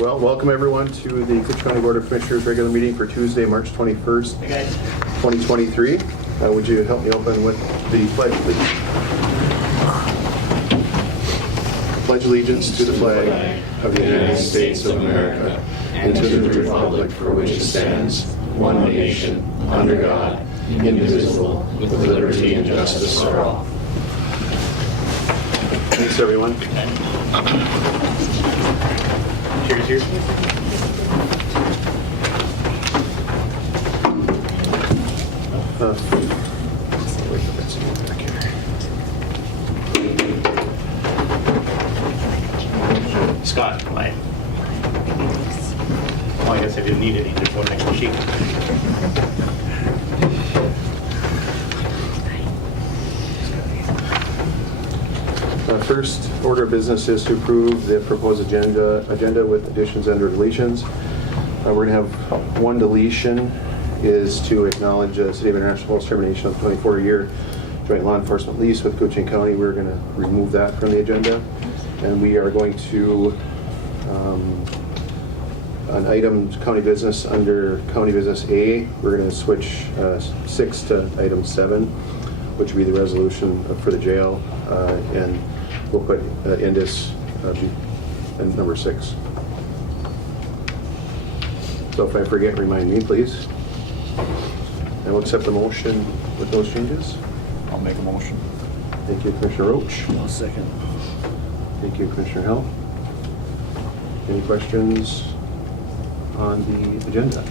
Well, welcome everyone to the Koochiching County Board of Commissioners regular meeting for Tuesday, March 21st, 2023. Would you help me open with the pledge, please? Pledge allegiance to the flag of the United States of America and to the republic for which it stands, one nation, under God, indivisible, with liberty and justice for all. Thanks, everyone. Cheers, cheers. Scott, I guess I didn't need any, just one extra sheet. First order of business is to approve the proposed agenda with additions and deletions. We're going to have one deletion is to acknowledge City of International Falls termination of 24-year joint law enforcement lease with Koochiching County. We're going to remove that from the agenda, and we are going to an item county business under county business A. We're going to switch 6 to item 7, which would be the resolution for the jail, and we'll put Indus in number 6. So if I forget, remind me, please. And we'll accept the motion with those changes. I'll make a motion. Thank you, Commissioner Roach. I'll second. Thank you, Commissioner Hill. Any questions on the agenda?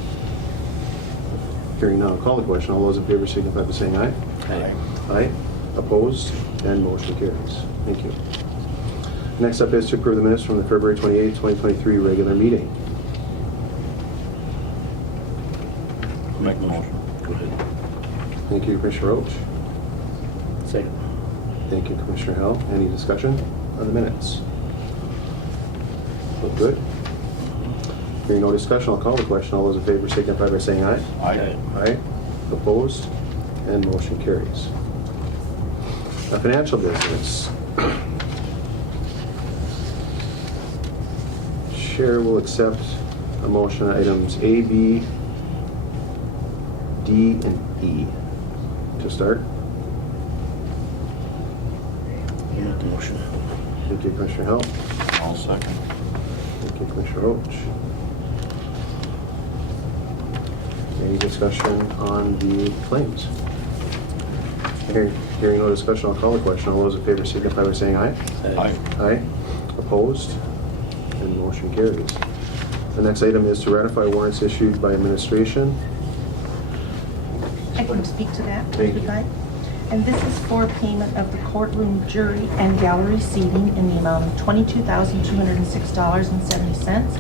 Hearing none, I'll call the question. All those in favor signify by saying aye. Aye. Aye. Opposed? And motion carries. Thank you. Next up is to approve the minutes from the February 28, 2023 regular meeting. I'll make the motion. Go ahead. Thank you, Commissioner Roach. Second. Thank you, Commissioner Hill. Any discussion on the minutes? Look good. Hearing no discussion, I'll call the question. All those in favor signify by saying aye. Aye. Aye. Opposed? And motion carries. Financial business. Chair will accept a motion on items A, B, D, and E. To start. I'll make the motion. Thank you, Commissioner Hill. I'll second. Thank you, Commissioner Roach. Any discussion on the claims? Hearing no discussion, I'll call the question. All those in favor signify by saying aye. Aye. Aye. Opposed? And motion carries. The next item is to ratify warrants issued by administration. I can speak to that Thank if you'd you. like. And this is for payment of the courtroom, jury, and gallery seating in the amount of $22,206.70.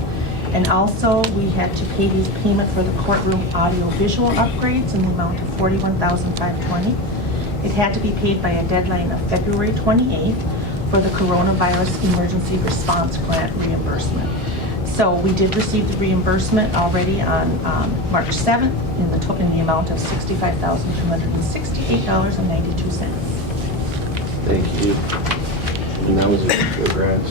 And also, we had to pay these payment for the courtroom audio-visual upgrades in the amount of $41,520. It had to be paid by a deadline of February 28th for the coronavirus emergency response grant reimbursement. So we did receive the reimbursement already on March 7th in the amount of $65,268.92. Thank you. And that was a grant.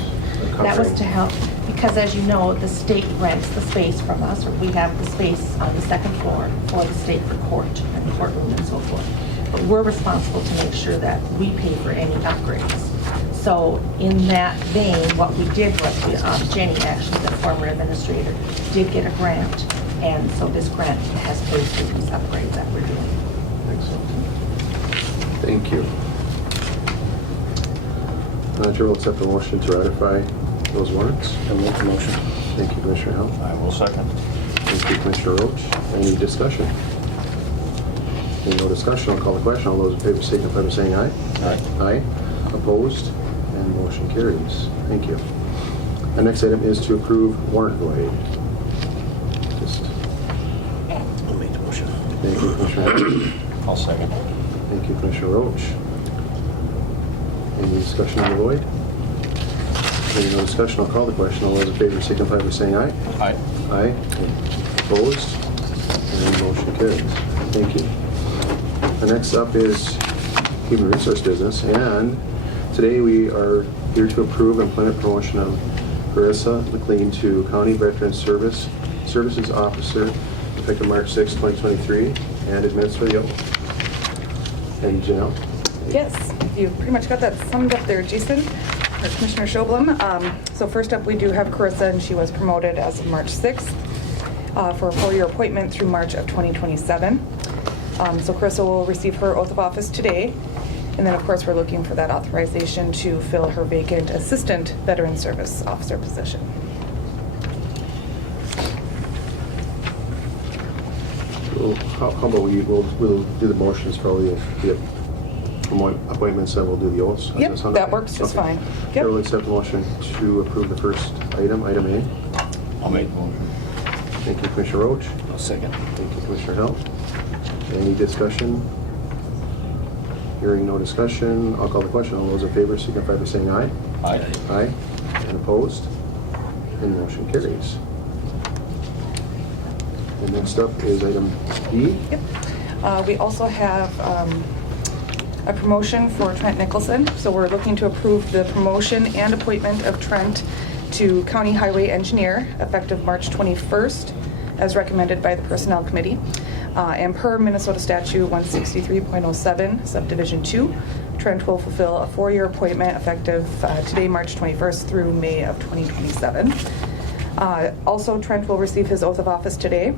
That was to help, because as you know, the state rents the space from us, or we have the space on the second floor for the state for court and courtroom and so forth. But we're responsible to make sure that we pay for any upgrades. So in that vein, what we did was, Jenny, actually, the former administrator, did get a grant. And so this grant has paid for these upgrades that we're doing. Excellent. Thank you. Chair will accept the motion to ratify those warrants. I'll make the motion. Thank you, Commissioner Hill. I will second. Thank you, Commissioner Roach. Any discussion? Any no discussion, I'll call the question. All those in favor signify by saying aye. Aye. Aye. Opposed? And motion carries. Thank you. The next item is to approve warrant void. Just I'll make the motion. thank you, Commissioner Hill. I'll second. Thank you, Commissioner Roach. Any discussion on the void? Any no discussion, I'll call the question. All those in favor signify by saying aye. Aye. Aye. Opposed? And motion carries. Thank you. The next up is human resource business, and today we are here to approve employment promotion of Carissa McLean to County Veteran Services Officer effective March 6, 2023, and administer the oath. And Janelle? Yes, you pretty much got that summed up there, Jason, or Commissioner Schoblum. So first up, we do have Carissa, and she was promoted as of March 6th for a 4-year appointment through March of 2027. So Carissa will receive her oath of office today. And then, of course, we're looking for that authorization to fill her vacant Assistant Veteran Service Officer position. So how about we'll do the motions for all the appointments, and we'll do the oaths? Does Yep, sound that okay? works just Okay. fine. Chair will Yep. accept the motion to approve the first item, item A. I'll make the motion. Thank you, Commissioner Roach. I'll second. Thank you, Commissioner Hell. Any discussion? Hearing no discussion, I'll call the question. All those in favor signify by saying aye. Aye. Aye. And opposed? And motion carries. And next up is item B. Yep. We also have a promotion for Trent Nicholson. So we're looking to approve the promotion and appointment of Trent to County Highway Engineer effective March 21st, as recommended by the Personnel Committee. And per Minnesota Statute 163.07, Subdivision 2, Trent will fulfill a 4-year appointment effective today, March 21st, through May of 2027. Also, Trent will receive his oath of office today,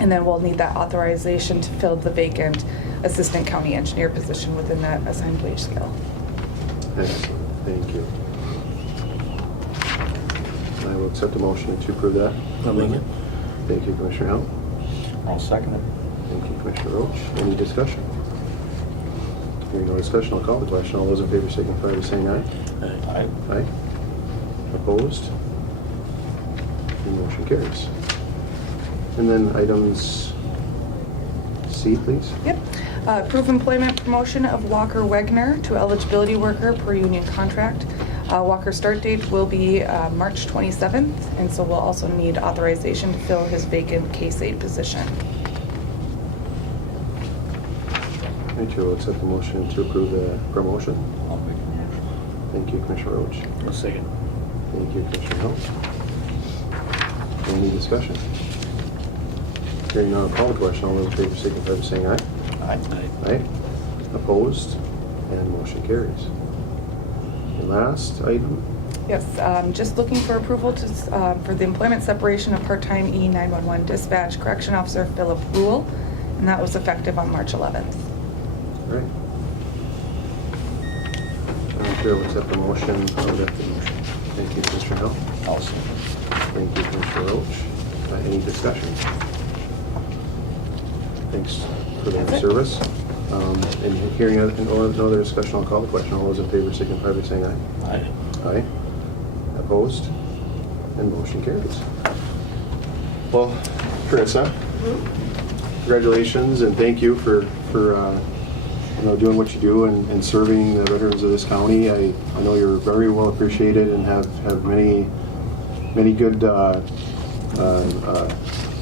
and then we'll need that authorization to fill the vacant Assistant County Engineer position within that assigned wage scale. Excellent. Thank you. I will accept a motion to approve that. I'll make it. Thank you, Commissioner Hell. I'll second it. Thank you, Commissioner Roach. Any discussion? Hearing no discussion, I'll call the question. All those in favor signify by saying aye. Aye. Aye. Opposed? And motion carries. And then items C, please. Yep. Approve employment promotion of Walker Wegner to eligibility worker per union contract. Walker's start date will be March 27th, and so we'll also need authorization to fill his vacant K-8 position. I too will accept the motion to approve the promotion. I'll make the motion. Thank you, Commissioner Roach. I'll second. Thank you, Commissioner Hill. Any discussion? Hearing none, I'll call the question. All those in favor signify by saying aye. Aye. Aye. Opposed? And motion carries. And last item, Yes, just looking for approval to, for the employment separation of part-time E911 dispatch correction officer Philip Rule, and that was effective on March 11th. all right. Chair will accept the motion. I'll accept the motion. Thank you, Commissioner Hill. I'll second. Thank you, Commissioner Roach. Any discussion? Thanks for their That's it. service. And hearing no other discussion, I'll call the question. All those in favor signify by saying aye. Aye. Aye. Opposed? And motion carries. Well, Carissa, congratulations and thank you for doing what you do and serving the veterans of this county. I know you're very well appreciated and have many good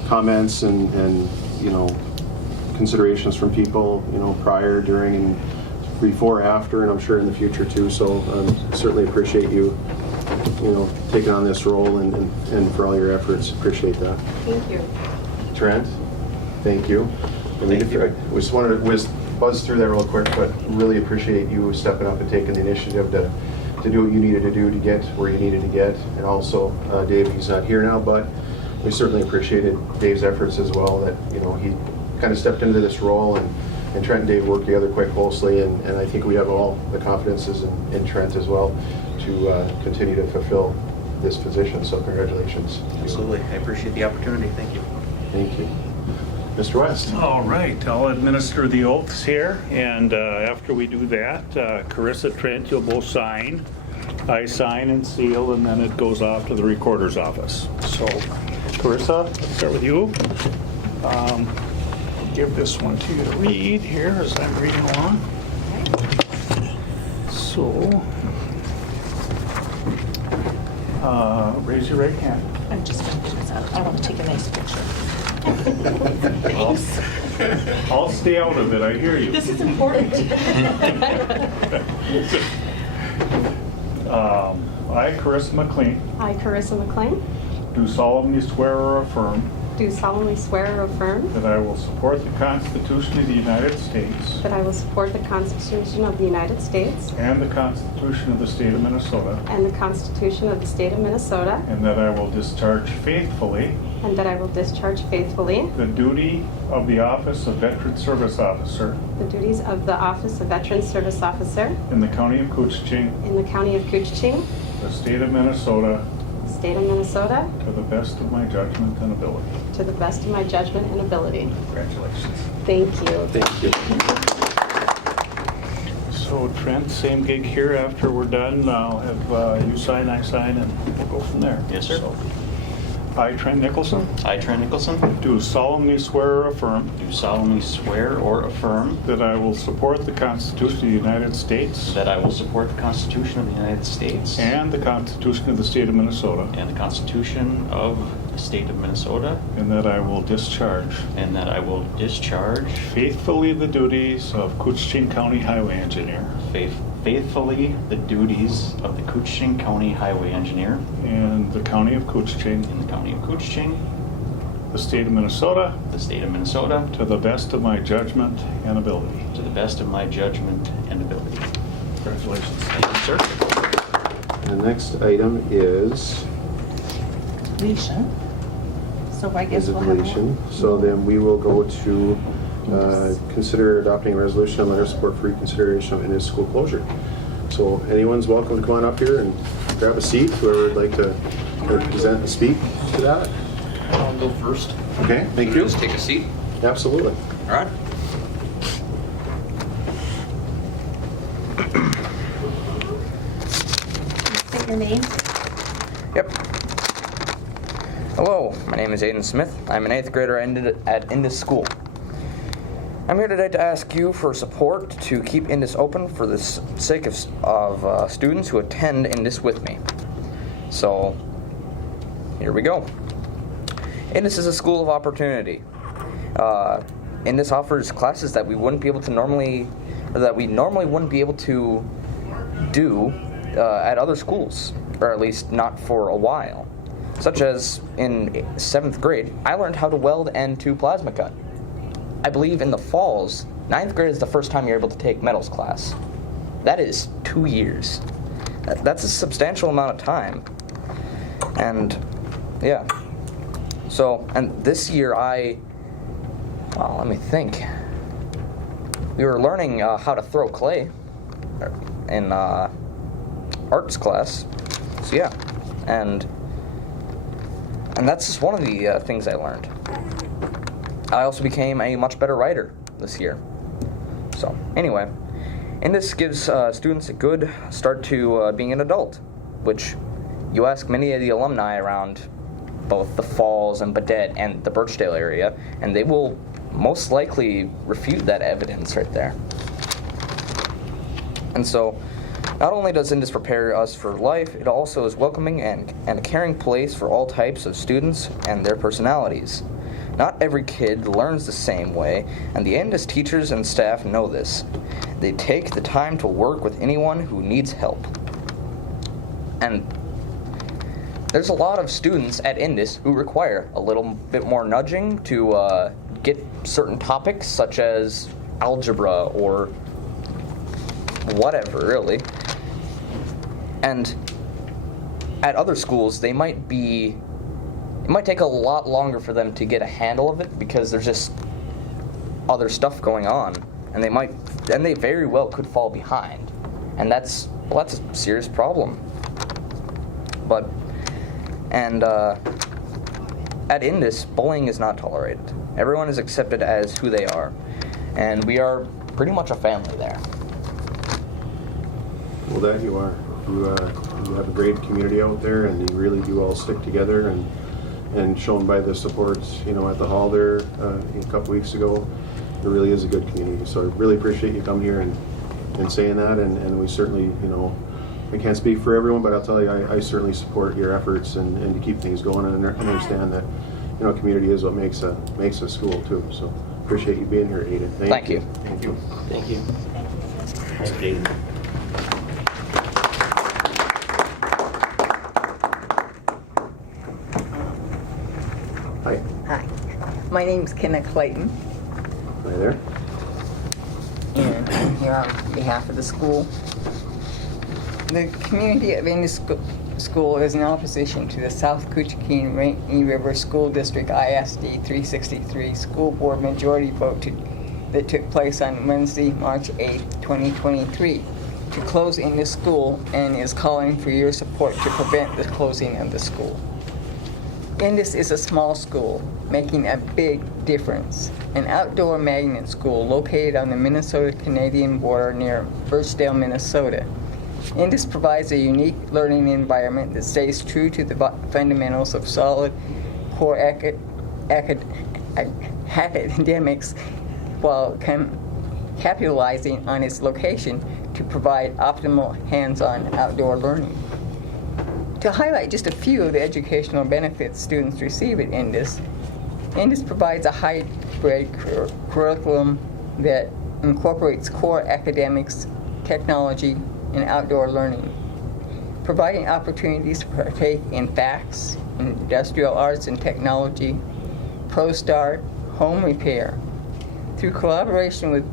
comments and considerations from people prior, during, and before, after, and I'm sure in the future too. So certainly appreciate you taking on this role and for all your efforts. Appreciate that. Thank you. Trent, thank you. Thank you. We just wanted to buzz through that real quick, but really appreciate you stepping up and taking the initiative to do what you needed to do to get where you needed to get. And also, Dave, he's not here now, but we certainly appreciated Dave's efforts as well, that he kind of stepped into this role, and Trent and Dave work together quite closely, and I think we have all the confidences in Trent as well to continue to fulfill this position. So congratulations. Absolutely. I appreciate the opportunity. Thank you. Thank you. Mr. West. All right, I'll administer the oaths here, and after we do that, Carissa, Trent, you'll both sign. I sign and seal, and then it goes off to the recorder's office. So, Carissa, let's start with you. I'll give this one to you to read here as I'm reading along. So, raise your right hand. I'm just going to do this. I want to take a nice picture. I'll stay out of it, I hear you. This is important. I, Carissa McLean, I, Carissa McLean, do solemnly swear or affirm do solemnly swear or affirm that I will support the Constitution of the United States that I will support the Constitution of the United States and the Constitution of the State of Minnesota, and the Constitution of the State of Minnesota, and that I will discharge faithfully and that I will discharge faithfully the duty of the office of Veteran Service Officer the duties of the Office of Veteran Service Officer in the County of Koochiching, in the County of Koochiching, the State of Minnesota, State of Minnesota, to the best of my judgment and ability. to the best of my judgment and ability. Congratulations. Thank you. Thank you. So Trent, same gig here after we're done. I'll have you sign, I sign, and we'll go from there. Yes, sir. So, I, Trent Nicholson, I, Trent Nicholson, do solemnly swear or affirm do solemnly swear or affirm that I will support the Constitution of the United States that I will support the Constitution of the United States and the Constitution of the State of Minnesota, and the Constitution of the State of Minnesota, and that I will discharge and that I will discharge faithfully the duties of Koochiching County Highway Engineer faithfully the duties of the Koochiching County Highway Engineer in the County of Koochiching, in the County of Koochiching, the State of Minnesota, the State of Minnesota, to the best of my judgment and ability. to the best of my judgment and ability. Congratulations. Thank you, sir. The next item is Deletion. So I guess we'll have. deletion. So then we will go to consider adopting a resolution on letter of support for reconsideration of Indus school closure. So anyone's welcome to come on up here and grab a seat, whoever would like to present and speak to that. I'll go first. Okay, thank you. Just take a seat. Absolutely. All right. State your name. Yep. Hello, my name is Aiden Smith. I'm an 8th grader at Indus School. I'm here today to ask you for support to keep Indus open for the sake of students who attend Indus with me. So, here we go. Indus is a school of opportunity. Indus offers classes that we wouldn't be able to normally wouldn't be able to do at other schools, or at least not for a while. Such as in 7th grade, I learned how to weld and to plasma cut. I believe in the falls, 9th grade is the first time you're able to take metals class. That is 2 years. That's a substantial amount of time. And yeah. So, and this year let me think. We were learning how to throw clay in arts class. So yeah, and that's just one of the things I learned. I also became a much better writer this year. So anyway, and this gives students a good start to being an adult, which you ask many of the alumni around both the Falls and Baudette and the Birchdale area, and they will most likely refute that evidence right there. And so, not only does Indus prepare us for life, it also is welcoming and a caring place for all types of students and their personalities. Not every kid learns the same way, and the Indus teachers and staff know this. They take the time to work with anyone who needs help. And there's a lot of students at Indus who require a little bit more nudging to get certain topics, such as algebra or whatever, really. And at other schools, it might take a lot longer for them to get a handle of it because there's just other stuff going on, and they very well could fall behind, and that's a serious problem. But at Indus, bullying is not tolerated. Everyone is accepted as who they are, and we are pretty much a family there. Well, that you are. You have a great community out there, and you really do all stick together, and shown by the support, at the hall there a couple weeks ago. It really is a good community. So I really appreciate you coming here and saying that, and we certainly, I can't speak for everyone, but I'll tell you, I certainly support your efforts and to keep things going, and understand that, community is what makes a school too. So appreciate you being here, Aiden. Thank you. Thank you. Thank you. Hi. Hi, my name's Kenna Clayton, Hi there. and I'm here on behalf of the school. The community of Indus School is in opposition to the South Koochiching Rainy River School District ISD 363 school board majority vote that took place on Wednesday, March 8, 2023, to close Indus School, and is calling for your support to prevent the closing of the school. Indus is a small school, making a big difference. An outdoor magnet school located on the Minnesota-Canadian border near Birchdale, Minnesota. Indus provides a unique learning environment that stays true to the fundamentals of solid core academics while capitalizing on its location to provide optimal hands-on outdoor learning. To highlight just a few of the educational benefits students receive at Indus, Indus provides a hybrid curriculum that incorporates core academics, technology, and outdoor learning, providing opportunities to partake in FACS, industrial arts and technology, ProStart, home repair. Through collaboration with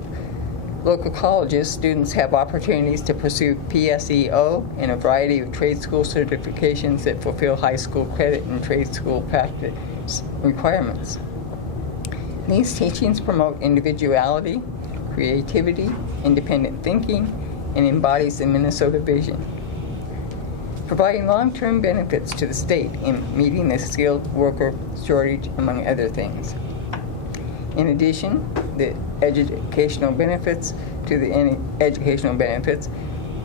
local colleges, students have opportunities to pursue PSEO and a variety of trade school certifications that fulfill high school credit and trade school practice requirements. These teachings promote individuality, creativity, independent thinking, and embodies the Minnesota vision, providing long-term benefits to the state in meeting the skilled worker shortage, among other things. In addition, the educational benefits,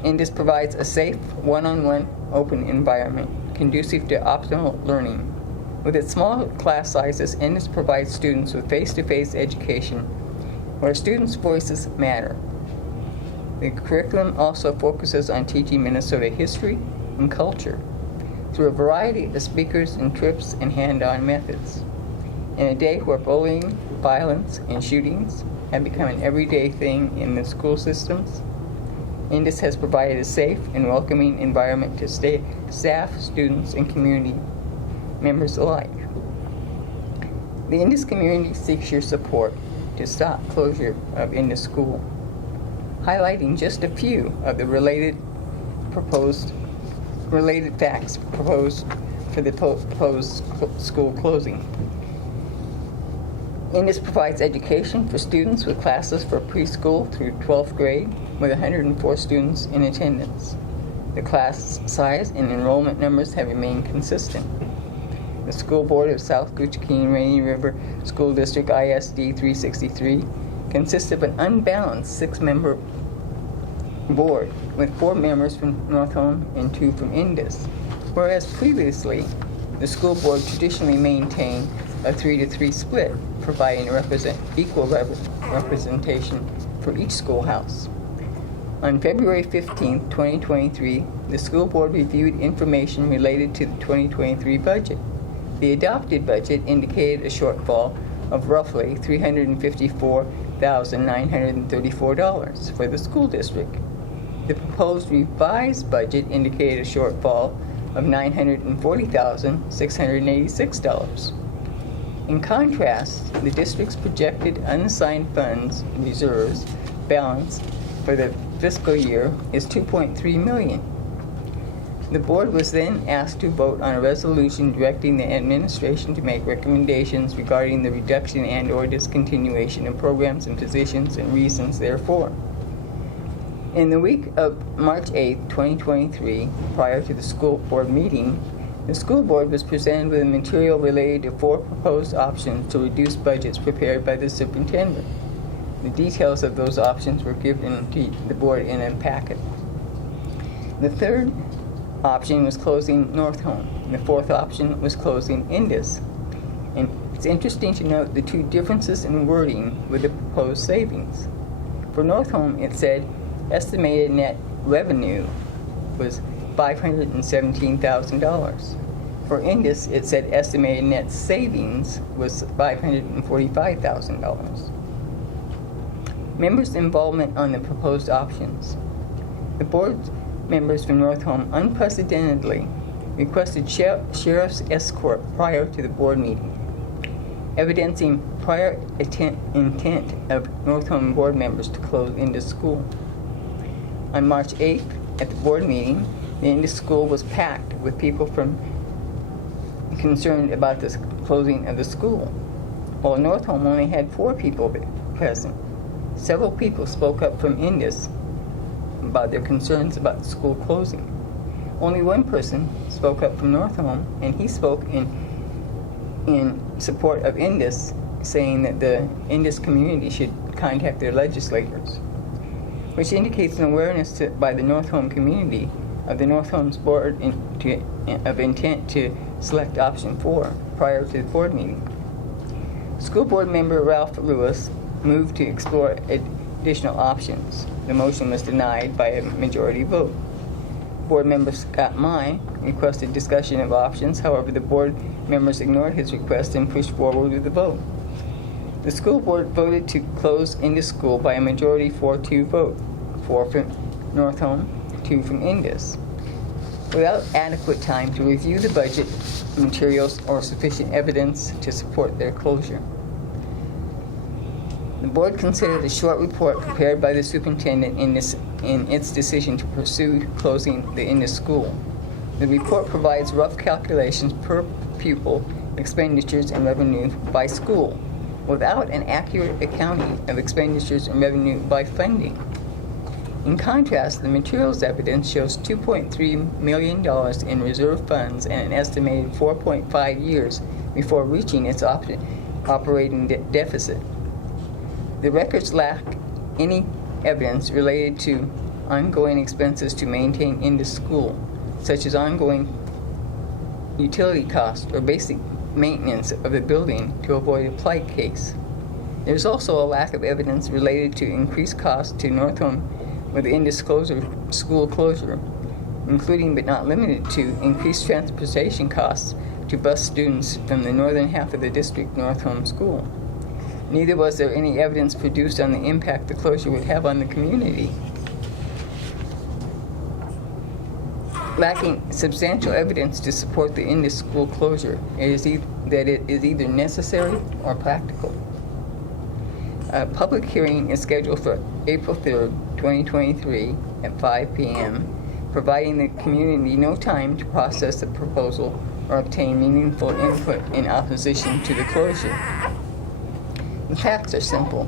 Indus provides a safe, one-on-one, open environment conducive to optimal learning. With its small class sizes, Indus provides students with face-to-face education where students' voices matter. The curriculum also focuses on teaching Minnesota history and culture through a variety of speakers and trips and hand-on methods. In a day where bullying, violence, and shootings have become an everyday thing in the school systems, Indus has provided a safe and welcoming environment to staff, students, and community members alike. The Indus community seeks your support to stop closure of Indus School, highlighting just a few of the related facts proposed for the proposed school closing. Indus provides education for students with classes for preschool through 12th grade with 104 students in attendance. The class size and enrollment numbers have remained consistent. The school board of South Koochiching Rainy River School District ISD 363 consists of an unbalanced 6-member board with 4 members from North Home and 2 from Indus, whereas previously the school board traditionally maintained a 3-to-3 split, providing equal representation for each schoolhouse. On February 15, 2023, the school board reviewed information related to the 2023 budget. The adopted budget indicated a shortfall of roughly $354,934 for the school district. The proposed revised budget indicated a shortfall of $940,686. In contrast, the district's projected unassigned funds reserves balance for the fiscal year is $2.3 million. The board was then asked to vote on a resolution directing the administration to make recommendations regarding the reduction and/or discontinuation of programs and positions and reasons therefor. In the week of March 8, 2023, prior to the school board meeting, the school board was presented with material related to 4 proposed options to reduce budgets prepared by the superintendent. The details of those options were given to the board in a packet. The third option was closing North Home, and the fourth option was closing Indus. And it's interesting to note the 2 differences in wording with the proposed savings. For North Home, it said estimated net revenue was $517,000. For Indus, it said estimated net savings was $545,000. Members' involvement on the proposed options. The board members from North Home unprecedentedly requested sheriff's escort prior to the board meeting. evidencing prior intent of North Home board members to close Indus School. On March 8th, at the board meeting, the Indus School was packed with people concerned about the closing of the school. While North Home only had 4 people present, several people spoke up from Indus about their concerns about the school closing. Only one person spoke up from North Home, and he spoke in support of Indus, saying that the Indus community should contact their legislators, which indicates an awareness by the North Home community of the North Home's board of intent to select option 4 prior to the board meeting. School board member Ralph Lewis moved to explore additional options. The motion was denied by a majority vote. Board member Scott Mai requested discussion of options. However, the board members ignored his request and pushed forward with the vote. The school board voted to close Indus School by a majority 4-2 vote, 4 from North Home, 2 from Indus, without adequate time to review the budget materials or sufficient evidence to support their closure. The board considered a short report prepared by the superintendent in its decision to pursue closing the Indus School. The report provides rough calculations per pupil, expenditures, and revenue by school, without an accurate accounting of expenditures and revenue by funding. In contrast, the materials evidence shows $2.3 million in reserve funds and an estimated 4.5 years before reaching its operating deficit. The records lack any evidence related to ongoing expenses to maintain Indus School, such as ongoing utility costs or basic maintenance of the building to avoid a blight case. There is also a lack of evidence related to increased costs to North Home with the Indus school closure, including but not limited to increased transportation costs to bus students from the northern half of the district North Home School. Neither was there any evidence produced on the impact the closure would have on the community. Lacking substantial evidence to support the Indus school closure, that it is either necessary or practical. A public hearing is scheduled for April 3rd, 2023 at 5 p.m., providing the community no time to process the proposal or obtain meaningful input in opposition to the closure. The facts are simple.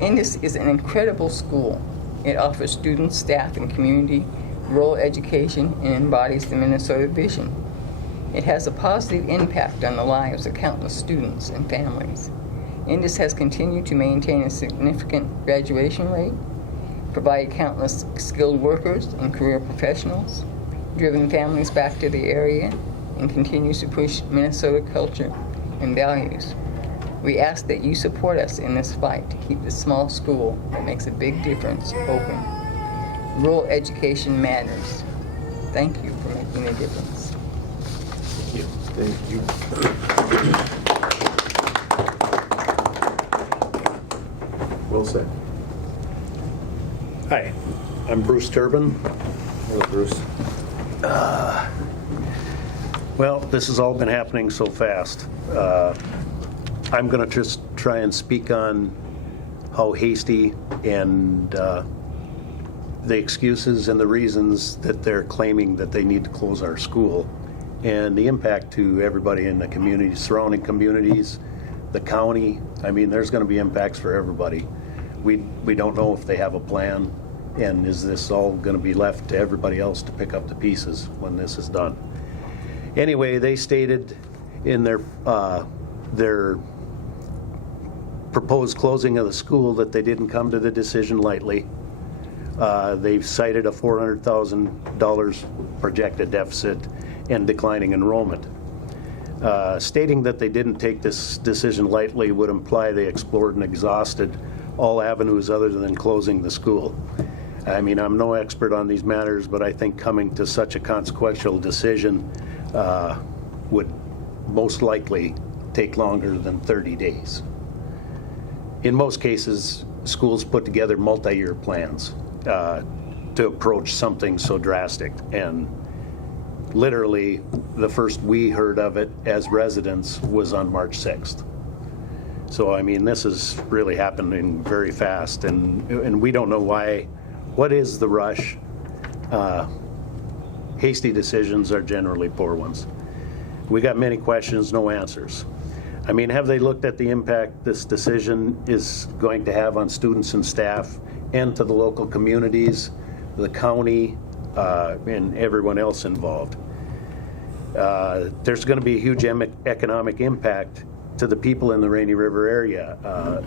Indus is an incredible school. It offers students, staff, and community rural education and embodies the Minnesota vision. It has a positive impact on the lives of countless students and families. Indus has continued to maintain a significant graduation rate, provide countless skilled workers and career professionals, driven families back to the area, and continues to push Minnesota culture and values. We ask that you support us in this fight to keep this small school that makes a big difference open. Rural education matters. Thank you for making a difference. Thank you. Well said. Hi, I'm Bruce Turbin. Hello, Bruce. Well, this has all been happening so fast. I'm going to just try and speak on how hasty and the excuses and the reasons that they're claiming that they need to close our school and the impact to everybody in the community, surrounding communities, the county. I mean, there's going to be impacts for everybody. We don't know if they have a plan, and is this all going to be left to everybody else to pick up the pieces when this is done. Anyway, they stated in their proposed closing of the school that they didn't come to the decision lightly. They've cited a $400,000 projected deficit and declining enrollment. Stating that they didn't take this decision lightly would imply they explored and exhausted all avenues other than closing the school. I mean, I'm no expert on these matters, but I think coming to such a consequential decision would most likely take longer than 30 days. In most cases, schools put together multi-year plans to approach something so drastic, and literally the first we heard of it as residents was on March 6th. So, I mean, this is really happening very fast, and we don't know why. What is the rush? Hasty decisions are generally poor ones. We got many questions, no answers. I mean, have they looked at the impact this decision is going to have on students and staff and to the local communities, the county, and everyone else involved? There's going to be a huge economic impact to the people in the Rainy River area,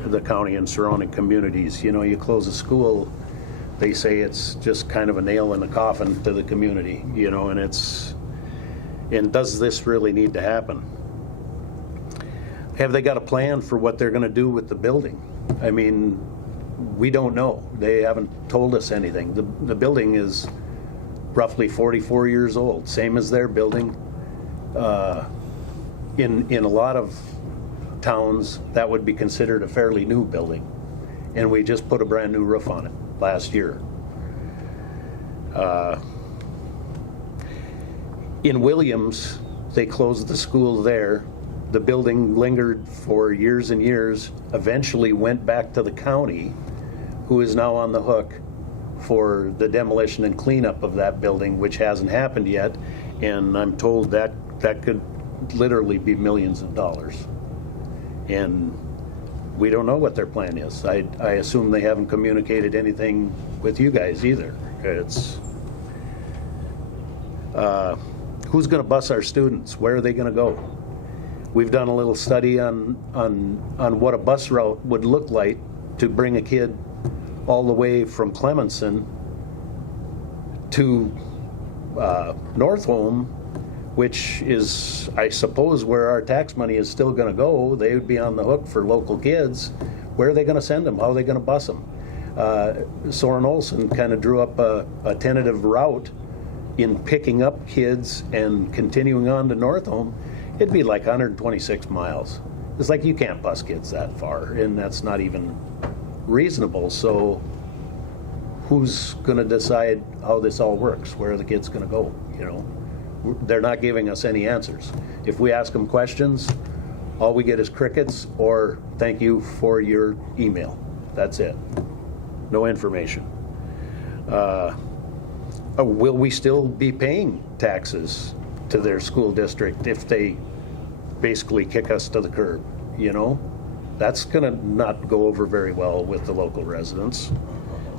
the county and surrounding communities. You know, you close a school, they say it's just kind of a nail in the coffin to the community, you know, and does this really need to happen? Have they got a plan for what they're going to do with the building? I mean, we don't know. They haven't told us anything. The building is roughly 44 years old, same as their building. In a lot of towns, that would be considered a fairly new building, and we just put a brand new roof on it last year. In Williams, they closed the school there. The building lingered for years and years, eventually went back to the county, who is now on the hook for the demolition and cleanup of that building, which hasn't happened yet, and I'm told that could literally be millions of dollars. And we don't know what their plan is. I assume they haven't communicated anything with you guys either. It's who's going to bus our students? Where are they going to go? We've done a little study on what a bus route would look like to bring a kid all the way from Clemenson to Northholm, which is, I suppose, where our tax money is still going to go. They would be on the hook for local kids. Where are they going to send them? How are they going to bus them? Soren Olson kind of drew up a tentative route in picking up kids and continuing on to Northholm. It'd be like 126 miles. It's like you can't bus kids that far, and that's not even reasonable. So who's going to decide how this all works? Where are the kids going to go? You know, they're not giving us any answers. If we ask them questions, all we get is crickets or thank you for your email. That's it. No information. Will we still be paying taxes to their school district if they basically kick us to the curb? You know, that's going to not go over very well with the local residents,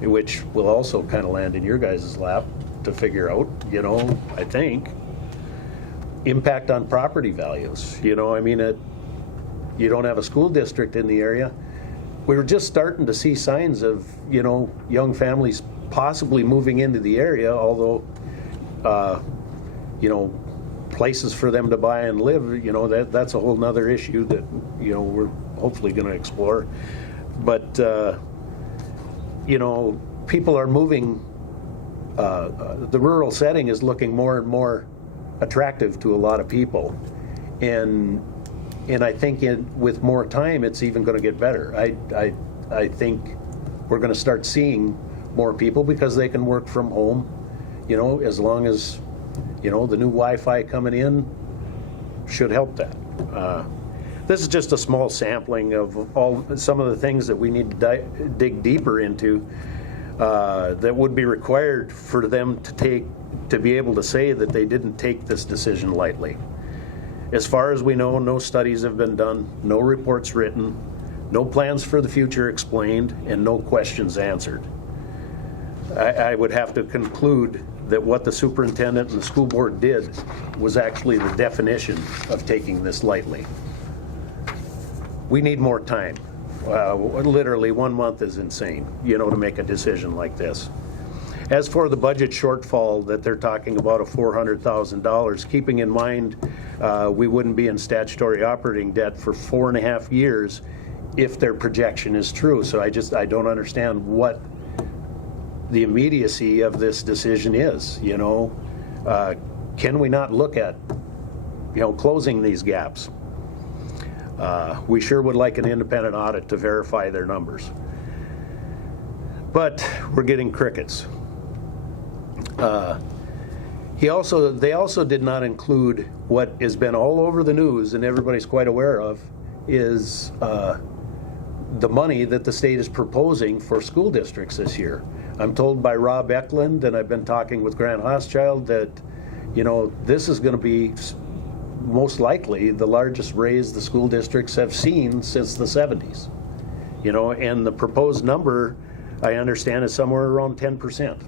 which will also kind of land in your guys' lap to figure out, you know, I think. Impact on property values. You know, I mean, you don't have a school district in the area. We were just starting to see signs of, you know, young families possibly moving into the area, although, you know, places for them to buy and live, you know, that's a whole nother issue that, you know, we're hopefully going to explore. But, you know, people are moving, the rural setting is looking more and more attractive to a lot of people. And I think with more time, it's even going to get better. I think we're going to start seeing more people because they can work from home, you know, as long as, you know, the new Wi-Fi coming in should help that. This is just a small sampling of some of the things that we need to dig deeper into that would be required for them to be able to say that they didn't take this decision lightly. As far as we know, no studies have been done, no reports written, no plans for the future explained, and no questions answered. I would have to conclude that what the superintendent and the school board did was actually the definition of taking this lightly. We need more time. Literally 1 month is insane, you know, to make a decision like this. As for the budget shortfall that they're talking about of $400,000, keeping in mind we wouldn't be in statutory operating debt for 4.5 years if their projection is true. So I don't understand what the immediacy of this decision is, you know. Can we not look at, you know, closing these gaps? We sure would like an independent audit to verify their numbers. But we're getting crickets. They also did not include what has been all over the news and everybody's quite aware of is the money that the state is proposing for school districts this year. I'm told by Rob Eklund, and I've been talking with Grant Hoschild, that, you know, this is going to be most likely the largest raise the school districts have seen since the 70s. You know, and the proposed number, I understand, is somewhere around 10%.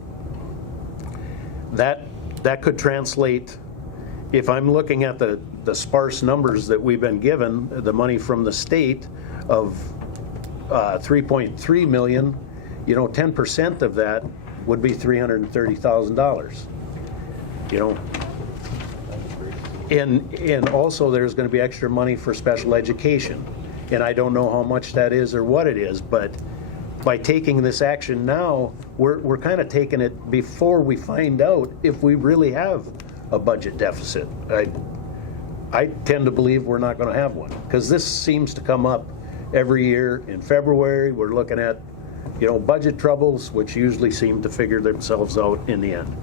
That could translate, if I'm looking at the sparse numbers that we've been given, the money from the state of 3.3 million, you know, 10% of that would be $330,000. You know, and also there's going to be extra money for special education, and I don't know how much that is or what it is, but by taking this action now, we're kind of taking it before we find out if we really have a budget deficit. I tend to believe we're not going to have one, because this seems to come up every year. In February, we're looking at, you know, budget troubles, which usually seem to figure themselves out in the end.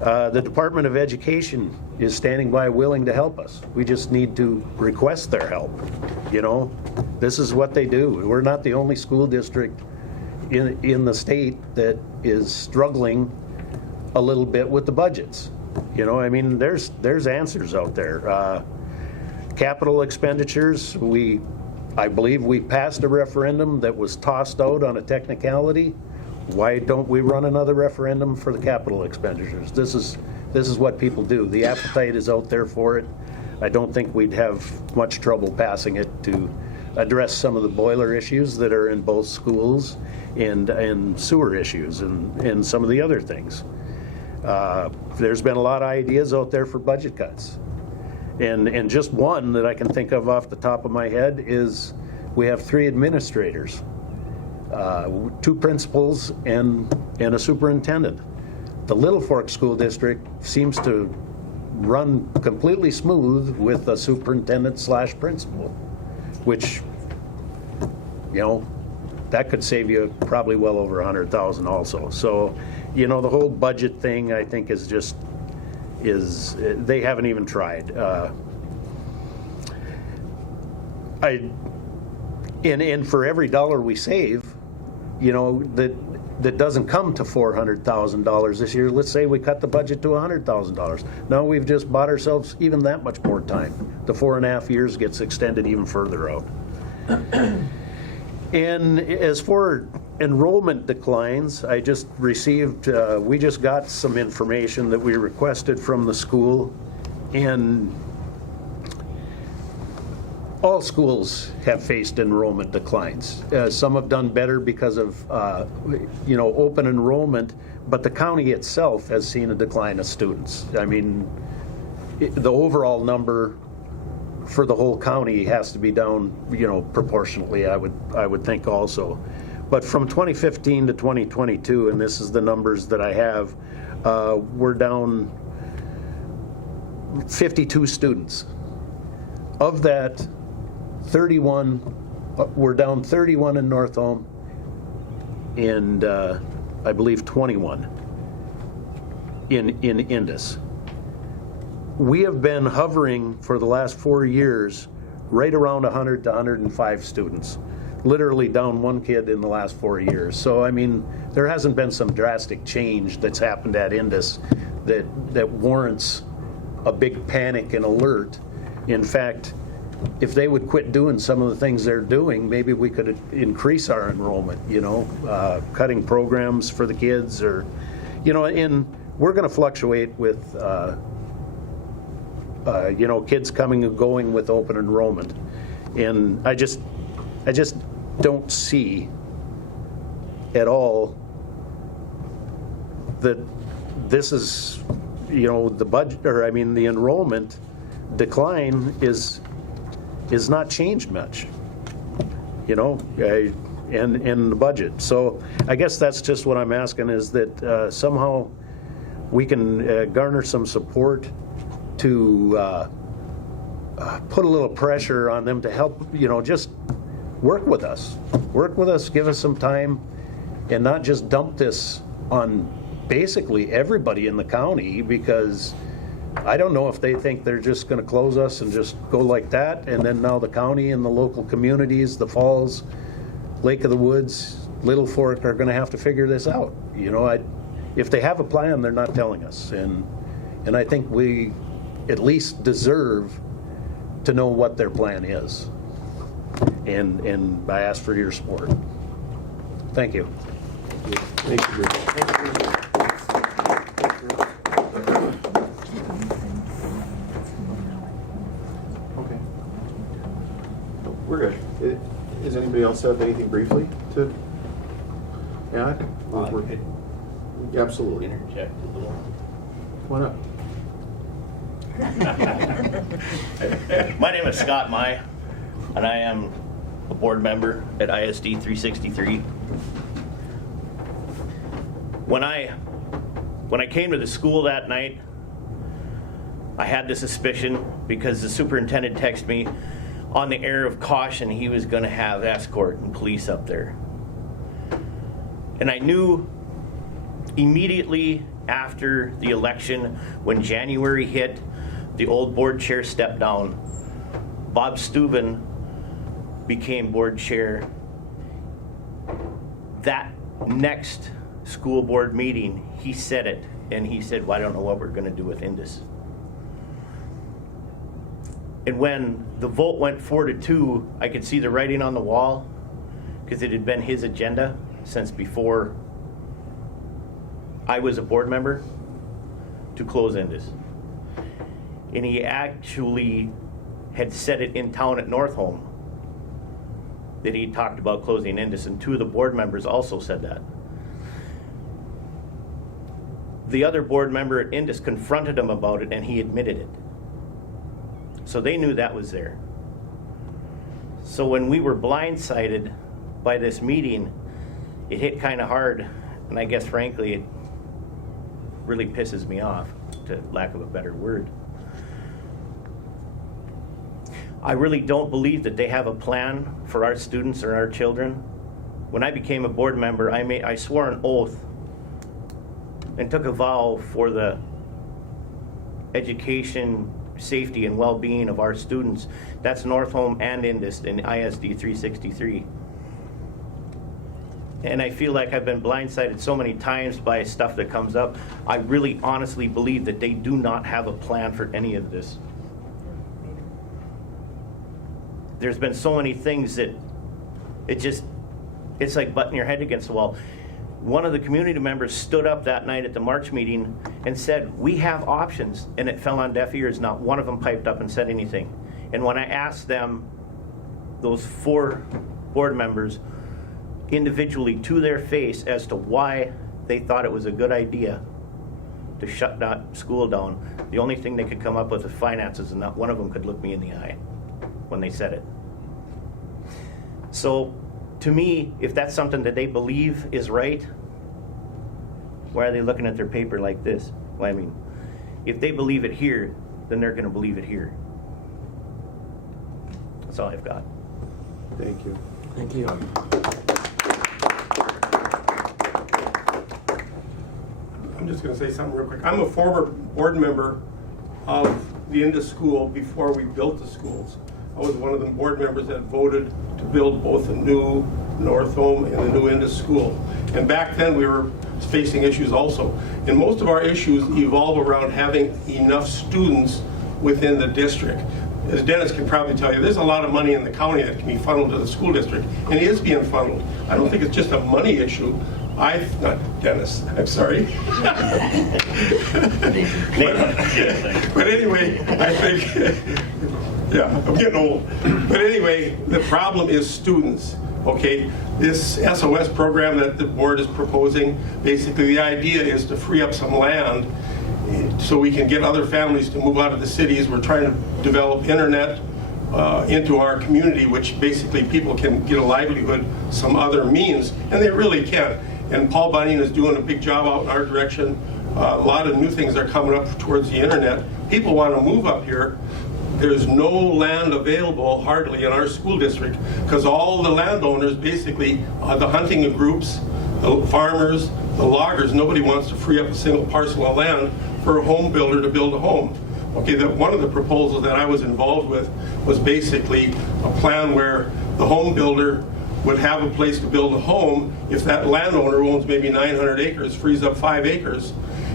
The Department of Education is standing by willing to help us. We just need to request their help. You know, this is what they do. We're not the only school district in the state that is struggling a little bit with the budgets. You know, I mean, there's answers out there. Capital expenditures, I believe we passed a referendum that was tossed out on a technicality. Why don't we run another referendum for the capital expenditures? This is what people do. The appetite is out there for it. I don't think we'd have much trouble passing it to address some of the boiler issues that are in both schools and sewer issues and some of the other things. There's been a lot of ideas out there for budget cuts. And just one that I can think of off the top of my head is we have 3 administrators, 2 principals and a superintendent. The Little Fork School District seems to run completely smooth with a superintendent/principal, which, you know, that could save you probably well over $100,000 also. So, you know, the whole budget thing, I think, is they haven't even tried. And for every dollar we save, you know, that doesn't come to $400,000 this year. Let's say we cut the budget to $100,000. Now we've just bought ourselves even that much more time. The 4.5 years gets extended even further out. And as for enrollment declines, I just received, we just got some information that we requested from the school, and all schools have faced enrollment declines. Some have done better because of, you know, open enrollment, but the county itself has seen a decline of students. I mean, the overall number for the whole county has to be down, you know, proportionately, I would think also. But from 2015 to 2022, and this is the numbers that I have, we're down 52 students. Of that, 31, we're down 31 in North Home, and I believe 21 in Indus. We have been hovering for the last 4 years right around 100 to 105 students, literally down 1 kid in the last 4 years. So, I mean, there hasn't been some drastic change that's happened at Indus that warrants a big panic and alert. In fact, if they would quit doing some of the things they're doing, maybe we could increase our enrollment, you know, cutting programs for the kids, or, you know, and we're going to fluctuate with, you know, kids coming and going with open enrollment. And I just don't see at all that this is, you know, the budget, or I mean the enrollment decline is not changed much, you know, in the budget. So I guess that's just what I'm asking, is that somehow we can garner some support to put a little pressure on them to help, you know, just work with us, give us some time, and not just dump this on basically everybody in the county, because I don't know if they think they're just going to close us and just go like that, and then now the county and the local communities, the falls, Lake of the Woods, Little Fork are going to have to figure this out. You know, if they have a plan, they're not telling us. And I think we at least deserve to know what their plan is. And I ask for your support. Thank you. Thank you, Bruce. Okay. We're good. Does anybody else have anything briefly to add? Absolutely. Interject a little. Come on up. My name is Scott Mai, and I am a board member at ISD 363. When I came to the school that night, I had the suspicion because the superintendent texted me on the air of caution he was going to have escort and police up there. And I knew immediately after the election, when January hit, the old board chair stepped down. Bob Steuben became board chair. That next school board meeting, he said it, and he said, well, I don't know what we're going to do with Indus. And when the vote went 4-2, I could see the writing on the wall, because it had been his agenda since before I was a board member, to close Indus. And he actually had said it in town at Northholm that he talked about closing Indus, and 2 of the board members also said that. The other board member at Indus confronted him about it, and he admitted it. So they knew that was there. So when we were blindsided by this meeting, it hit kind of hard, and I guess frankly it really pisses me off, to lack of a better word. I really don't believe that they have a plan for our students or our children. When I became a board member, I swore an oath and took a vow for the education, safety, and well-being of our students. That's Northholm and Indus in ISD 363. And I feel like I've been blindsided so many times by stuff that comes up. I really honestly believe that they do not have a plan for any of this. There's been so many things that it's like butting your head against the wall. One of the community members stood up that night at the March meeting and said, we have options, and it fell on deaf ears. Not one of them piped up and said anything. And when I asked them, those 4 board members, individually to their face as to why they thought it was a good idea to shut that school down, the only thing they could come up with is finances, and not one of them could look me in the eye when they said it. So, to me, if that's something that they believe is right, why are they looking at their paper like this? Well, I mean, if they believe it here, then they're going to believe it here. That's all I've got. Thank you. Thank you. I'm just going to say something real quick. I'm a former board member of the Indus School before we built the schools. I was one of the board members that voted to build both the new Northholm and the new Indus School. And back then we were facing issues also. And most of our issues evolve around having enough students within the district. As Dennis can probably tell you, there's a lot of money in the county that can be funneled to the school district, and it is being funneled. I don't think it's just a money issue. Not Dennis, I'm sorry. But anyway, I think, yeah, I'm getting old. But anyway, the problem is students, okay? This SOS program that the board is proposing, basically the idea is to free up some land so we can get other families to move out of the cities. We're trying to develop internet into our community, which basically people can get a livelihood some other means, and they really can. And Paul Bunning is doing a big job out in our direction. A lot of new things are coming up towards the internet. People want to move up here. There's no land available hardly in our school district because all the landowners, basically the hunting groups, the farmers, the loggers, nobody wants to free up a single parcel of land for a home builder to build a home. Okay, one of the proposals that I was involved with was basically a plan where the home builder would have a place to build a home if that landowner who owns maybe 900 acres, frees up 5 acres,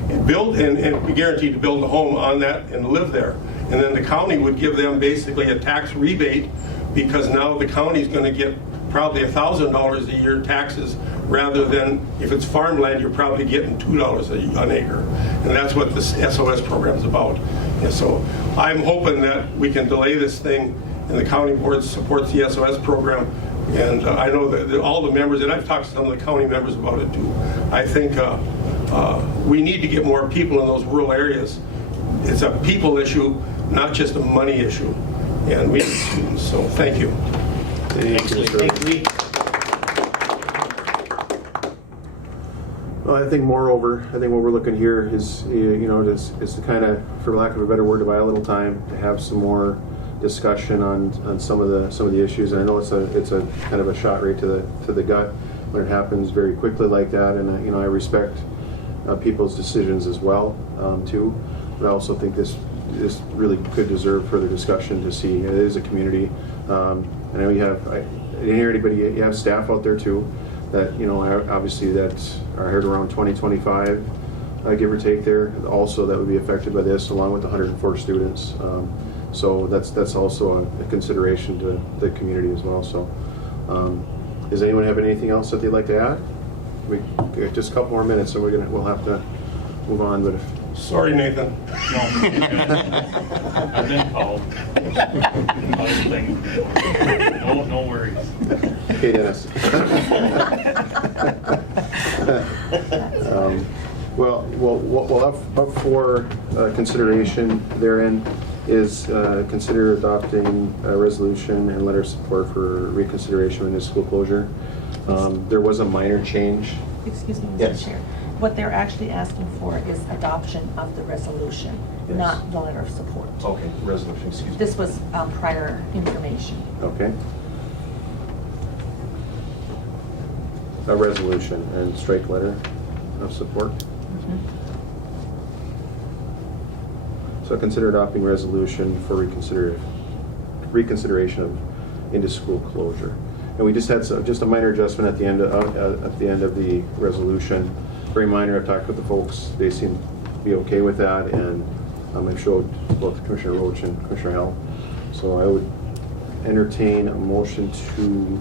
and be guaranteed to build a home on that and live there. And then the county would give them basically a tax rebate, because now the county's going to get probably $1,000 a year taxes, rather than if it's farmland, you're probably getting $2 an acre. And that's what this SOS program is about. And so I'm hoping that we can delay this thing, and the county board supports the SOS program. And I know that all the members, and I've talked to some of the county members about it too, I think we need to get more people in those rural areas. It's a people issue, not just a money issue. And we need students, so thank you. Thank you. Well, I think moreover, I think what we're looking here is, is to kind of, for lack of a better word, to buy a little time to have some more discussion on some of the issues. And I know it's a kind of a shot right to the gut when it happens very quickly like that. And I respect people's decisions as well too. But I also think this really could deserve further discussion to see. It is a community. I know I didn't hear anybody. You have staff out there too that obviously that are here around 2025, give or take. There also that would be affected by this, along with the 104 students. So that's also a consideration to the community as well. So, does anyone have anything else that they'd like to add? We just a couple more minutes, and we'll have to move on. But Sorry, Nathan. No. I've been called. Other things. No worries. okay, Dennis. Well, up for consideration therein is consider adopting a resolution and letter of support for reconsideration of this school closure. There was a minor change. Excuse me, Mr. Yes. Chair. What they're actually asking for is adoption of the resolution, Yes. not the letter of support. Okay, resolution, excuse me. This was prior information. Okay. A resolution and strike letter of support. So consider adopting resolution for reconsideration of into school closure. And we just had just a minor adjustment at the end of the resolution. Very minor. I've talked with the folks. They seem to be okay with that, and I've showed both Commissioner Roach and Commissioner Hell. So I would entertain a motion to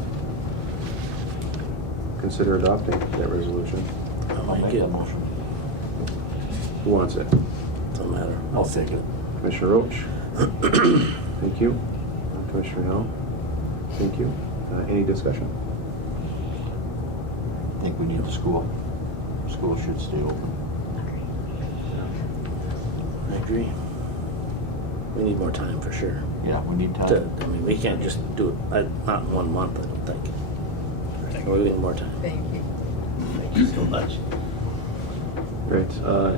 consider adopting that resolution. I'll make it. Motion. Who wants it? Doesn't matter. I'll second it. Commissioner Roach. Thank you. Commissioner Hell. Thank you. Any discussion? I think we need a school. School should stay open. I agree. We need more time for sure. Yeah, we need time. I mean, we can't just do it, not in 1 month, I don't think. We need more time. Thank you. Thank you so much. Great.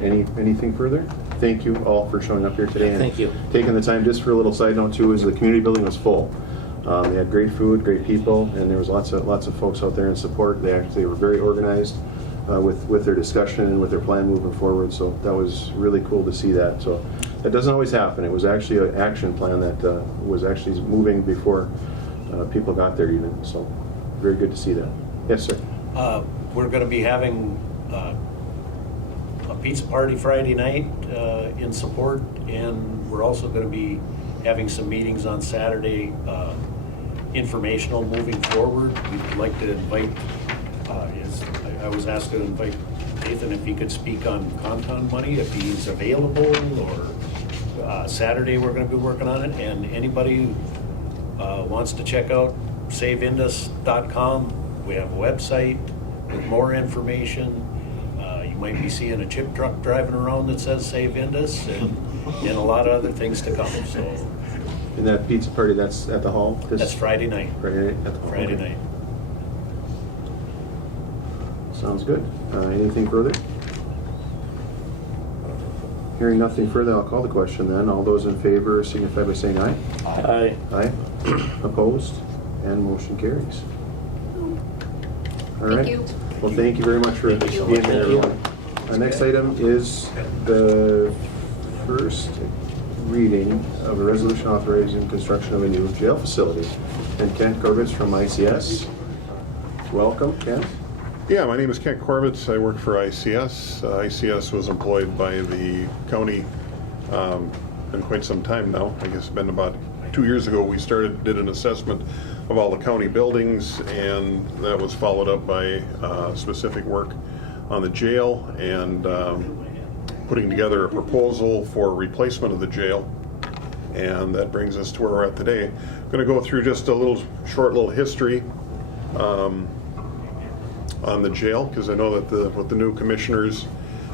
Anything further? Thank you all for showing up here today. And Thank you. Taking the time. Just for a little side note too, is the community building was full. They had great food, great people, and there was lots of folks out there in support. They were very organized with their discussion and with their plan moving forward. So that was really cool to see that. So that doesn't always happen. It was actually an action plan that was actually moving before people got there even. So very good to see that. Yes, sir. We're going to be having a pizza party Friday night in support, and we're also going to be having some meetings on Saturday, informational moving forward. We'd like to invite, I was asked to invite Nathan if he could speak on Conton money, if he's available, or Saturday we're going to be working on it, and anybody who wants to check out saveindus.com. We have a website with more information. You might be seeing a chip truck driving around that says Save Indus, and a lot of other things to come. So, And that pizza party, that's at the hall? That's Friday night. Friday night at the hall? Friday Okay. night. Sounds good. Anything further? Hearing nothing further, I'll call the question then. All those in favor signify by saying aye. Aye. Aye. Opposed? And motion carries. All right. Thank you. Well, thank you very much for Thank you. being here, everyone. Our next item is the first reading of a resolution authorizing construction of a new jail facility. And Ken Corbett from ICS Welcome, Ken. Yeah, my name is Kent Corvitz. I work for ICS. ICS was employed by the county in quite some time now. I guess it's been about 2 years ago we did an assessment of all the county buildings, and that was followed up by specific work on the jail and putting together a proposal for replacement of the jail. And that brings us to where we're at today. I'm going to go through just a short little history on the jail, because I know that with the new commissioners,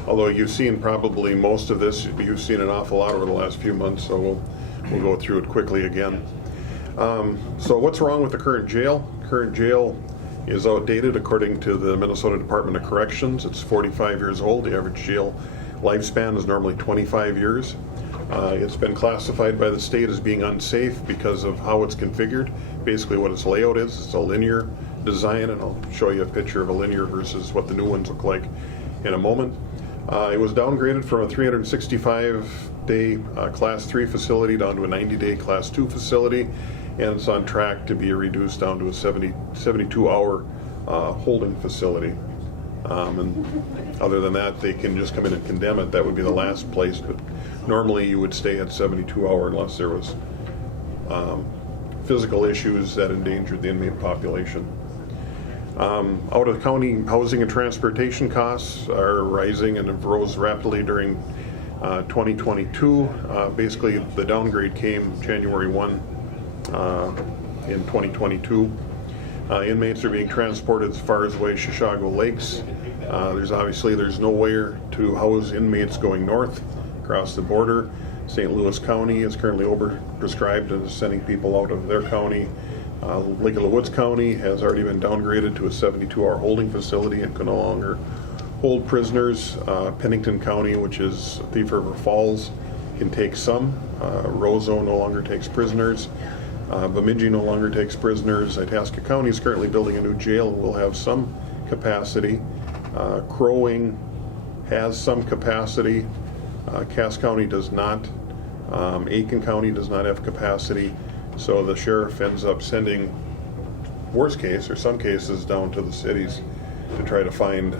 although you've seen probably most of this, you've seen an awful lot over the last few months, so we'll go through it quickly again. So what's wrong with the current jail? Current jail is outdated according to the Minnesota Department of Corrections. It's 45 years old. The average jail lifespan is normally 25 years. It's been classified by the state as being unsafe because of how it's configured. Basically what its layout is, it's a linear design, and I'll show you a picture of a linear versus what the new ones look like in a moment. It was downgraded from a 365-day Class 3 facility down to a 90-day Class 2 facility, and it's on track to be reduced down to a 72-hour holding facility. And other than that, they can just come in and condemn it. That would be the last place, but normally you would stay at 72-hour unless there was physical issues that endangered the inmate population. Out of county housing and transportation costs are rising and have rose rapidly during 2022. Basically, the downgrade came January 1 in 2022. Inmates are being transported as far as Chicago Lakes. There's nowhere to house inmates going north across the border. St. Louis County is currently overprescribed and is sending people out of their county. Lake of the Woods County has already been downgraded to a 72-hour holding facility and can no longer hold prisoners. Pennington County, which is Thief River Falls, can take some. Roseau no longer takes prisoners. Bemidji no longer takes prisoners. Itasca County is currently building a new jail and will have some capacity. Crow Wing has some capacity. Cass County does not. Aiken County does not have capacity. So the sheriff ends up sending, worst case, or some cases, down to the cities to try to find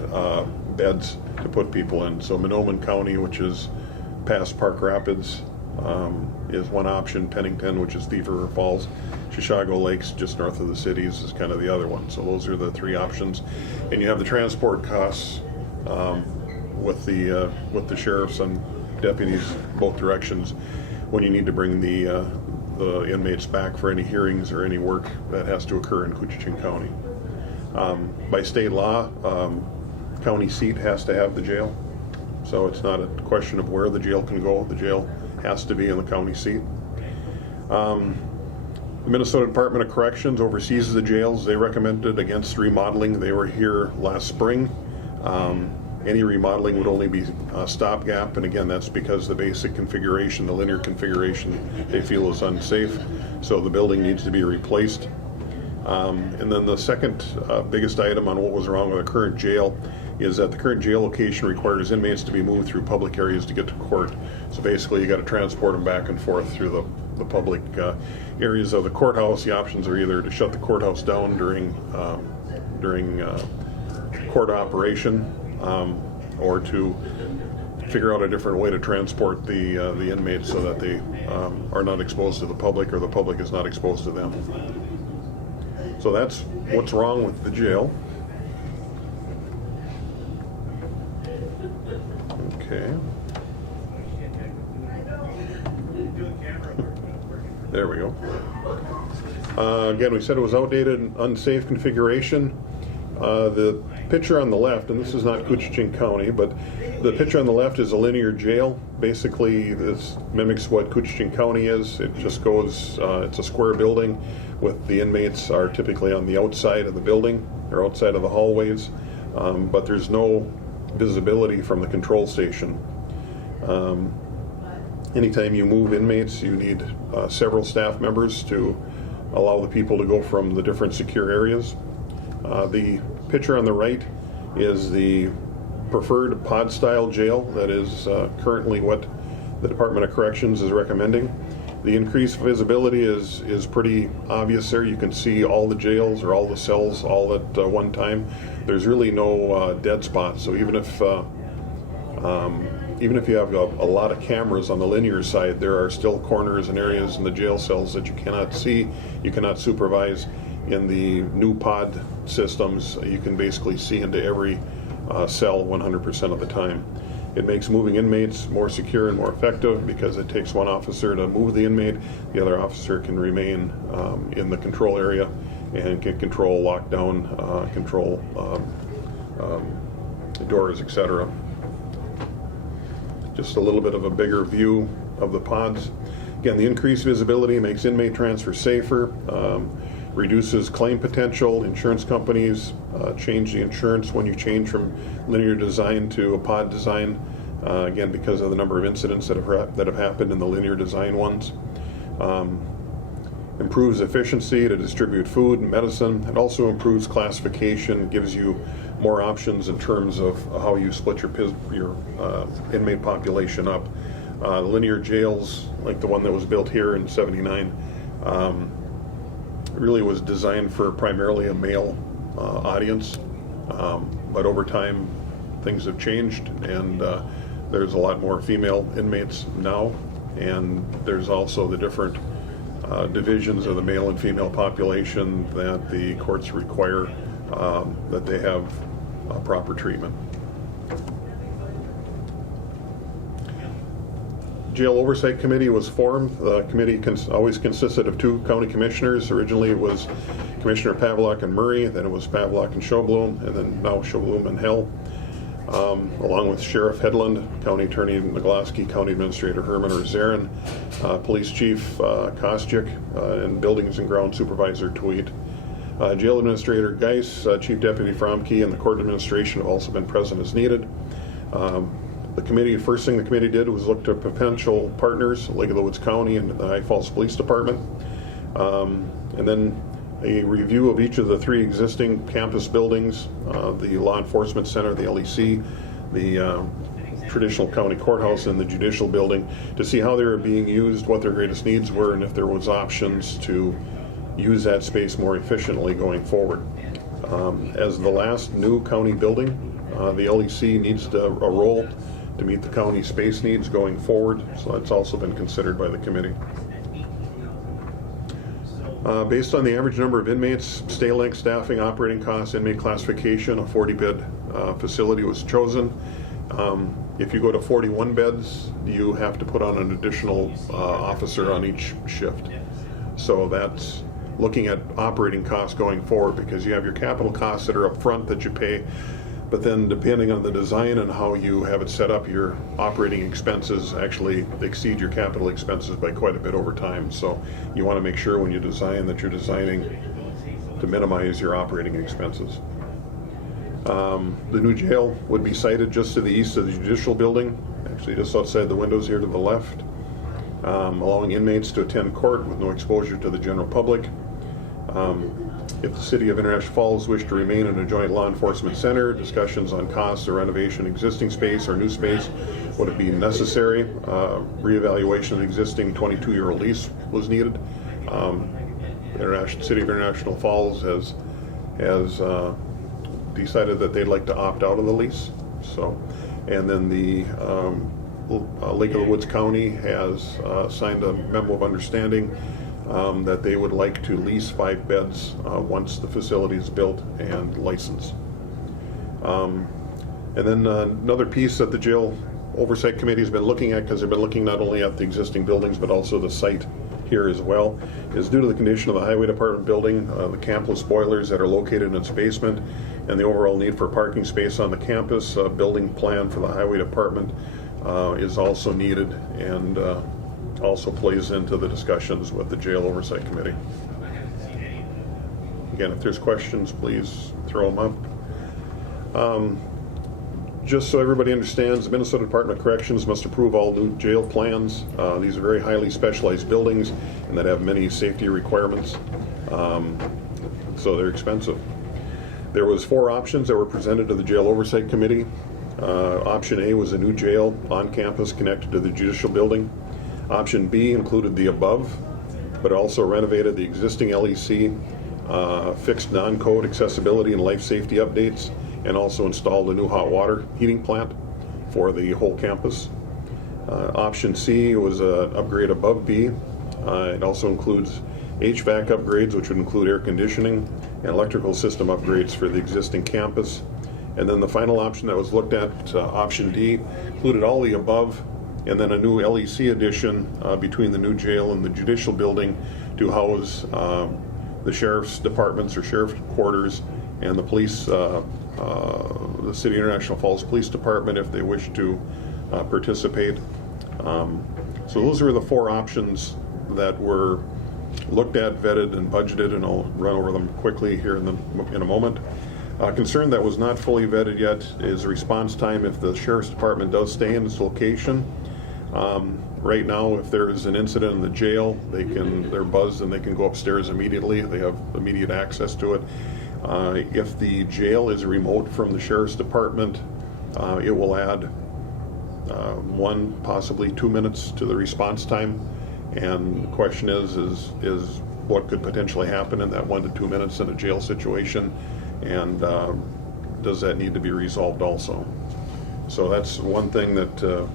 beds to put people in. So Monoman County, which is past Park Rapids, is one option. Pennington, which is Thief River Falls. Chicago Lakes, just north of the cities, is kind of the other one. So those are the three options. And you have the transport costs with the sheriffs and deputies both directions when you need to bring the inmates back for any hearings or any work that has to occur in Koochiching County. By state law, county seat has to have the jail, so it's not a question of where the jail can go. The jail has to be in the county seat. The Minnesota Department of Corrections oversees the jails. They recommended against remodeling. They were here last spring. Any remodeling would only be a stopgap, and again, that's because the basic configuration, the linear configuration, they feel is unsafe, so the building needs to be replaced. And then the second biggest item on what was wrong with the current jail is that the current jail location requires inmates to be moved through public areas to get to court. So basically, you got to transport them back and forth through the public areas of the courthouse. The options are either to shut the courthouse down during court operation, or to figure out a different way to transport the inmates so that they are not exposed to the public, or the public is not exposed to them. So that's what's wrong with the jail. Okay. There we go. Again, we said it was outdated and unsafe configuration. The picture on the left, and this is not Koochiching County, but the picture on the left is a linear jail. Basically, this mimics what Koochiching County is. It just goes, it's a square building with the inmates are typically on the outside of the building or outside of the hallways, but there's no visibility from the control station. Anytime you move inmates, you need several staff members to allow the people to go from the different secure areas. The picture on the right is the preferred pod-style jail that is currently what the Department of Corrections is recommending. The increased visibility is pretty obvious there. You can see all the jails or all the cells all at one time. There's really no dead spots. So even if you have a lot of cameras on the linear side, there are still corners and areas in the jail cells that you cannot see, you cannot supervise. In the new pod systems, you can basically see into every cell 100% of the time. It makes moving inmates more secure and more effective because it takes one officer to move the inmate. The other officer can remain in the control area and can control lockdown, control doors, etc. Just a little bit of a bigger view of the pods. Again, the increased visibility makes inmate transfer safer, reduces claim potential. Insurance companies change the insurance when you change from linear design to a pod design, again because of the number of incidents that have happened in the linear design ones. Improves efficiency to distribute food and medicine. It also improves classification, gives you more options in terms of how you split your inmate population up. Linear jails, like the one that was built here in '79, really was designed for primarily a male audience, but over time things have changed, and there's a lot more female inmates now, and there's also the different divisions of the male and female population that the courts require that they have proper treatment. Jail Oversight Committee was formed. The committee always consisted of 2 county commissioners. Originally it was Commissioner Pavlock and Murray, then it was Pavlock and Schoblum, and then now Schoblum and Hell, along with Sheriff Hedlund, County Attorney Nagloski, County Administrator Herman or Zarin, Police Chief Kostyuk, and Buildings and Ground Supervisor Tweed. Jail Administrator Geis, Chief Deputy Fromke, and the court administration have also been present as needed. The first thing the committee did was look to potential partners, Lake of the Woods County and the High Falls Police Department, and then a review of each of the 3 existing campus buildings, the Law Enforcement Center, the LEC, the traditional county courthouse, and the judicial building, to see how they were being used, what their greatest needs were, and if there was options to use that space more efficiently going forward. As the last new county building, the LEC needs a role to meet the county space needs going forward, so that's also been considered by the committee. Based on the average number of inmates, stay length, staffing, operating costs, inmate classification, a 40-bed facility was chosen. If you go to 41 beds, you have to put on an additional officer on each shift. So that's looking at operating costs going forward, because you have your capital costs that are up front that you pay, but then depending on the design and how you have it set up, your operating expenses actually exceed your capital expenses by quite a bit over time. So you want to make sure when you design that you're designing to minimize your operating expenses. The new jail would be sited just to the east of the judicial building, actually just outside the windows here to the left, allowing inmates to attend court with no exposure to the general public. If the City of International Falls wish to remain in a joint law enforcement center, discussions on costs or renovation of existing space or new space would it be necessary. Reevaluation of the existing 22-year-old lease was needed. City of International Falls has decided that they'd like to opt out of the lease. So, and then the Lake of the Woods County has signed a memo of understanding that they would like to lease 5 beds once the facility is built and licensed. And then another piece that the Jail Oversight Committee has been looking at, because they've been looking not only at the existing buildings but also the site here as well, is due to the condition of the Highway Department building, the campless boilers that are located in its basement, and the overall need for parking space on the campus. A building plan for the Highway Department is also needed, and also plays into the discussions with the Jail Oversight Committee. Again, if there's questions, please throw them up. Just so everybody understands, the Minnesota Department of Corrections must approve all new jail plans. These are very highly specialized buildings and that have many safety requirements, so they're expensive. There was 4 options that were presented to the Jail Oversight Committee. Option A was a new jail on campus connected to the judicial building. Option B included the above, but also renovated the existing LEC, fixed non-code accessibility and life safety updates, and also installed a new hot water heating plant for the whole campus. Option C was an upgrade above B. It also includes HVAC upgrades, which would include air conditioning and electrical system upgrades for the existing campus. And then the final option that was looked at, option D, included all the above, and then a new LEC addition between the new jail and the judicial building to house the sheriff's departments or sheriff quarters and the police, the City International Falls Police Department if they wish to participate. So those are the 4 options that were looked at, vetted, and budgeted, and I'll run over them quickly here in a moment. Concern that was not fully vetted yet is response time if the Sheriff's Department does stay in its location. Right now, if there is an incident in the jail, they're buzzed and they can go upstairs immediately. They have immediate access to it. If the jail is remote from the Sheriff's Department, it will add 1, possibly 2 minutes to the response time. And the question is what could potentially happen in that 1 to 2 minutes in a jail situation, and does that need to be resolved also? So that's one thing that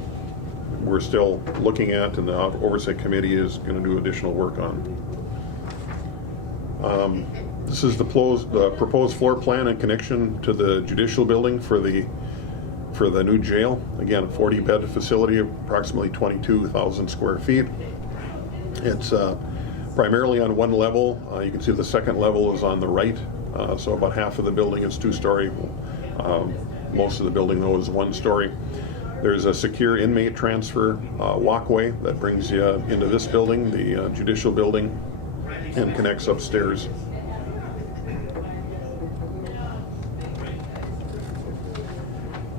we're still looking at, and the Oversight Committee is going to do additional work on. This is the proposed floor plan in connection to the judicial building for the new jail. Again, a 40-bed facility, approximately 22,000 square feet. It's primarily on one level. You can see the second level is on the right, so about half of the building is 2-story. Most of the building, though, is 1-story. There's a secure inmate transfer walkway that brings you into this building, the judicial building, and connects upstairs.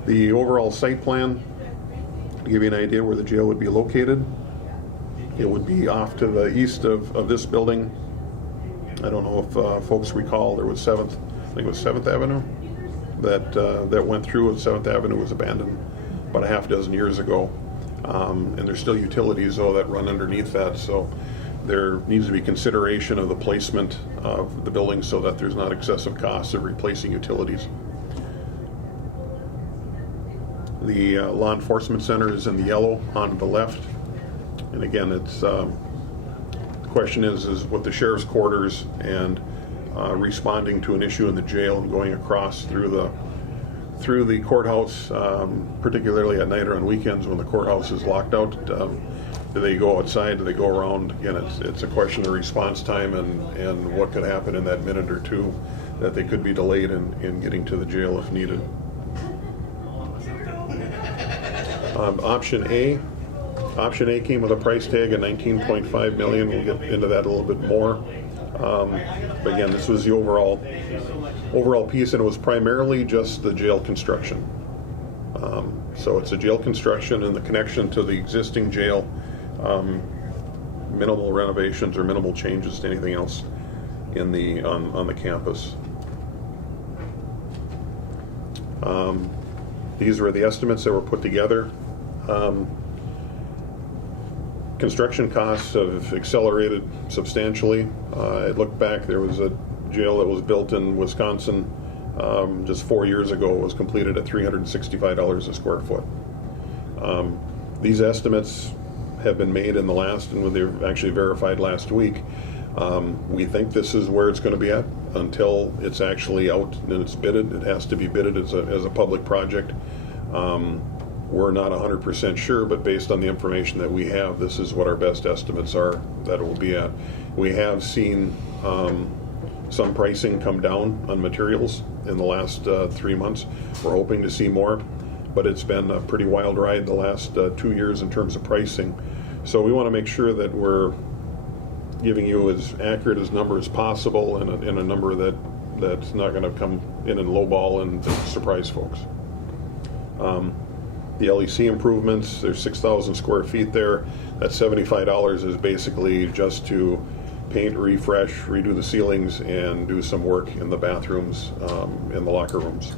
The overall site plan, to give you an idea where the jail would be located, it would be off to the east of this building. I don't know if folks recall, there was 7th Avenue that went through. 7th Avenue was abandoned about a half dozen years ago. And there's still utilities, though, that run underneath that. So there needs to be consideration of the placement of the building so that there's not excessive costs of replacing utilities. The law enforcement center is in the yellow on the left. And again, it's the question is what the sheriff's quarters and responding to an issue in the jail and going across through the courthouse, particularly at night or on weekends when the courthouse is locked out. Do they go outside? Do they go around? Again, it's a question of response time and what could happen in that minute or two that they could be delayed in getting to the jail if needed. Option A came with a price tag of $19.5 million. We'll get into that a little bit more. But again, this was the overall piece, and it was primarily just the jail construction. So it's a jail construction and the connection to the existing jail, minimal renovations or minimal changes to anything else on the campus. These were the estimates that were put together. Construction costs have accelerated substantially. I looked back, there was a jail that was built in Wisconsin just 4 years ago. It was completed at $365 a square foot. These estimates have been made in the last, and they were actually verified last week. We think this is where it's going to be at until it's actually out and it's bidded. It has to be bidded as a public project. We're not 100% sure, but based on the information that we have, this is what our best estimates are that it will be at. We have seen some pricing come down on materials in the last 3 months. We're hoping to see more, but it's been a pretty wild ride the last 2 years in terms of pricing. So we want to make sure that we're giving you as accurate as number as possible and a number that's not going to come in and lowball and surprise folks. The LEC improvements, there's 6,000 square feet there. That $75 is basically just to paint, refresh, redo the ceilings, and do some work in the bathrooms, in the locker rooms.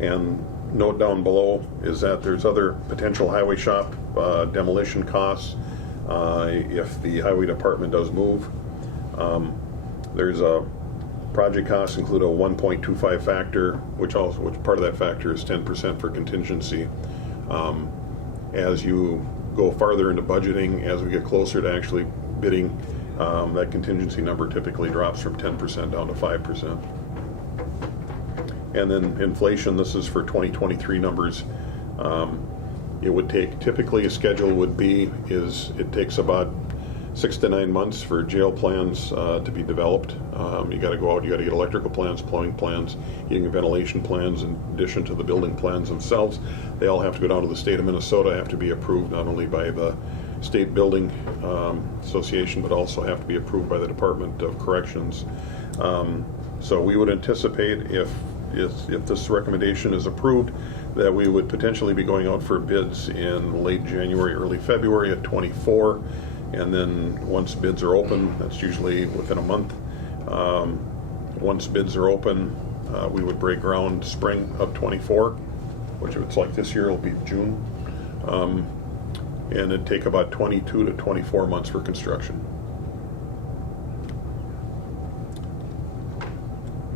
And note down below is that there's other potential highway shop demolition costs if the highway department does move. There's a project costs include a 1.25 factor, which part of that factor is 10% for contingency. As you go farther into budgeting, as we get closer to actually bidding, that contingency number typically drops from 10% down to 5%. And then inflation, this is for 2023 numbers. It would take, typically a schedule would be, it takes about 6 to 9 months for jail plans to be developed. You got to go out, you got to get electrical plans, plumbing plans, heating and ventilation plans, in addition to the building plans themselves. They all have to go down to the state of Minnesota, have to be approved not only by the State Building Association, but also have to be approved by the Department of Corrections. So we would anticipate if this recommendation is approved, that we would potentially be going out for bids in late January, early February of '24. And then once bids are open, that's usually within a month. Once bids are open, we would break ground spring of '24, which if it's like this year, it'll be June. And it'd take about 22 to 24 months for construction.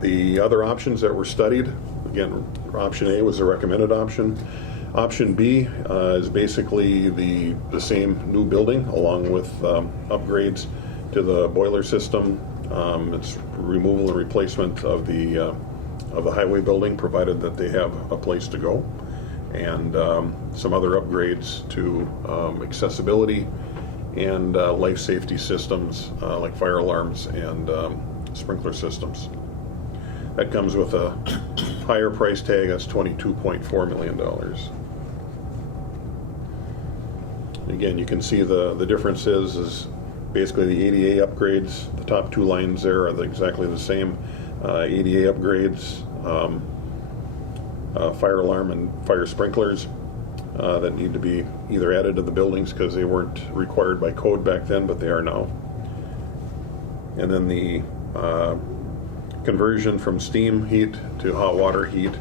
The other options that were studied, again, option A was the recommended option. Option B is basically the same new building along with upgrades to the boiler system. It's removal and replacement of the highway building, provided that they have a place to go, and some other upgrades to accessibility and life safety systems like fire alarms and sprinkler systems. That comes with a higher price tag. That's $22.4 million. Again, you can see the difference is basically the ADA upgrades. The top two lines there are exactly the same. ADA upgrades, fire alarm and fire sprinklers that need to be either added to the buildings because they weren't required by code back then, but they are now. And then the conversion from steam heat to hot water heat,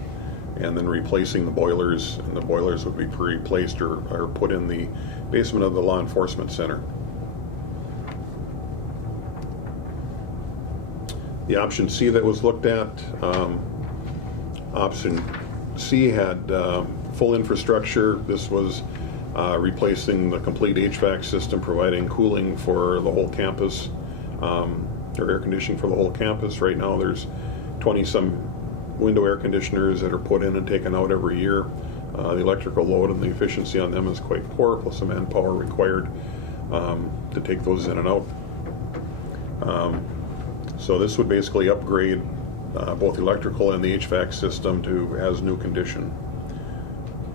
and then replacing the boilers, and the boilers would be replaced or put in the basement of the law enforcement center. The option C that was looked at, option C had full infrastructure. This was replacing the complete HVAC system, providing cooling for the whole campus, or air conditioning for the whole campus. Right now there's 20-some window air conditioners that are put in and taken out every year. The electrical load and the efficiency on them is quite poor, plus the manpower required to take those in and out. So this would basically upgrade both the electrical and the HVAC system to as new condition.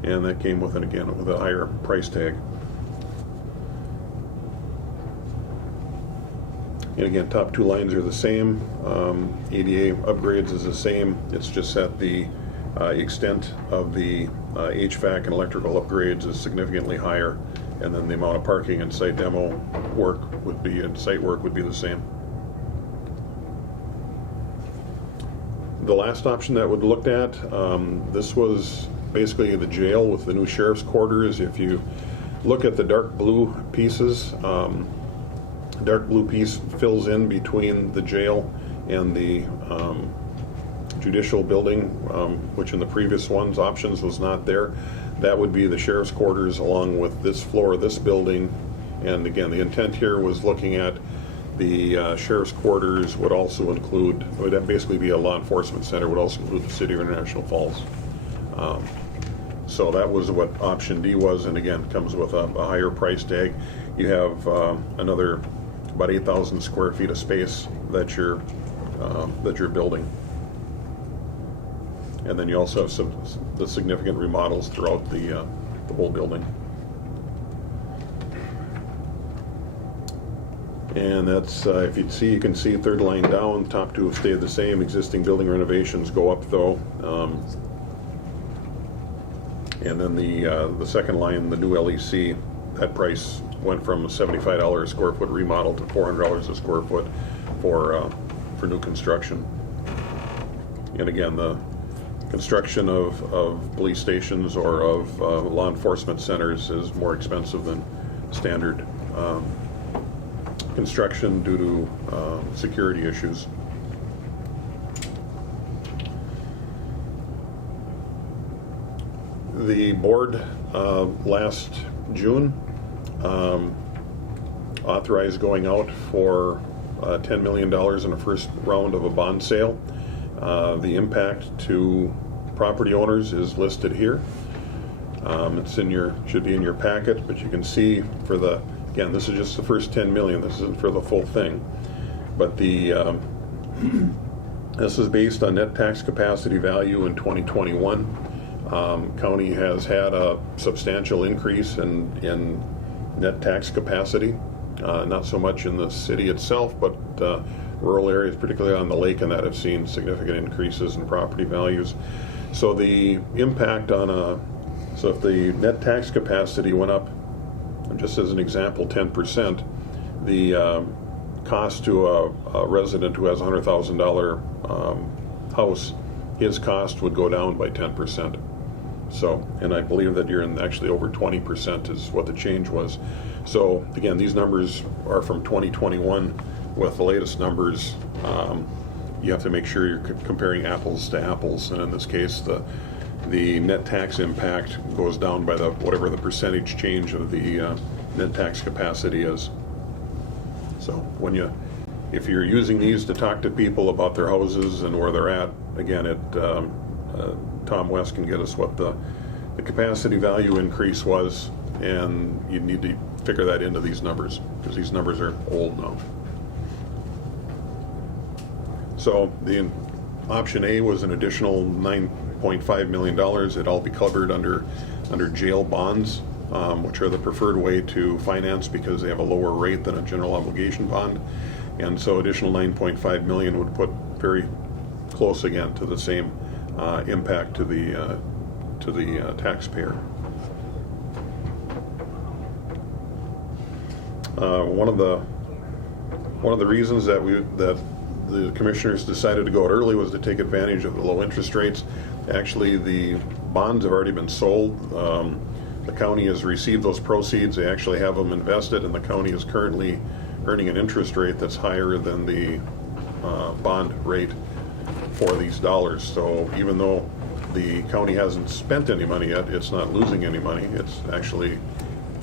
And that came with, again, with a higher price tag. And again, top two lines are the same. ADA upgrades is the same. It's just that the extent of the HVAC and electrical upgrades is significantly higher, and then the amount of parking and site demo work would be, and site work would be the same. The last option that would looked at, this was basically the jail with the new sheriff's quarters. If you look at the dark blue pieces, dark blue piece fills in between the jail and the judicial building, which in the previous ones options was not there. That would be the sheriff's quarters along with this floor of this building. And again, the intent here was looking at the sheriff's quarters would also include, would basically be a law enforcement center, would also include the city of International Falls. So that was what option D was, and again, comes with a higher price tag. You have another about 8,000 square feet of space that you're building, and then you also have the significant remodels throughout the whole building. And that's if you can see third line down, top two have stayed the same. Existing building renovations go up though, and then the second line, the new LEC, that price went from $75 a square foot remodel to $400 a square foot for new construction. And again, the construction of police stations or of law enforcement centers is more expensive than standard construction due to security issues. The board last June authorized going out for $10 million in a first round of a bond sale. The impact to property owners is listed here. It's should be in your packet, but you can see for again, this is just the first 10 million. This isn't for the full thing, but this is based on net tax capacity value in 2021. County has had a substantial increase in net tax capacity, not so much in the city itself, but rural areas, particularly on the lake, and that have seen significant increases in property values. So the impact so if the net tax capacity went up, just as an example, 10%, the cost to a resident who has a $100,000 house, his cost would go down by 10%. So, and I believe that you're in actually over 20% is what the change was. So again, these numbers are from 2021. With the latest numbers, you have to make sure you're comparing apples to apples. And in this case, the net tax impact goes down by whatever the percentage change of the net tax capacity is. So if you're using these to talk to people about their houses and where they're at, again, Tom West can get us what the capacity value increase was, and you need to figure that into these numbers because these numbers are old now. So the option A was an additional $9.5 million. It'd all be covered under jail bonds, which are the preferred way to finance because they have a lower rate than a general obligation bond. And so additional $9.5 million would put very close again to the same impact to the taxpayer. One of the reasons that the commissioners decided to go out early was to take advantage of the low interest rates. Actually, the bonds have already been sold. The county has received those proceeds. They actually have them invested, and the county is currently earning an interest rate that's higher than the bond rate for these dollars. So even though the county hasn't spent any money yet, it's not losing any money. It's actually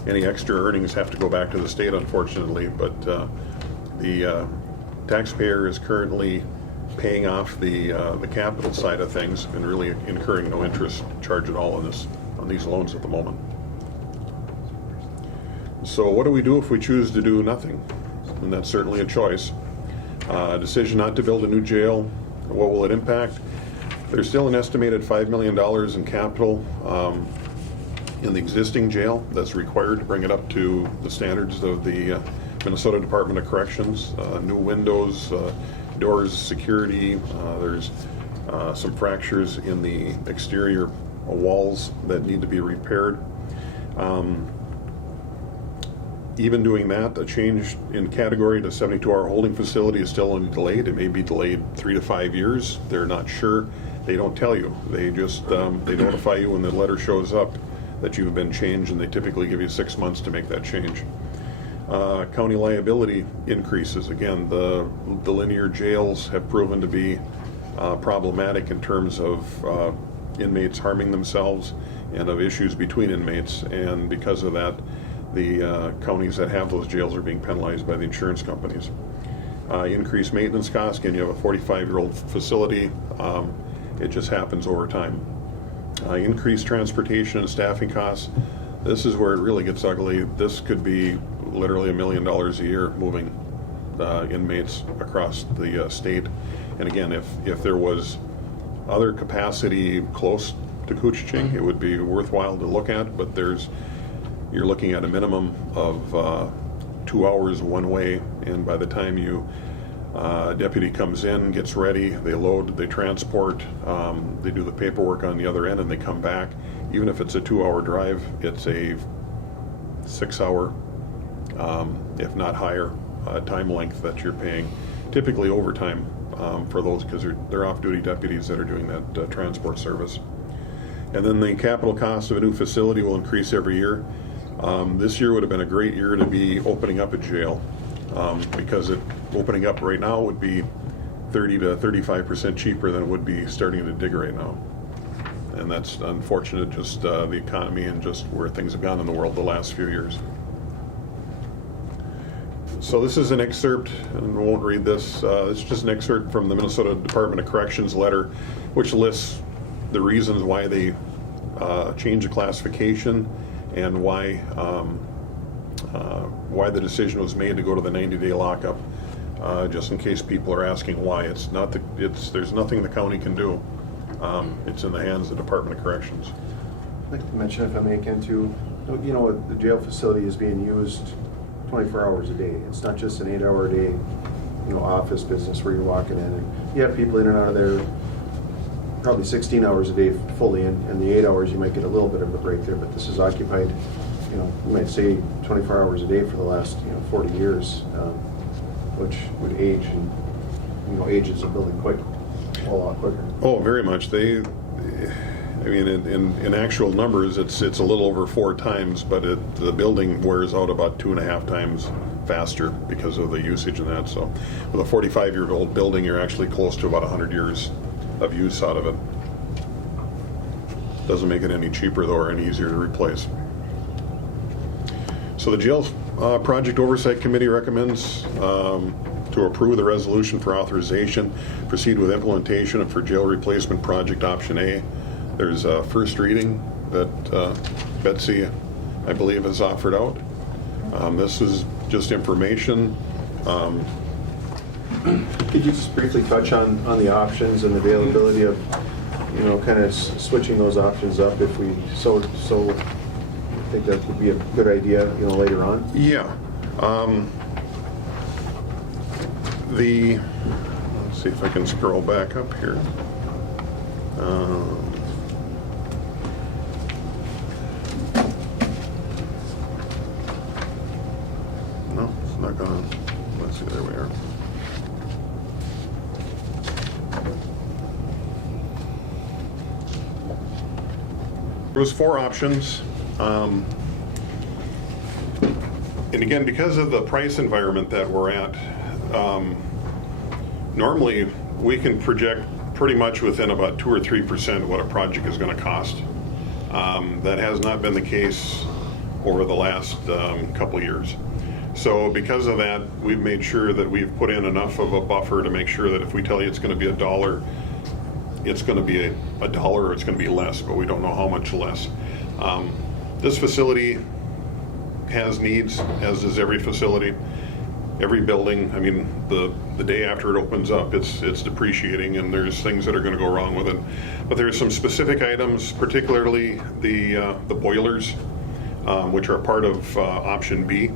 any extra earnings have to go back to the state, unfortunately. But the taxpayer is currently paying off the capital side of things and really incurring no interest charge at all on these loans at the moment. So what do we do if we choose to do nothing? And that's certainly a choice. Decision not to build a new jail. What will it impact? There's still an estimated $5 million in capital in the existing jail that's required to bring it up to the standards of the Minnesota Department of Corrections. New windows, doors, security. There's some fractures in the exterior walls that need to be repaired. Even doing that, a change in category to 72-hour holding facility is still only delayed. It may be delayed 3 to 5 years. They're not sure. They don't tell you. They just they notify you when the letter shows up that you've been changed, and they typically give you 6 months to make that change. County liability increases. Again, the linear jails have proven to be problematic in terms of inmates harming themselves and of issues between inmates, and because of that, the counties that have those jails are being penalized by the insurance companies. Increased maintenance costs. Again, you have a 45-year-old facility. It just happens over time. Increased transportation and staffing costs. This is where it really gets ugly. This could be literally $1 million a year moving inmates across the state. And again, if there was other capacity close to Koochiching, it would be worthwhile to look at, but you're looking at a minimum of 2 hours one way, and by the time deputy comes in, gets ready, they load, they transport, they do the paperwork on the other end, and they come back. Even if it's a 2-hour drive, it's a 6-hour, if not higher, time length that you're paying, typically overtime for those, because they're off-duty deputies that are doing that transport service. And then the capital cost of a new facility will increase every year. This year would have been a great year to be opening up a jail, because opening up right now would be 30 to 35% cheaper than it would be starting to dig right now. And that's unfortunate, just the economy and just where things have gone in the world the last few years. So this is an excerpt, and I won't read this. It's just an excerpt from the Minnesota Department of Corrections letter, which lists the reasons why they changed the classification and why the decision was made to go to the 90-day lockup. Just in case people are asking why, there's nothing the county can do. It's in the hands of the Department of Corrections. I'd like to mention, if I may, Ken, too, you know, the jail facility is being used 24 hours a day. It's not just an 8-hour a day, you know, office business where you're walking in, and you have people in and out of there probably 16 hours a day fully, and the 8 hours you might get a little bit of a break there, but this is occupied, you know, you might say 24 hours a day for the last, 40 years, which would age, and, ages a building quite a lot quicker. Oh, very much. In actual numbers, it's a little over 4 times, but the building wears out about 2.5 times faster because of the usage and that. So with a 45-year-old building, you're actually close to about 100 years of use out of it. Doesn't make it any cheaper, though, or any easier to replace. So the jail project oversight committee recommends to approve the resolution for authorization, proceed with implementation for jail replacement project option A. There's a first reading that Betsy, I believe, has offered out. This is just information. Could you just briefly touch on the options and availability of, kind of switching those options up if we so think that would be a good idea, later on? Yeah. Let's see if I can scroll back up here. No, it's not gonna. Let's see, there we are. There was 4 options. And again, because of the price environment that we're at, normally we can project pretty much within about 2 or 3% of what a project is going to cost. That has not been the case over the last couple of years. So because of that, we've made sure that we've put in enough of a buffer to make sure that if we tell you it's going to be $1, it's going to be a dollar, or it's going to be less, but we don't know how much less. This facility has needs, as does every facility, every building. I mean, the day after it opens up, it's depreciating, and there's things that are going to go wrong with it. But there's some specific items, particularly the boilers, which are part of option B.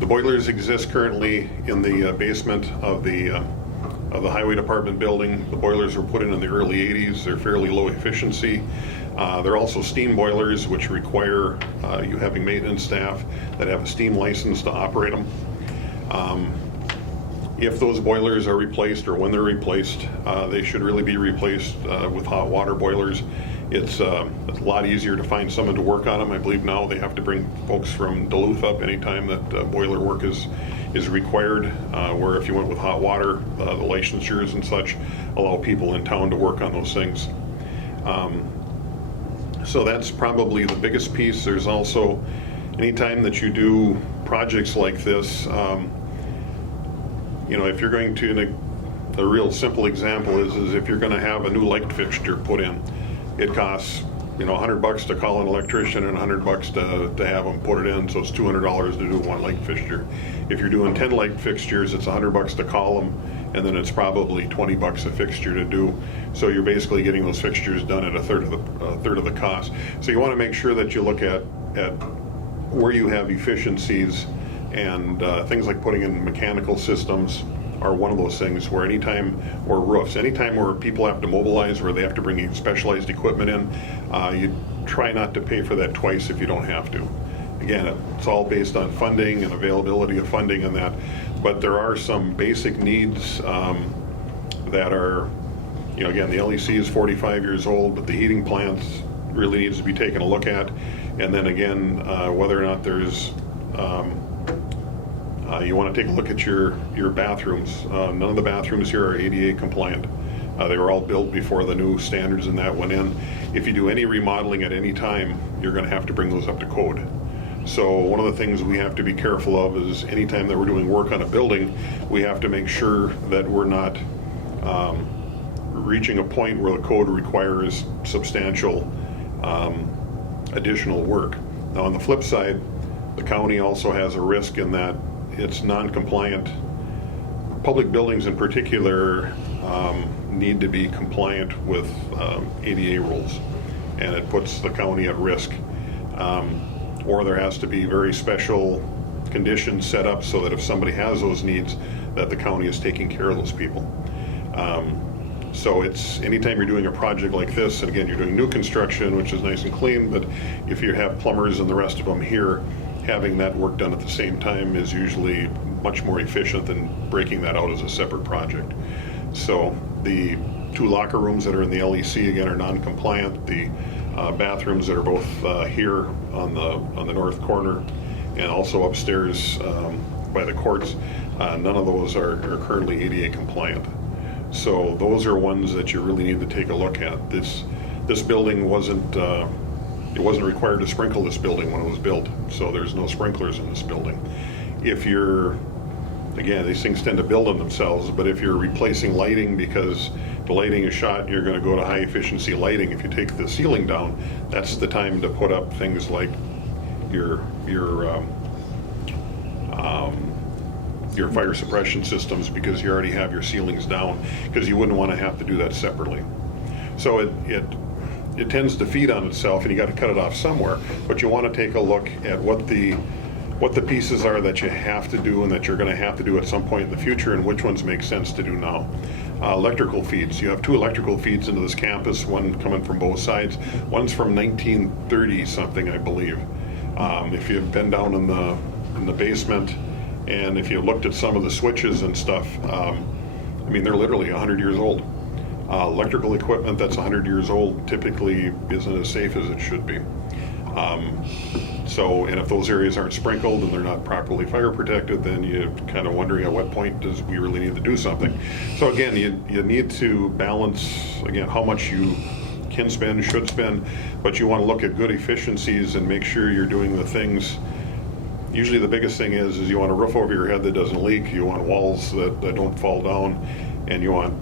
The boilers exist currently in the basement of the Highway Department building. The boilers were put in the early 80s. They're fairly low efficiency. They're also steam boilers, which require you having maintenance staff that have a steam license to operate them. If those boilers are replaced, or when they're replaced, they should really be replaced with hot water boilers. It's a lot easier to find someone to work on them. I believe now they have to bring folks from Duluth up anytime that boiler work is required, where if you went with hot water, the licensures and such allow people in town to work on those things. So that's probably the biggest piece. There's also, anytime that you do projects like this, if you're going to, a real simple example is if you're going to have a new light fixture put in, it costs $100 to call an electrician and $100 to have them put it in, so it's $200 to do one light fixture. If you're doing 10 light fixtures, it's $100 to call them, and then it's probably $20 a fixture to do. So you're basically getting those fixtures done at a third of the cost. So you want to make sure that you look at where you have efficiencies, and things like putting in mechanical systems are one of those things where anytime where people have to mobilize, where they have to bring specialized equipment in, you try not to pay for that twice if you don't have to. Again, it's all based on funding and availability of funding and that, but there are some basic needs that are, you know, again, the LEC is 45 years old, but the heating plants really needs to be taken a look at. And then again, whether or not there's, you want to take a look at your bathrooms. None of the bathrooms here are ADA compliant. They were all built before the new standards and that went in. If you do any remodeling at any time, you're going to have to bring those up to code. So one of the things we have to be careful of is anytime that we're doing work on a building, we have to make sure that we're not reaching a point where the code requires substantial additional work. Now on the flip side, the county also has a risk in that it's non-compliant. Public buildings in particular need to be compliant with ADA rules, and it puts the county at risk. Or there has to be very special conditions set up so that if somebody has those needs, that the county is taking care of those people. So it's anytime you're doing a project like this, and again, you're doing new construction, which is nice and clean, but if you have plumbers and the rest of them here, having that work done at the same time is usually much more efficient than breaking that out as a separate project. So the 2 locker rooms that are in the LEC, again, are non-compliant. The bathrooms that are both here on the north corner and also upstairs by the courts, none of those are currently ADA compliant. So those are ones that you really need to take a look at. This building wasn't required to sprinkle this building when it was built, so there's no sprinklers in this building. If you're, again, these things tend to build on themselves, but if you're replacing lighting because the lighting is shot, you're going to go to high efficiency lighting. If you take the ceiling down, that's the time to put up things like your fire suppression systems, because you already have your ceilings down, because you wouldn't want to have to do that separately. So it tends to feed on itself, and you got to cut it off somewhere. But you want to take a look at what the pieces are that you have to do and that you're going to have to do at some point in the future, and which ones make sense to do now. Electrical feeds. You have 2 electrical feeds into this campus, one coming from both sides. One's from 1930 something, I believe. If you've been down in the basement, and if you looked at some of the switches and stuff, I mean, they're literally 100 years old. Electrical equipment that's 100 years old typically isn't as safe as it should be. And if those areas aren't sprinkled and they're not properly fire protected, then you're kind of wondering at what point does we really need to do something. So again, you need to balance, again, how much you can spend, should spend, but you want to look at good efficiencies and make sure you're doing the things. Usually the biggest thing is you want a roof over your head that doesn't leak, you want walls that don't fall down, and you want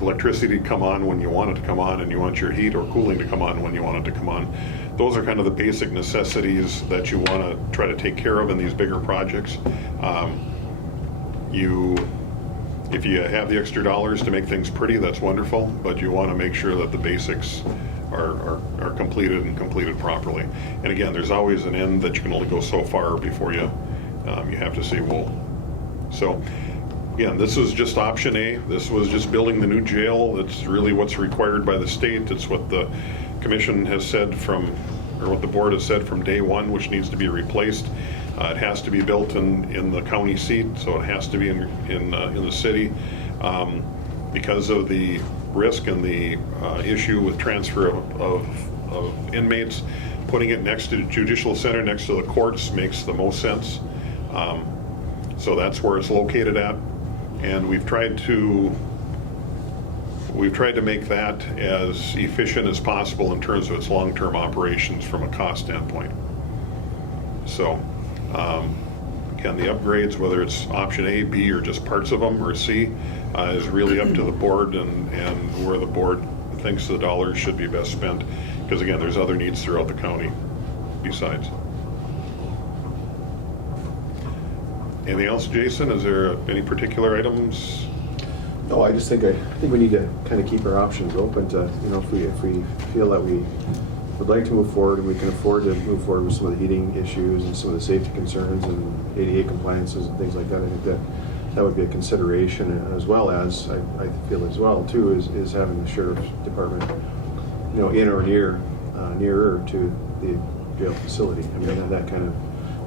electricity to come on when you want it to come on, and you want your heat or cooling to come on when you want it to come on. Those are kind of the basic necessities that you want to try to take care of in these bigger projects. If you have the extra dollars to make things pretty, that's wonderful, but you want to make sure that the basics are completed and completed properly. And again, there's always an end that you can only go so far before you have to say, well, so again, this was just option A. This was just building the new jail. It's really what's required by the state. It's what the commission has said or what the board has said from day one, which needs to be replaced. It has to be built in the county seat, so it has to be in the city. Because of the risk and the issue with transfer of inmates, putting it next to the judicial center, next to the courts, makes the most sense. So that's where it's located at, and we've tried to make that as efficient as possible in terms of its long-term operations from a cost standpoint. So again, the upgrades, whether it's option A, B, or just parts of them, or C, is really up to the board and where the board thinks the dollars should be best spent. Because again, there's other needs throughout the county besides. Anything else, Jason? Is there any particular items? No, I just think we need to kind of keep our options open to, if we feel that we would like to move forward and we can afford to move forward with some of the heating issues and some of the safety concerns and ADA compliances and things like that. I think that would be a consideration, as well as I feel as well too is having the sheriff's department, in or nearer to the jail facility. I mean, that kind of,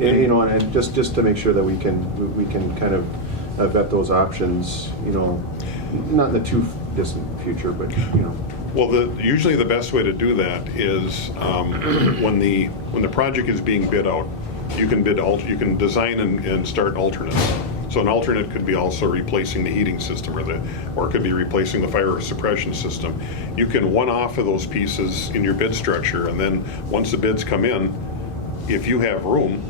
and just to make sure that we can kind of vet those options, not in the too distant future, but, you know. Well, usually the best way to do that is when the project is being bid out, you can design and start alternates. So an alternate could be also replacing the heating system, or it could be replacing the fire suppression system. You can one-off of those pieces in your bid structure, and then once the bids come in, if you have room,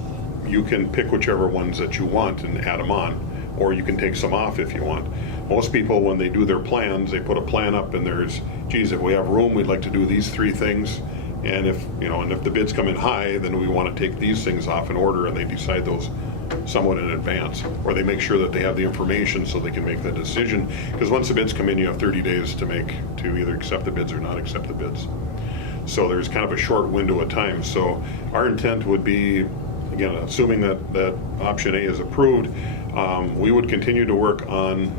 you can pick whichever ones that you want and add them on, or you can take some off if you want. Most people, when they do their plans, they put a plan up and there's, geez, if we have room, we'd like to do these 3 things. And if the bids come in high, then we want to take these things off in order, and they decide those somewhat in advance, or they make sure that they have the information so they can make that decision. Because once the bids come in, you have 30 days to either accept the bids or not accept the bids. So there's kind of a short window of time. So our intent would be, again, assuming that option A is approved, we would continue to work on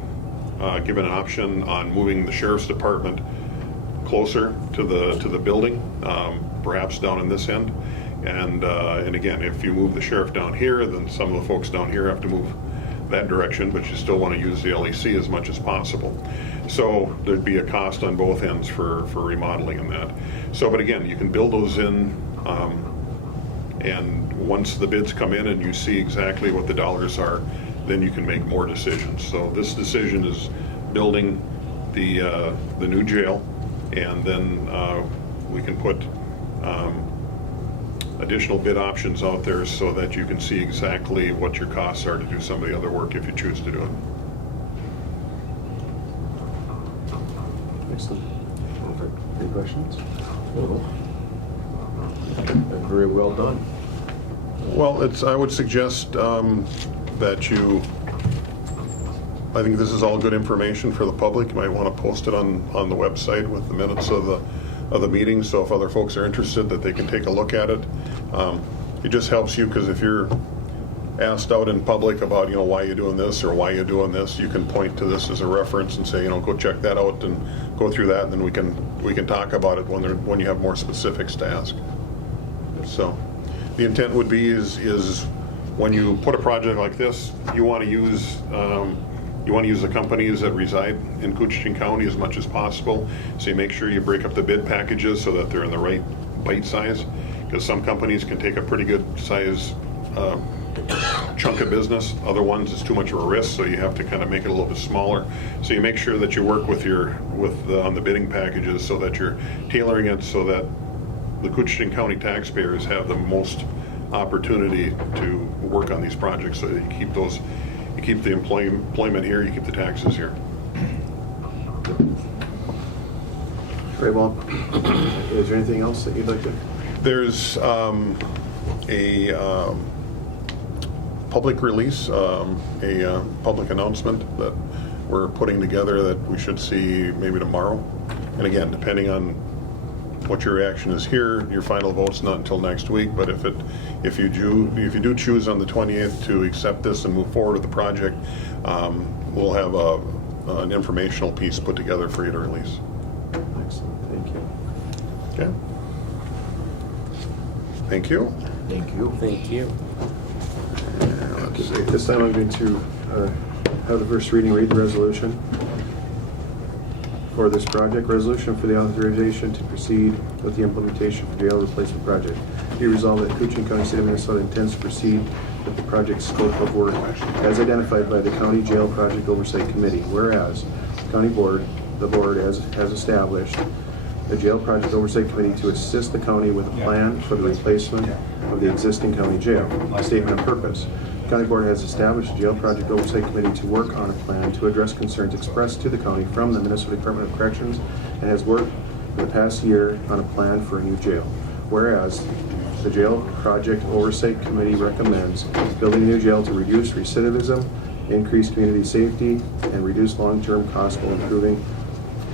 giving an option on moving the sheriff's department closer to the building, perhaps down in this end. And again, if you move the sheriff down here, then some of the folks down here have to move that direction, but you still want to use the LEC as much as possible. So there'd be a cost on both ends for remodeling and that. So, but again, you can build those in, and once the bids come in and you see exactly what the dollars are, then you can make more decisions. So this decision is building the new jail, and then we can put additional bid options out there so that you can see exactly what your costs are to do some of the other work if you choose to do it. Excellent. Perfect. Any questions? Very well done. Well, I would suggest that I think this is all good information for the public. You might want to post it on the website with the minutes of the meeting, so if other folks are interested, that they can take a look at it. It just helps you, because if you're asked out in public about, why you're doing this or why you're doing this, you can point to this as a reference and say, go check that out and go through that, and then we can talk about it when you have more specifics to ask. So the intent would be is when you put a project like this, you want to use the companies that reside in Koochiching County as much as possible. So you make sure you break up the bid packages so that they're in the right bite size, because some companies can take a pretty good size chunk of business. Other ones, it's too much of a risk, so you have to kind of make it a little bit smaller. So you make sure that you work on the bidding packages so that you're tailoring it so that the Koochiching County taxpayers have the most opportunity to work on these projects, so that you keep the employment here, you keep the taxes here. Very well. Is there anything else that you'd like to? There's a public release, a public announcement that we're putting together that we should see maybe tomorrow. And again, depending on what your reaction is here, your final vote's not until next week. But if you do choose on the 28th to accept this and move forward with the project, we'll have an informational piece put together for you to release. Excellent. Thank you. Okay. Thank you. Thank you. Thank you. Let's see. At this time, I'm going to have the first reading, read the resolution for this project. Resolution for the authorization to proceed with the implementation for jail replacement project. Be resolved that Koochiching County, State of Minnesota intends to proceed with the project scope of work as identified by the County Jail Project Oversight Committee. Whereas the board has established the Jail Project Oversight Committee to assist the county with a plan for the replacement of the existing county jail. Statement of purpose. The County Board has established a Jail Project Oversight Committee to work on a plan to address concerns expressed to the county from the Minnesota Department of Corrections, and has worked for the past year on a plan for a new jail. Whereas the Jail Project Oversight Committee recommends building a new jail to reduce recidivism, increase community safety, and reduce long-term costs while improving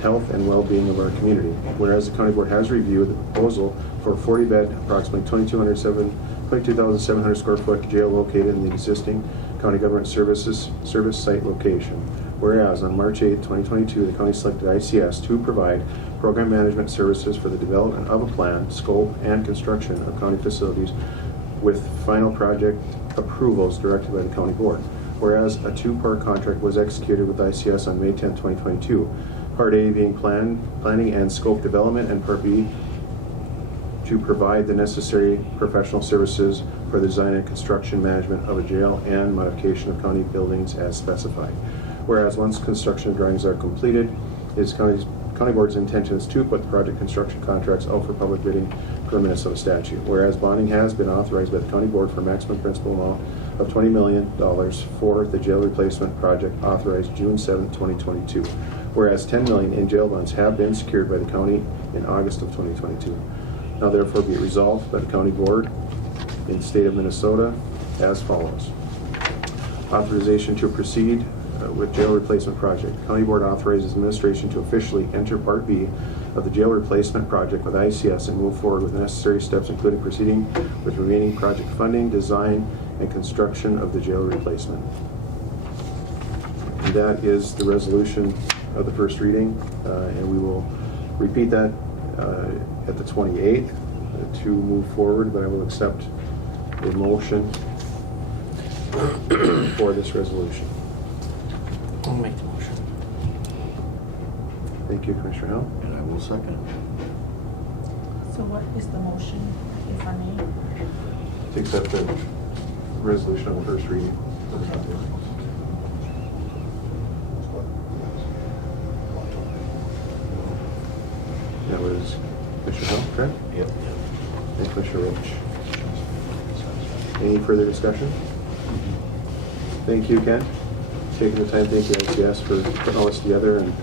health and well-being of our community. Whereas the County Board has reviewed the proposal for a 40-bed, approximately 22,700 square foot jail located in the existing County Government Service site location. Whereas on March 8, 2022, the county selected ICS to provide program management services for the development of a plan, scope, and construction of county facilities with final project approvals directed by the County Board. whereas a two-part contract was executed with ICS on May 10, 2022. Part A being planning and scope development, and Part B to provide the necessary professional services for the design and construction management of a jail and modification of county buildings as specified. Whereas once construction drawings are completed, it is county board's intentions to put the project construction contracts out for public bidding per Minnesota statute. Whereas bonding has been authorized by the county board for maximum principal amount of $20 million for the jail replacement project authorized June 7, 2022. Whereas $10 million in jail bonds have been secured by the county in August of 2022. Now therefore be it resolved by the county board in the state of Minnesota as follows. Authorization to proceed with jail replacement project. County board authorizes administration to officially enter Part B of the jail replacement project with ICS and move forward with the necessary steps, including proceeding with remaining project funding, design, and construction of the jail replacement. And that is the resolution of the first reading, and we will repeat that at the 28th to move forward, but I will accept a motion for this resolution. I'll make the motion. Thank you, Commissioner Howell. And I will second. So what is the motion, if I may? To accept the resolution on the first reading. That was Commissioner Howell, correct? Yep. And Commissioner Roach. Any further discussion? Thank you, Ken. Taking the time. Thank you, ICS, for putting all this together, and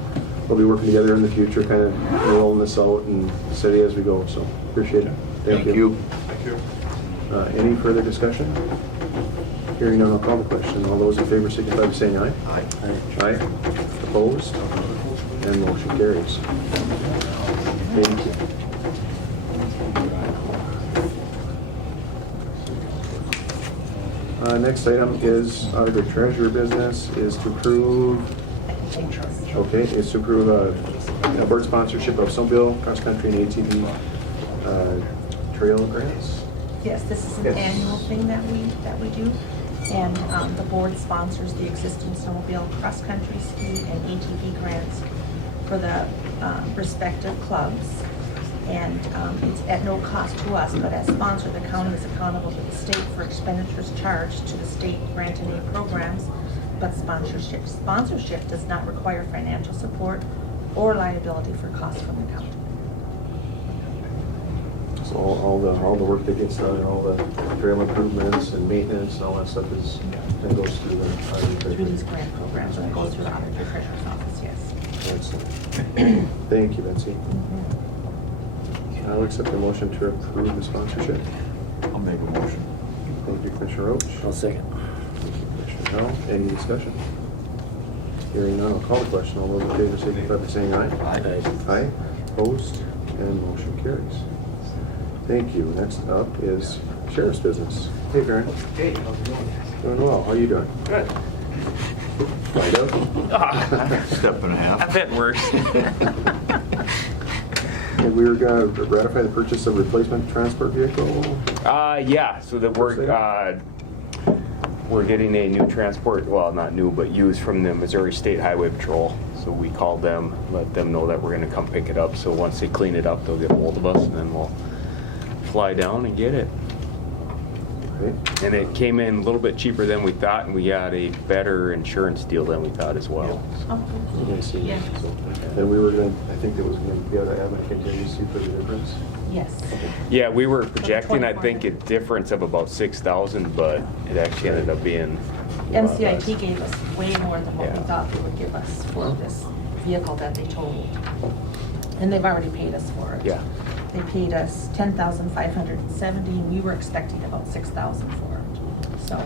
we'll be working together in the future, kind of rolling this out and steady as we go. So appreciate it. Thank you. Thank you. Any further discussion? Hearing none, I'll call the question. All those in favor signify by saying aye. Aye. Aye. Opposed? And motion carries. Thank you. Next item is auditor treasurer business, is to approve, okay, is to approve a board sponsorship of snowmobile, cross-country, and ATV trail grants. Yes, this is an Yes. annual thing that we do, and the board sponsors the existing snowmobile, cross-country, ski, and ATV grants for the respective clubs. And it's at no cost to us, but as sponsor, the county is accountable to the state for expenditures charged to the state grant and aid programs, but sponsorship does not require financial support or liability for costs from the county. So all the work that gets done, and all the trail improvements and maintenance and all that stuff is, that goes through the auditor Through treasurer. these grant programs, and it goes through the auditor treasurer's office, yes. Excellent. Thank you, Betsy. I'll accept the motion to approve the sponsorship. I'll make a motion. Thank you, Commissioner Roach. I'll second. Thank you, Commissioner Howell. Any discussion? Hearing none, I'll call the question. All those in favor signify by saying aye. Aye. Aye. Opposed? And motion carries. Thank you. Next up is sheriff's business. Hey, Karen. Hey, how's it going? Doing well. How are you doing? Good. Find out. Step and a half. A bit worse. And we were going to ratify the purchase of replacement transport vehicle. Yeah, so that we're getting a new transport, well, not new, but used from the Missouri State Highway Patrol. So we called them, let them know that we're gonna come pick it up. So once they clean it up, they'll get a hold of us, and then we'll fly down and get it. Okay. And it came in a little bit cheaper than we thought, and we got a better insurance deal than we thought as well. Oh, We're going to see. Yeah. So, and we were going to, I think it was going to be able to have a contingency for the difference. yes. Yeah, we were projecting, I think, a 24. difference of about 6,000, but it actually ended up being a lot less. NCIT gave us way more than what we Yeah. thought they would give us for this vehicle that they totaled. And they've already paid us for it. Yeah. They paid us $10,570, and we were expecting about $6,000 for it. So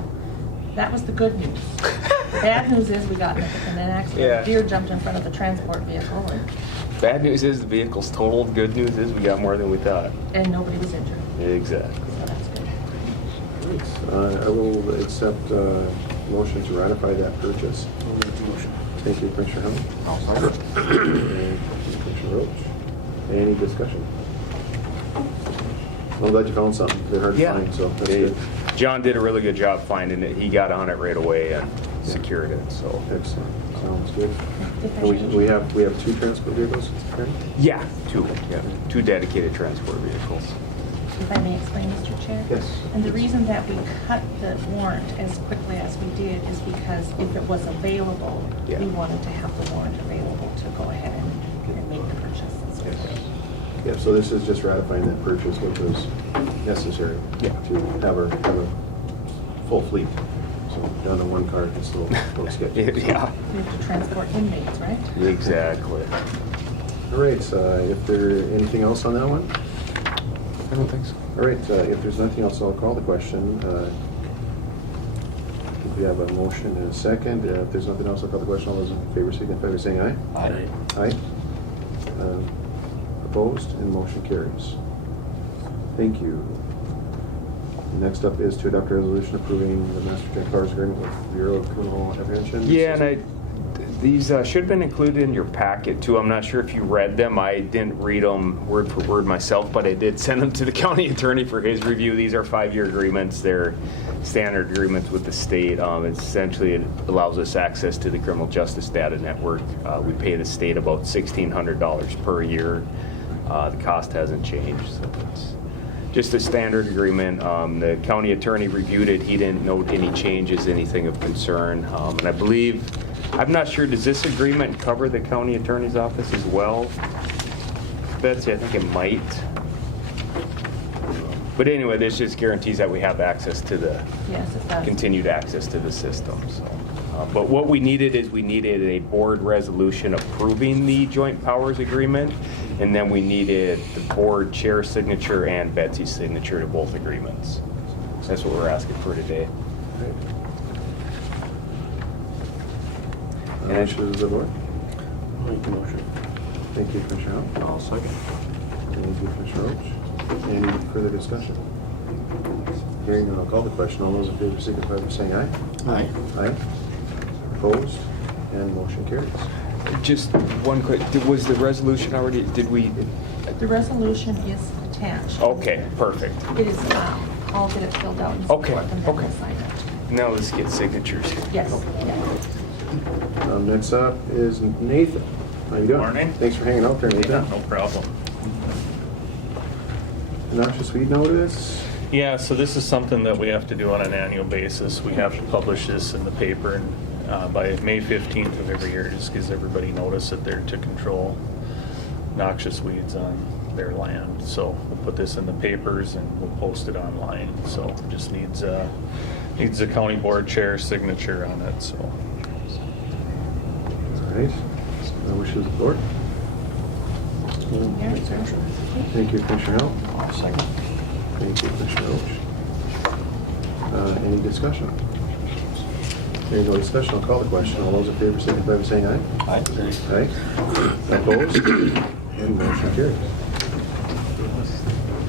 that was the good news. The bad news is we got in an accident. Yeah. A deer jumped in front of the transport vehicle, Bad news is the vehicle's totaled. Good news is we got more than we thought. and nobody was injured. Exactly. So that's good. Thanks. I will accept motion to ratify that purchase. I'll make the motion. Thank you, Commissioner Howell. I'll second. And Commissioner Roach. Any discussion? I'm glad you found something. They're hard to Yeah. find, so that's Hey, good. John did a really good job finding it. He got on it right away, and secured it, so. Excellent, sounds good. If I And may- we have two transport vehicles, correct? Yeah, two dedicated transport vehicles. If I may explain, Mr. Chair? Yes. And the reason that we cut the warrant as quickly as we did is because if it was available, Yeah. we wanted to have the warrant available to go ahead and make the purchase. and so forth. Yeah, so this is just ratifying that purchase, which was necessary to have a full fleet. So down to one car, it's a little sketchy. Yeah, We have to transport inmates, right? exactly. All right, if there anything else on that one? I don't think so. All right, if there's nothing else, I'll call the question. We have a motion and a second. If there's nothing else, I'll call the question. All those in favor signify by saying aye. Aye. Aye. Opposed, and motion carries. Thank you. Next up is to adopt a resolution approving the Master Joint Powers Agreement with Bureau of Criminal Apprehension. Yeah, and these should have been included in your packet too. I'm not sure if you read them. I didn't read them word for word myself, but I did send them to the county attorney for his review. These are 5-year agreements. They're standard agreements with the state. Essentially, it allows us access to the criminal justice data network. We pay the state about $1,600 per year. The cost hasn't changed, so it's just a standard agreement. The county attorney reviewed it. He didn't note any changes, anything of concern. And I believe, I'm not sure, does this agreement cover the county attorney's office as well? Betsy, I think it might. But anyway, this just guarantees that we have access to the, Yes, it does. continued access to the system. So, but what we needed is we needed a board resolution approving the joint powers agreement, and then we needed the board chair signature and Betsy's signature to both agreements. So that's what we're asking for today. Wishes of the board. Make the motion. Thank you, Commissioner Howell. I'll second. Thank you, Commissioner Roach. Any further discussion? Hearing none, I'll call the question. All those in favor signify by saying aye. Aye. Aye. Opposed? And motion carries. Just one quick, was the resolution already, did we? The resolution is attached. Okay, perfect. It is, I'll get it filled out and so Okay, forth, and then we'll okay. sign it. Now let's get signatures. Yes, yeah. Next up is Nathan. How you doing? Morning. Thanks for hanging out there, Nathan. No problem. Noxious weed notice. Yeah, so this is something that we have to do on an annual basis. We have to publish this in the paper by May 15th of every year. Just gives everybody notice that they're to control noxious weeds on their land. So we'll put this in the papers and we'll post it online. So it just needs the county board chair signature on it, so. All right. Wishes of the board. Here, sir. Thank you, Commissioner Howell. I'll second. Thank you, Commissioner Roach. Any discussion? Hearing no discussion, I'll call the question. All those in favor signify by saying aye. Aye. Aye. Opposed? And motion carries.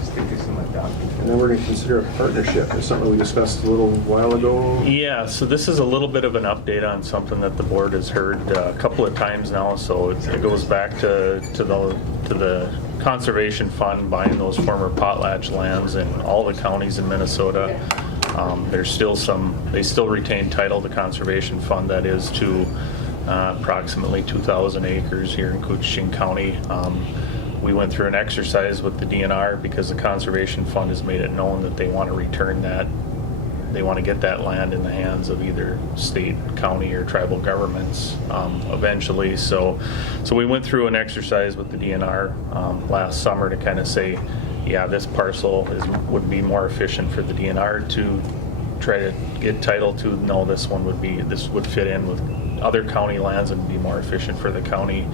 Stick this in my document. And then we're going to consider a partnership. It's something we discussed a little while ago. Yeah, so this is a little bit of an update on something that the board has heard a couple of times now. So it goes back to the Conservation Fund buying those former potlatch lands in all the counties in Minnesota. There's still they still retain title, the Conservation Fund, that is, to approximately 2,000 acres here in Koochiching County. We went through an exercise with the DNR because the Conservation Fund has made it known that they want to return that. They want to get that land in the hands of either state, county, or tribal governments eventually. So we went through an exercise with the DNR last summer to kind of say, yeah, this parcel would be more efficient for the DNR to try to get title to. No, this would fit in with other county lands and be more efficient for the county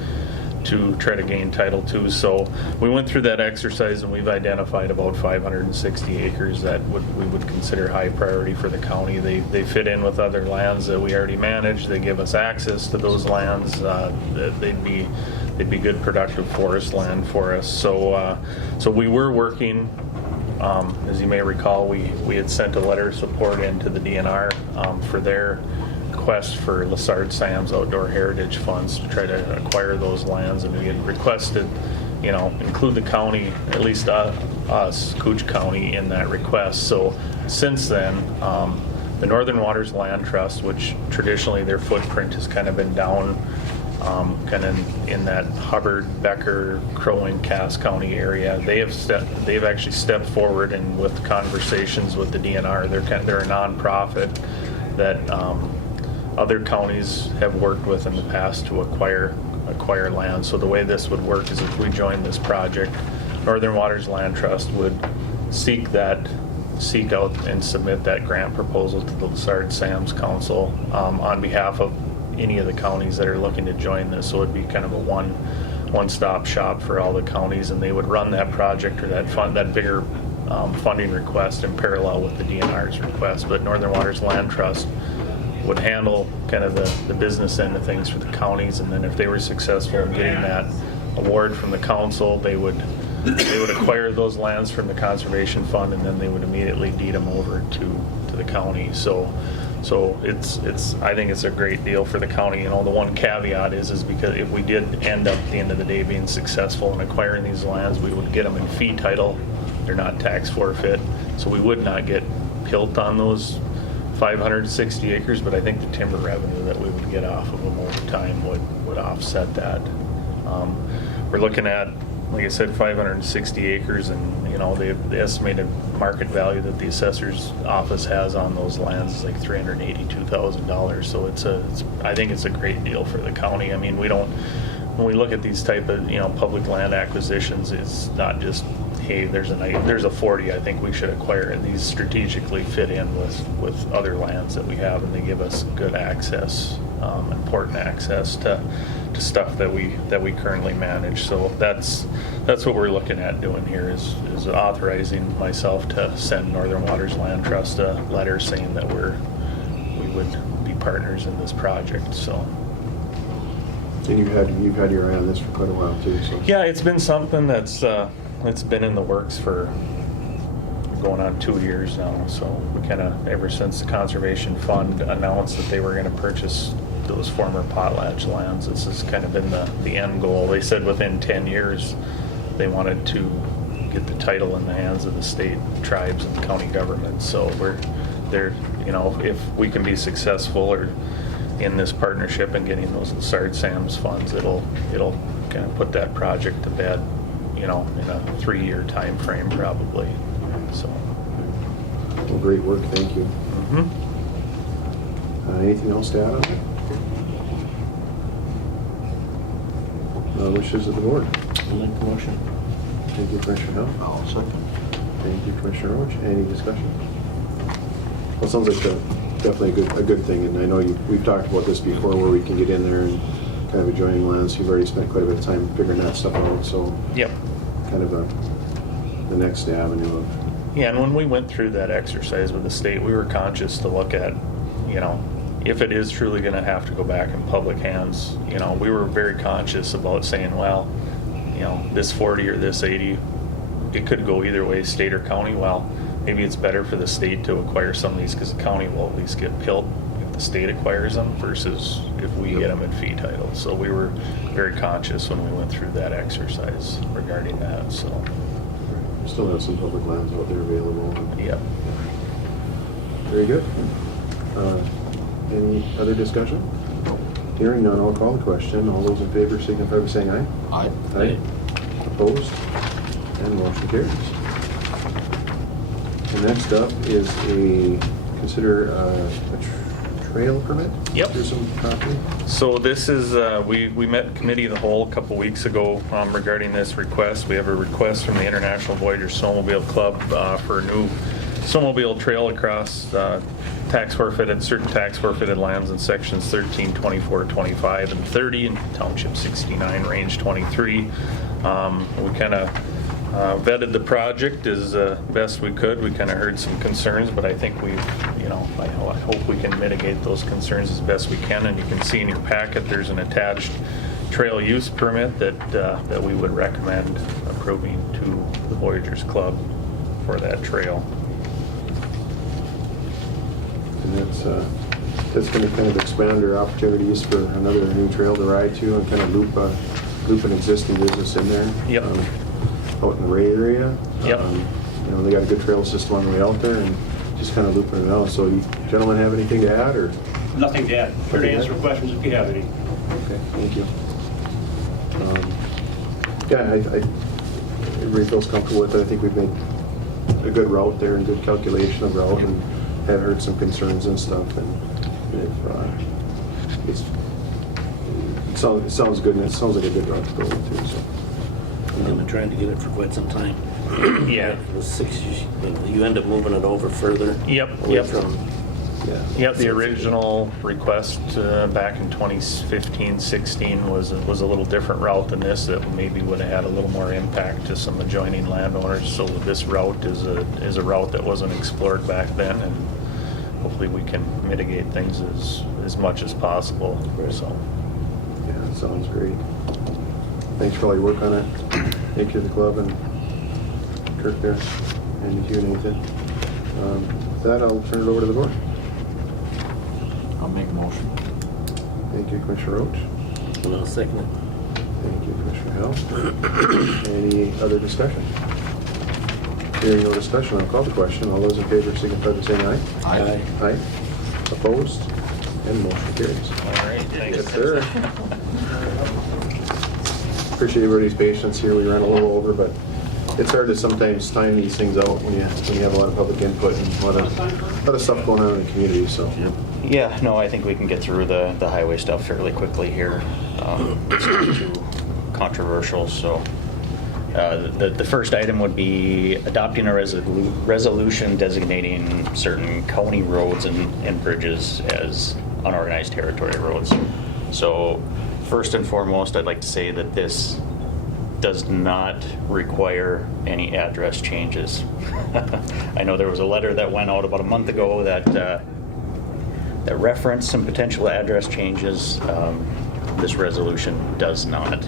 to try to gain title to. So we went through that exercise and we've identified about 560 acres that we would consider high priority for the county. They fit in with other lands that we already manage. They give us access to those lands. They'd be good productive forest land for us. So we were working, as you may recall, we had sent a letter of support into the DNR for their quest for Lessard Sam's Outdoor Heritage Funds to try to acquire those lands, and we had requested, include the county, at least us, Cooch County, in that request. So since then, the Northern Waters Land Trust, which traditionally their footprint has kind of been down kind of in that Hubbard, Becker, Crow, and Cass County area. They've actually stepped forward, and with conversations with the DNR, they're a nonprofit that other counties have worked with in the past to acquire land. So the way this would work is if we join this project, Northern Waters Land Trust would seek out and submit that grant proposal to the Lessard Sam's Council on behalf of any of the counties that are looking to join this. So it'd be kind of a one-stop shop for all the counties, and they would run that project or that bigger funding request in parallel with the DNR's request. But Northern Waters Land Trust would handle kind of the business end of things for the counties, and then if they were successful in getting that award from the council, they would acquire those lands from the conservation fund, and then they would immediately deed them over to the county. So I think it's a great deal for the county. The one caveat is because if we did end up at the end of the day being successful in acquiring these lands, we would get them in fee title. They're not tax forfeit, so we would not get pilt on those 560 acres, but I think the timber revenue that we would get off of them over time would offset that. We're looking at, like I said, 560 acres, and the estimated market value that the assessor's office has on those lands is like $382,000. So I think it's a great deal for the county. I mean, when we look at these type of public land acquisitions, it's not just, hey, there's a 40 I think we should acquire, and these strategically fit in with other lands that we have, and they give us good access, important access to stuff that we currently manage. So that's what we're looking at doing here is authorizing myself to send Northern Waters Land Trust a letter saying that we would be partners in this project. So. And you've had your eye on this for quite a while too. So. Yeah, it's been something that's it's been in the works for going on 2 years now. So we kind of, ever since the Conservation Fund announced that they were going to purchase those former potlatch lands, this has kind of been the end goal. They said within 10 years they wanted to get the title in the hands of the state tribes and county governments. So if we can be successful or in this partnership and getting those Lessard Sam's funds, it'll kind of put that project to bed, in a 3-year time frame probably. So. Well, great work, thank you. Anything else to add on that? Wishes of the board. I'll make the motion. Thank you, Commissioner Hill. I'll second. Thank you, Commissioner Roach. Any discussion? Well, it sounds like definitely a good thing, and I know we've talked about this before, where we can get in there and kind of adjoining lands. You've already spent quite a bit of time figuring that stuff out, so yep, kind of the next avenue of. Yeah, and when we went through that exercise with the state, we were conscious to look at, if it is truly going to have to go back in public hands, we were very conscious about saying, well, this 40 or this 80, it could go either way, state or county. Well, maybe it's better for the state to acquire some of these because the county will at least get pilt if the state acquires them versus if we get them in fee title. So we were very conscious when we went through that exercise regarding that. So We still have some public lands out there available. Yep. Very good. Any other discussion? Hearing none, I'll call the question. All those in favor signify by saying aye. Aye. Aye. Opposed? And motion carries. The next up is consider a trail permit? Yep. Through some property? So this is, we met committee of the whole a couple weeks ago regarding this request. We have a request from the International Voyagers Snowmobile Club for a new snowmobile trail across certain tax forfeited lands in sections 13, 24, 25, and 30 in Township 69, Range 23. We kind of vetted the project as best we could. We kind of heard some concerns, but I think I hope we can mitigate those concerns as best we can. And you can see in your packet there's an attached trail use permit that we would recommend approving to the Voyagers Club for that trail. And that's going to kind of expand our opportunities for another new trail to ride to and kind of loop an existing business in there. Yep. Out in the Ray area. Yep. They got a good trail system on the way out there, and just kind of looping it out. So you gentlemen have anything to add, or? Nothing to add. Here to answer questions if you have any. Okay, thank you. Yeah, everybody feels comfortable with it. I think we've made a good route there and good calculation of route, and have heard some concerns and stuff. And it sounds good, and it sounds like a good route to go with too. So. I've been trying to get it for quite some time. Yeah. It was 6 years, you end up moving it over further. Yep, away yep. From, Yep, the original request back in 2015-16 was a little different route than this, that maybe would have had a little more impact to some adjoining landowners. So this route is a route that wasn't explored back then, and hopefully we can mitigate things as much as possible. So. Yeah, that sounds great. Thanks for all your work on it. Thank you to the club and Kirk there, and you, Nathan. With that, I'll turn it over to the board. I'll make a motion. Thank you, Commissioner Roach. and I'll second it. Thank you, Commissioner Hill. Any other discussion? Hearing no discussion, I'll call the question. All those in favor signify by saying aye. Aye. Aye. Opposed? And motion carries. All right, thanks. Yes, sir. Appreciate everybody's patience here. We ran a little over, but it's hard to sometimes time these things out when you have a lot of public input and a lot of stuff going on in the community. So. Yeah, no, I think we can get through the highway stuff fairly quickly here. It's not too controversial, so. The first item would be adopting a resolution designating certain county roads and bridges as unorganized territory roads. So first and foremost, I'd like to say that this does not require any address changes. I know there was a letter that went out about a month ago that referenced some potential address changes. This resolution does not.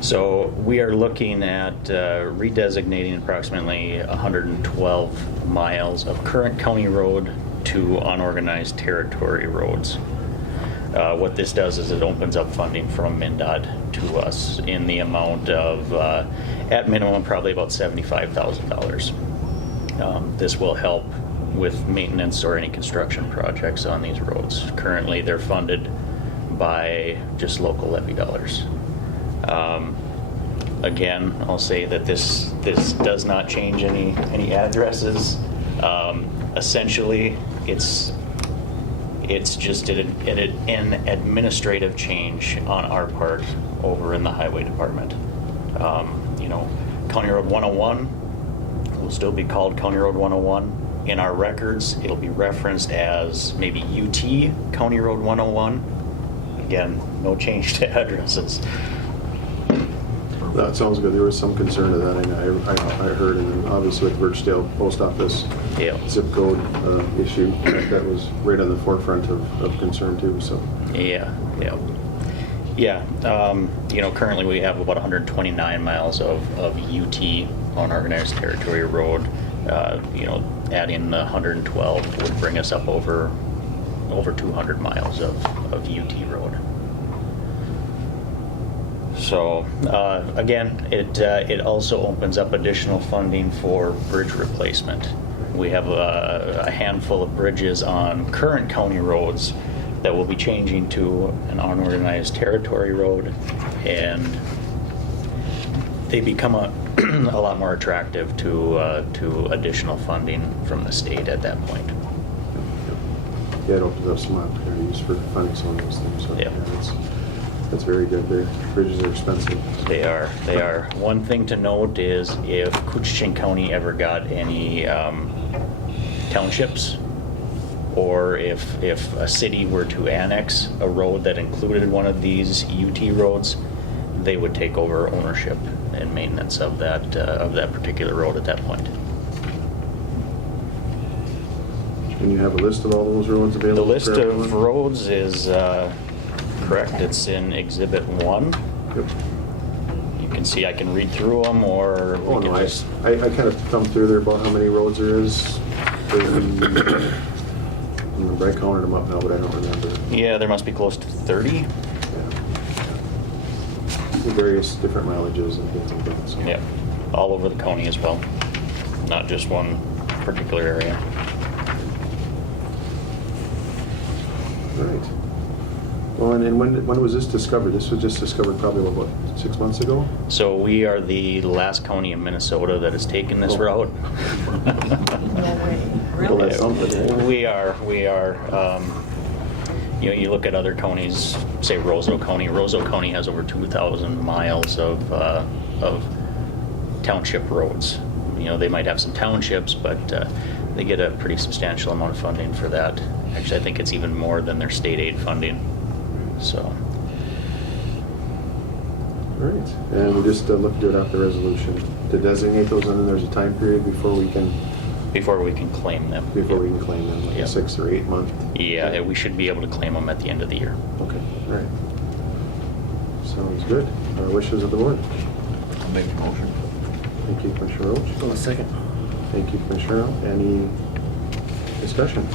So we are looking at redesignating approximately 112 miles of current county road to unorganized territory roads. What this does is it opens up funding from MnDOT to us in the amount of, at minimum, probably about $75,000. This will help with maintenance or any construction projects on these roads. Currently, they're funded by just local levy dollars. Again, I'll say that this does not change any addresses. Essentially, it's just an administrative change on our part over in the highway department. County Road 101 will still be called County Road 101. In our records, it'll be referenced as maybe UT County Road 101. Again, no change to addresses. That sounds good. There was some concern of that. I heard, and obviously with Birchdale Post Office zip code issue, that was right on the forefront of concern too. So. Yeah. Currently we have about 129 miles of UT unorganized territory road. Adding the 112 would bring us up over 200 miles of UT road. So again, it also opens up additional funding for bridge replacement. We have a handful of bridges on current county roads that will be changing to an unorganized territory road, and they become a lot more attractive to additional funding from the state at that point. Yeah, it opens up some opportunities for funding some of those things. So, that's very good. The bridges are expensive. They are. One thing to note is if Koochiching County ever got any townships, or if a city were to annex a road that included one of these UT roads, they would take over ownership and maintenance of that particular road at that point. And you have a list of all those roads available? The list of roads is correct. It's in Exhibit 1. Yep. You can see, I can read through them, or I kind of thumbed through there about how many roads there is. I counted them up now, but I don't remember. Yeah, there must be close to 30. Various different mileages and things like that. So. Yeah, all over the county as well, not just one particular area. All right. Well, and when was this discovered? This was just discovered probably, what, 6 months ago? So we are the last county in Minnesota that has taken this route. Well, that's something. We are. You look at other counties, say Roseau County. Roseau County has over 2,000 miles of township roads. They might have some townships, but they get a pretty substantial amount of funding for that. Actually, I think it's even more than their state aid funding. So. All right. And we just look to do it after resolution to designate those, and then there's a time period before we can claim them. Like Yep. a 6 or 8 month. Yeah, we should be able to claim them at the end of the year. Okay. All right. Sounds good. Wishes of the board. I'll make the motion. Thank you, Commissioner Roach. A second. Thank you, Commissioner Arnold. Any discussion?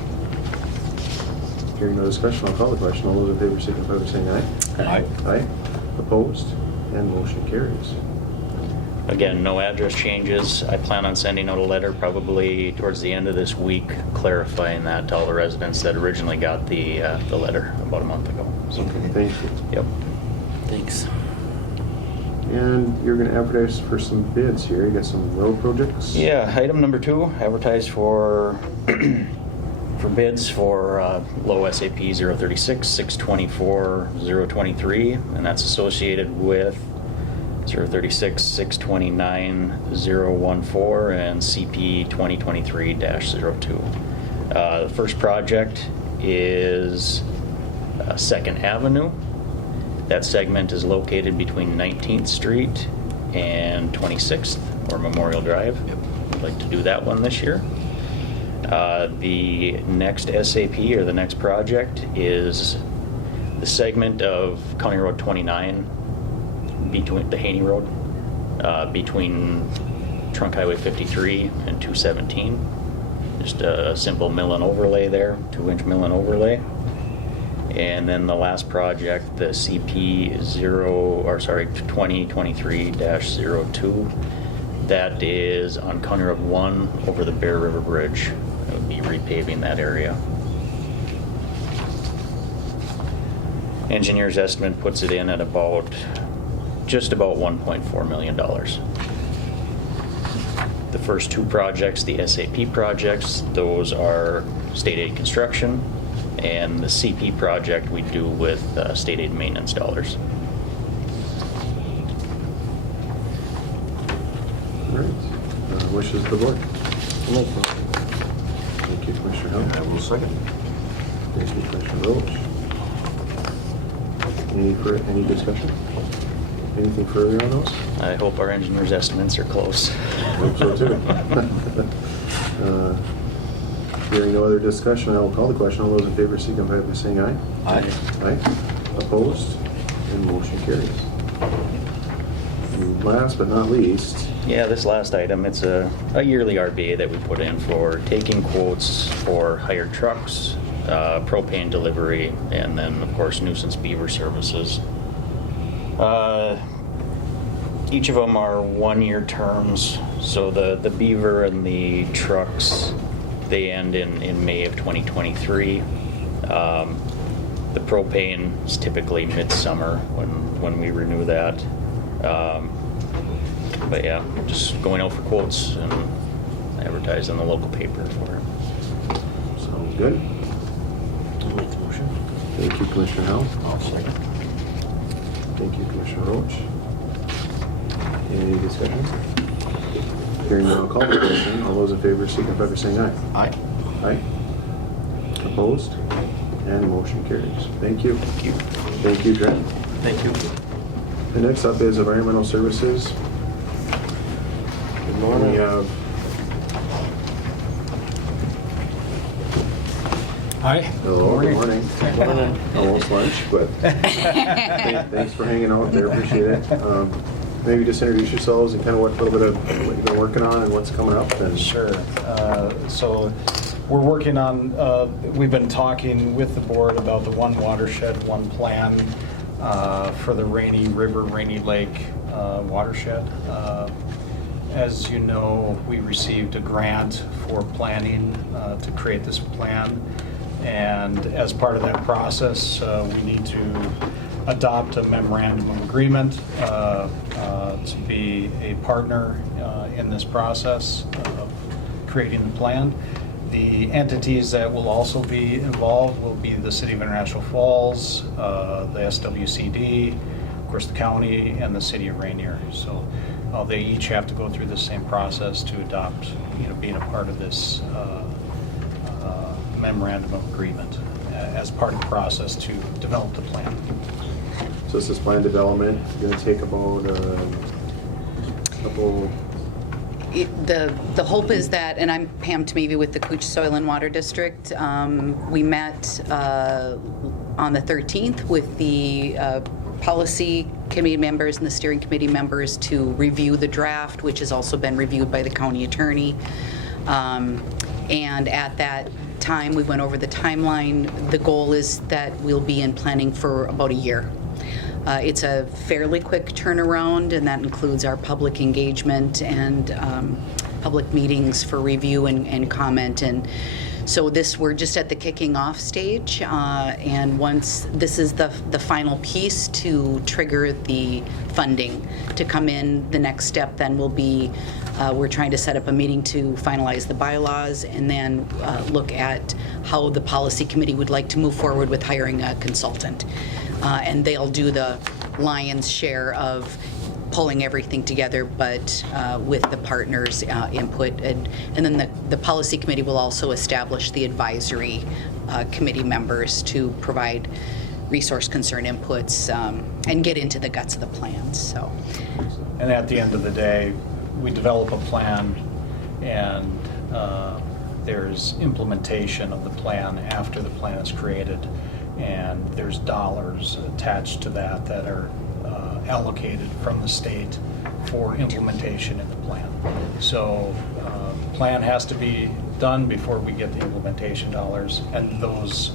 Hearing no discussion, I'll call the question. All those in favor signify by saying aye. Aye. Aye. Opposed? And motion carries. Again, no address changes. I plan on sending out a letter probably towards the end of this week clarifying that to all the residents that originally got the letter about a month ago. So, Okay, thank you. yep. Thanks. And you're going to advertise for some bids here. You got some road projects? Yeah, item number 2, advertise for for bids for low SAP 036, 624, 023, and that's associated with 036, 629, 014, and CP 2023-02. The first project is 2nd Avenue. That segment is located between 19th Street and 26th, or Memorial Drive. We'd like to do that one this year. The next SAP, or the next project, is the segment of County Road 29, between the Haney Road, between Trunk Highway 53 and 217. Just a simple mill and overlay there, 2-inch mill and overlay. And then the last project, the CP 2023-02, that is on County Road 1 over the Bear River Bridge. It would be repaving that area. Engineer's estimate puts it in at just about $1.4 million. The first 2 projects, the SAP projects, those are state aid construction, and the CP project we do with state aid maintenance dollars. All right. Wishes of the board. I'll make the motion. Thank you, Commissioner Hill. I will second. Thank you, Commissioner Roach. Any discussion? Anything further on those? I hope our engineer's estimates are close. I hope so too. Hearing no other discussion, I will call the question. All those in favor signify by saying aye. Aye. Aye. Opposed? And motion carries. And last but not least, Yeah, this last item, it's a yearly RBA that we put in for taking quotes for hired trucks, propane delivery, and then, of course, nuisance beaver services. Each of them are 1-year terms, so the beaver and the trucks, they end in May of 2023. The propane is typically midsummer when we renew that. But yeah, just going out for quotes and advertise in the local paper for it. sounds good. I'll make the motion. Thank you, Commissioner Howell. I'll second. Thank you, Commissioner Roach. Any discussion? Hearing none, I'll call the question. All those in favor signify by saying aye. Aye. Aye. Opposed? And motion carries. Thank you. Thank you. Thank you, Trent. Thank you. The next up is Environmental Services. Good morning. We have Hi. hello, good morning. Good morning. Almost lunch, but thanks for hanging out there. Appreciate it. Maybe just introduce yourselves and kind of what a little bit of what you've been working on and what's coming up. And Sure. So we're working on, we've been talking with the board about the One Watershed, One Plan for the Rainy River, Rainy Lake watershed. As you know, we received a grant for planning to create this plan. And as part of that process, we need to adopt a memorandum of agreement to be a partner in this process of creating the plan. The entities that will also be involved will be the City of International Falls, the SWCD, of course the county, and the City of Rainier. So they each have to go through the same process to adopt, being a part of this memorandum of agreement as part of the process to develop the plan. So this is plan development, going to take about a couple. The hope is that, and I'm Pam Tamevy with the Cooch Soil and Water District. We met on the 13th with the policy committee members and the steering committee members to review the draft, which has also been reviewed by the county attorney. And at that time, we went over the timeline. The goal is that we'll be in planning for about a year. It's a fairly quick turnaround, and that includes our public engagement and public meetings for review and comment. And so we're just at the kicking off stage, and once this is the final piece to trigger the funding to come in, the next step then will be we're trying to set up a meeting to finalize the bylaws and then look at how the policy committee would like to move forward with hiring a consultant. And they'll do the lion's share of pulling everything together, but with the partners' input. And then the policy committee will also establish the advisory committee members to provide resource concern inputs and get into the guts of the plans. So. And at the end of the day, we develop a plan, and there's implementation of the plan after the plan is created, and there's dollars attached to that are allocated from the state for implementation in the plan. So the plan has to be done before we get the implementation dollars, and those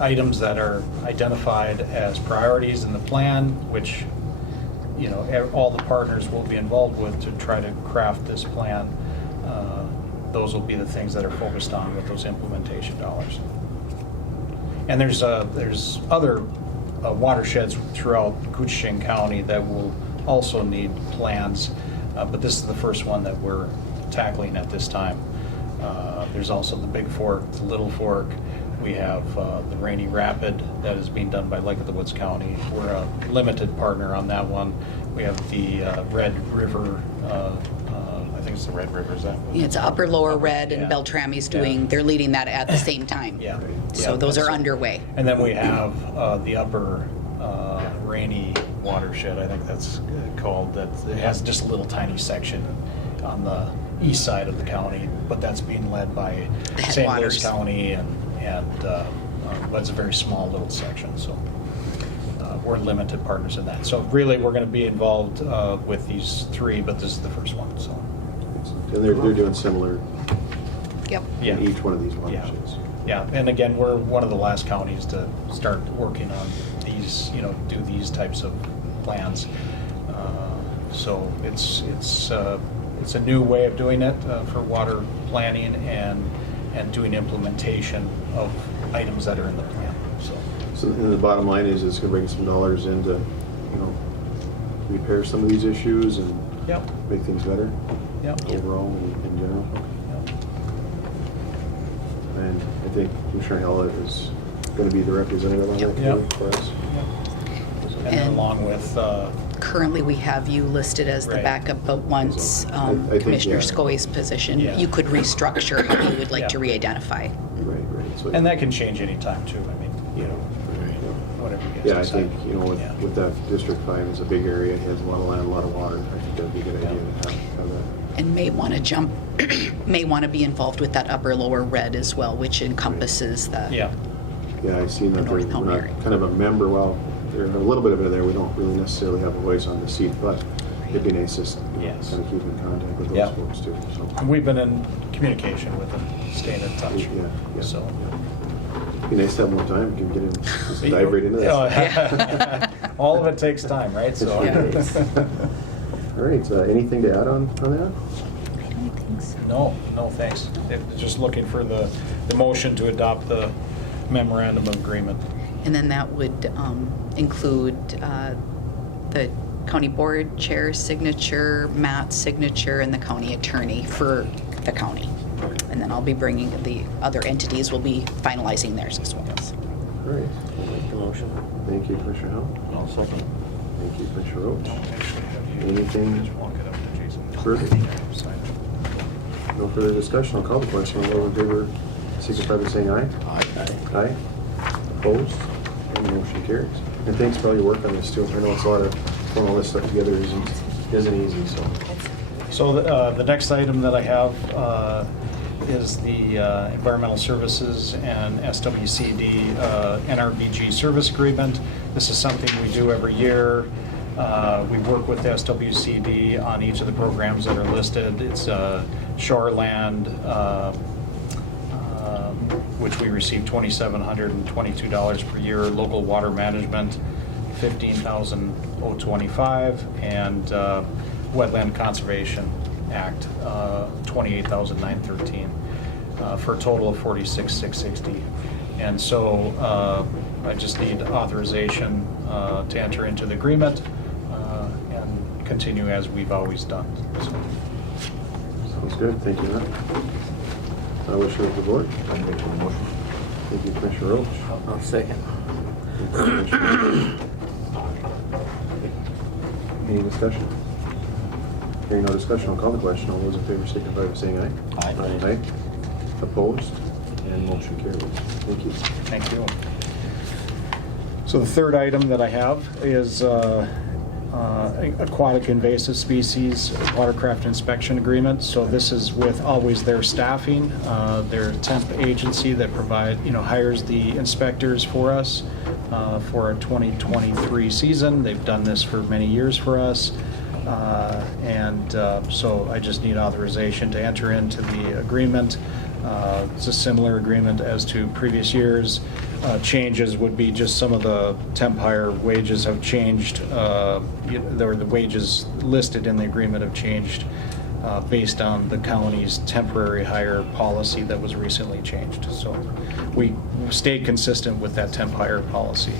items that are identified as priorities in the plan, which all the partners will be involved with to try to craft this plan, those will be the things that are focused on with those implementation dollars. And there's other watersheds throughout Koochiching County that will also need plans, but this is the first one that we're tackling at this time. There's also the Big Fork, the Little Fork. We have the Rainy Rapid that is being done by Lake of the Woods County. We're a limited partner on that one. We have the Red River, I think it's the Red River, is that? It's Upper Lower Red, and Beltrami's they're leading that at the same time. Yeah. So those are underway. And then we have the Upper Rainy Watershed, I think that's called, that it has just a little tiny section on the east side of the county, but that's being led by St. Louis County, and but it's a very small little section, so we're limited partners in that. So really, we're going to be involved with these three, but this is the first one. So. And they're doing similar. Yep. In each one of these watersheds. Yeah, and again, we're one of the last counties to start working on these, do these types of plans. So it's a new way of doing it for water planning and doing implementation of items that are in the plan. So the bottom line is it's going to bring some dollars in to, repair some of these issues and make things better overall in general. And I think Commissioner Hella is going to be the representative on that committee for us. And along with... currently, we have you listed as the backup, but once Commissioner Scoy's position, you could restructure how you would like to re-identify. Right. So and that can change any time, too. I mean, whatever you guys decide. I think, with that District 5, it's a big area, it has a lot of land, a lot of water. I think that'd be a good idea to have that. And may want to be involved with that Upper Lower Red as well, which encompasses the I've seen that we're not kind of a member. Well, there's a little bit of it there. We don't really necessarily have a voice on the seat, but it'd be nice to kind of keep in contact with those folks too. So. And we've been in communication with them, staying in touch. So. It'd be nice to have more time. We can get in, just dive right into this. All of it takes time, right? So. All right. Anything to add on that? I don't think so. No, thanks. Just looking for the motion to adopt the memorandum of agreement. And then that would include the county board chair's signature, Matt's signature, and the county attorney for the county. And then I'll be bringing, the other entities will be finalizing theirs as well. Great. I'll make the motion. Thank you, Commissioner Howell. I'll second. Thank you, Commissioner Roach. Anything further? No further discussion. I'll call the question. All those in favor signify by saying aye. Aye. Opposed? And the motion carries. And thanks for all your work on this too. I know it's a lot of pulling all this stuff together isn't easy, so. So the next item that I have is the Environmental Services and SWCD NRBG Service Agreement. This is something we do every year. We work with SWCD on each of the programs that are listed. It's Shoreland, which we receive $2,722 per year, local water management, $15,025, and Wetland Conservation Act, $28,913, for a total of $46,660. And so I just need authorization to enter into the agreement and continue as we've always done. So. Sounds good. Thank you, Matt. I wish you the board. I'll make the motion. Thank you, Commissioner Roach. I'll second. Thank you, Commissioner. Any discussion? Hearing no discussion, I'll call the question. All those in favor signify by saying aye. Aye. Aye. Opposed? And motion carries. Thank you. Thank you. So the third item that I have is aquatic invasive species watercraft inspection agreement. So this is with Always There Staffing. They're a temp agency that hires the inspectors for us for our 2023 season. They've done this for many years for us. So I just need authorization to enter into the agreement. It's a similar agreement as to previous years. Changes would be just some of the temp hire wages have changed. The wages listed in the agreement have changed based on the county's temporary hire policy that was recently changed. So we stayed consistent with that temp hire policy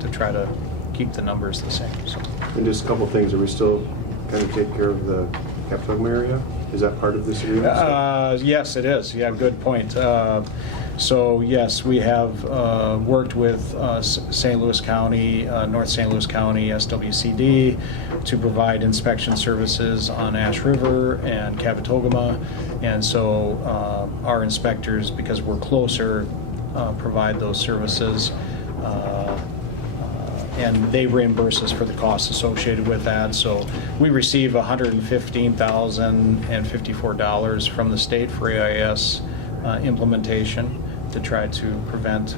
to try to keep the numbers the same. So. And just a couple things. Are we still kind of taking care of the Capitol area? Is that part of this agreement? Yes, it is. Yeah, good point. So yes, we have worked with St. Louis County, North St. Louis County, SWCD, to provide inspection services on Ash River and Capitogama. And so our inspectors, because we're closer, provide those services. And they reimburse us for the costs associated with that. So we receive $115,054 from the state for AIS implementation to try to prevent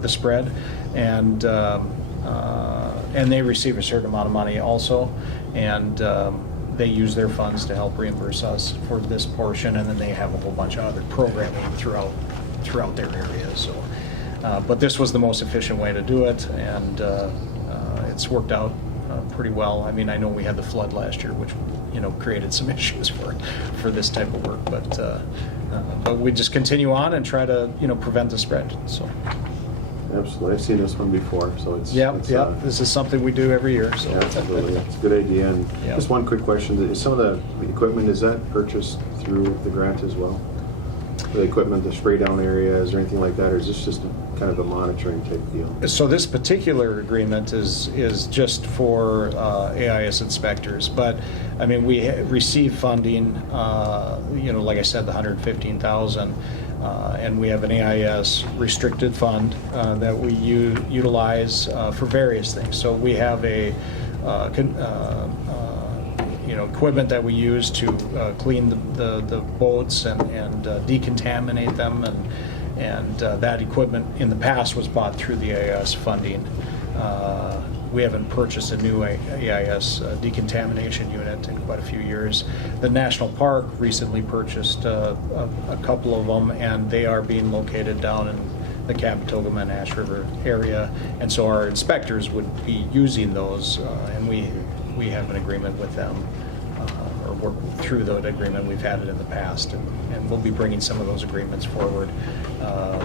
the spread, and they receive a certain amount of money also, and they use their funds to help reimburse us for this portion, and then they have a whole bunch of other programming throughout their area. So. But this was the most efficient way to do it, and it's worked out pretty well. I mean, I know we had the flood last year, which created some issues for this type of work, but we just continue on and try to prevent the spread. So. Absolutely, I've seen this one before, so it's This is something we do every year. So. Absolutely, it's a good idea. And just one quick question: is some of the equipment, is that purchased through the grant as well? The equipment, the spray down areas or anything like that, or is this just kind of a monitoring type deal? So this particular agreement is just for AIS inspectors, but I mean we receive funding. Like I said, the $115,000, and we have an AIS restricted fund that we utilize for various things. So we have a equipment that we use to clean the boats and decontaminate them, and that equipment in the past was bought through the AIS funding. We haven't purchased a new AIS decontamination unit in quite a few years. The National Park recently purchased a couple of them, and they are being located down in the Capitogama and Ash River area, and so our inspectors would be using those, and we have an agreement with them, or work through that agreement. We've had it in the past, and we'll be bringing some of those agreements forward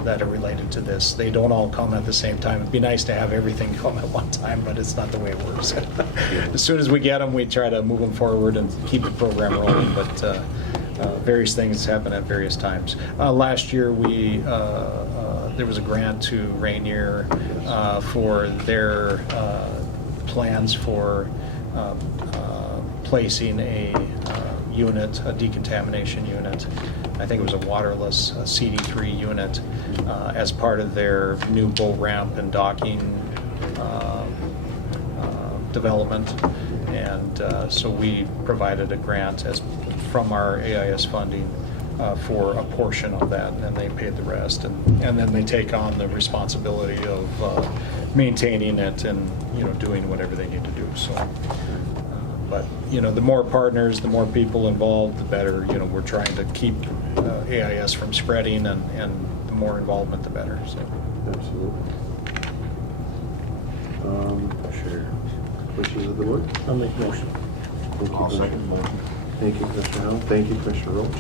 that are related to this. They don't all come at the same time. It'd be nice to have everything come at one time, but it's not the way it works. As soon as we get them, we try to move them forward and keep the program rolling, but various things happen at various times. Last year, there was a grant to Rainier for their plans for placing a unit, a decontamination unit. I think it was a waterless CD3 unit as part of their new boat ramp and docking development. And so we provided a grant from our AIS funding for a portion of that, and they paid the rest. And then they take on the responsibility of maintaining it and doing whatever they need to do. So. But, the more partners, the more people involved, the better. We're trying to keep AIS from spreading, and the more involvement, the better. So. Absolutely. Sure. Wishes of the board? I'll make a motion. Thank you, I'll Commissioner. second the motion. Thank you, Commissioner Howell. Thank you, Commissioner Roach.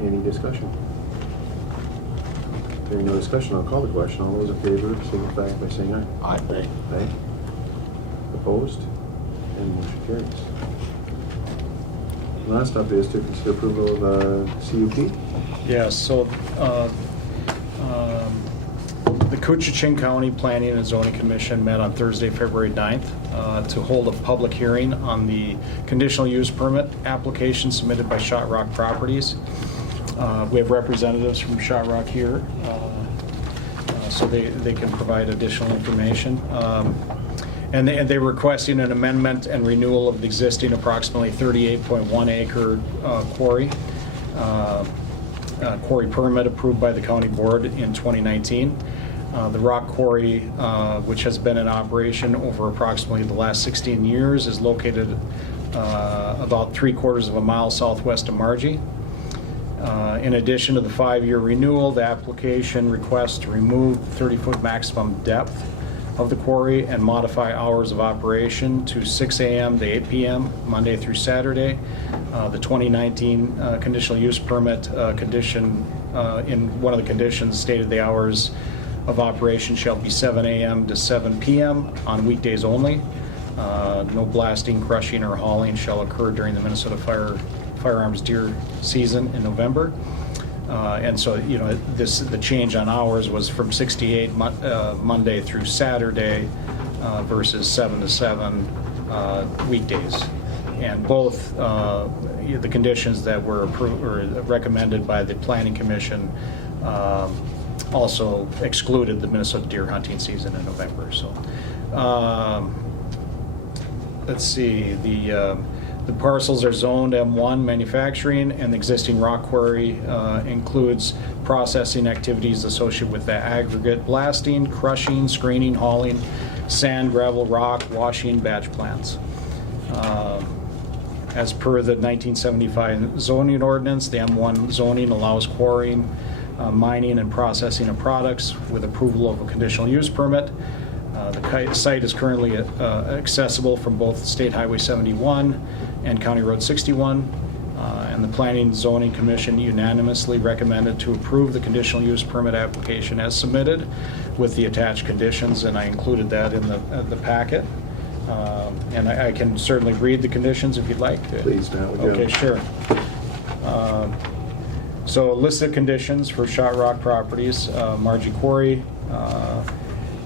Any discussion? Hearing no discussion, I'll call the question. All those in favor signify by saying aye. Aye. Aye. Opposed? And motion carries. Last up is to consider approval of CUP. Yeah, so the Koochiching County Planning and Zoning Commission met on Thursday, February 9th to hold a public hearing on the conditional use permit application submitted by Shot Rock Properties. We have representatives from Shot Rock here, so they can provide additional information. And they're requesting an amendment and renewal of the existing approximately 38.1 acre quarry permit approved by the county board in 2019. The rock quarry, which has been in operation over approximately the last 16 years, is located about 3/4 of a mile southwest of Margie. In addition to the 5-year renewal, the application requests to remove 30-foot maximum depth of the quarry and modify hours of operation to 6 a.m. to 8 p.m. Monday through Saturday. The 2019 conditional use permit condition, in one of the conditions, stated the hours of operation shall be 7 a.m. to 7 p.m. on weekdays only. No blasting, crushing, or hauling shall occur during the Minnesota firearms deer season in November. And so, the change on hours was from 6 to 8 Monday through Saturday versus 7 to 7 weekdays. And both the conditions that were approved or recommended by the Planning Commission also excluded the Minnesota deer hunting season in November. So, let's see, the parcels are zoned M1 manufacturing, and the existing rock quarry includes processing activities associated with the aggregate blasting, crushing, screening, hauling, sand, gravel, rock, washing, batch plants. As per the 1975 zoning ordinance, the M1 zoning allows quarrying, mining, and processing of products with approval of a conditional use permit. The site is currently accessible from both State Highway 71 and County Road 61, and the Planning and Zoning Commission unanimously recommended to approve the conditional use permit application as submitted with the attached conditions, and I included that in the packet. And I can certainly read the conditions if you'd like. Please, Matt, would you? Okay, sure. So listed conditions for Shot Rock Properties, Margie Quarry.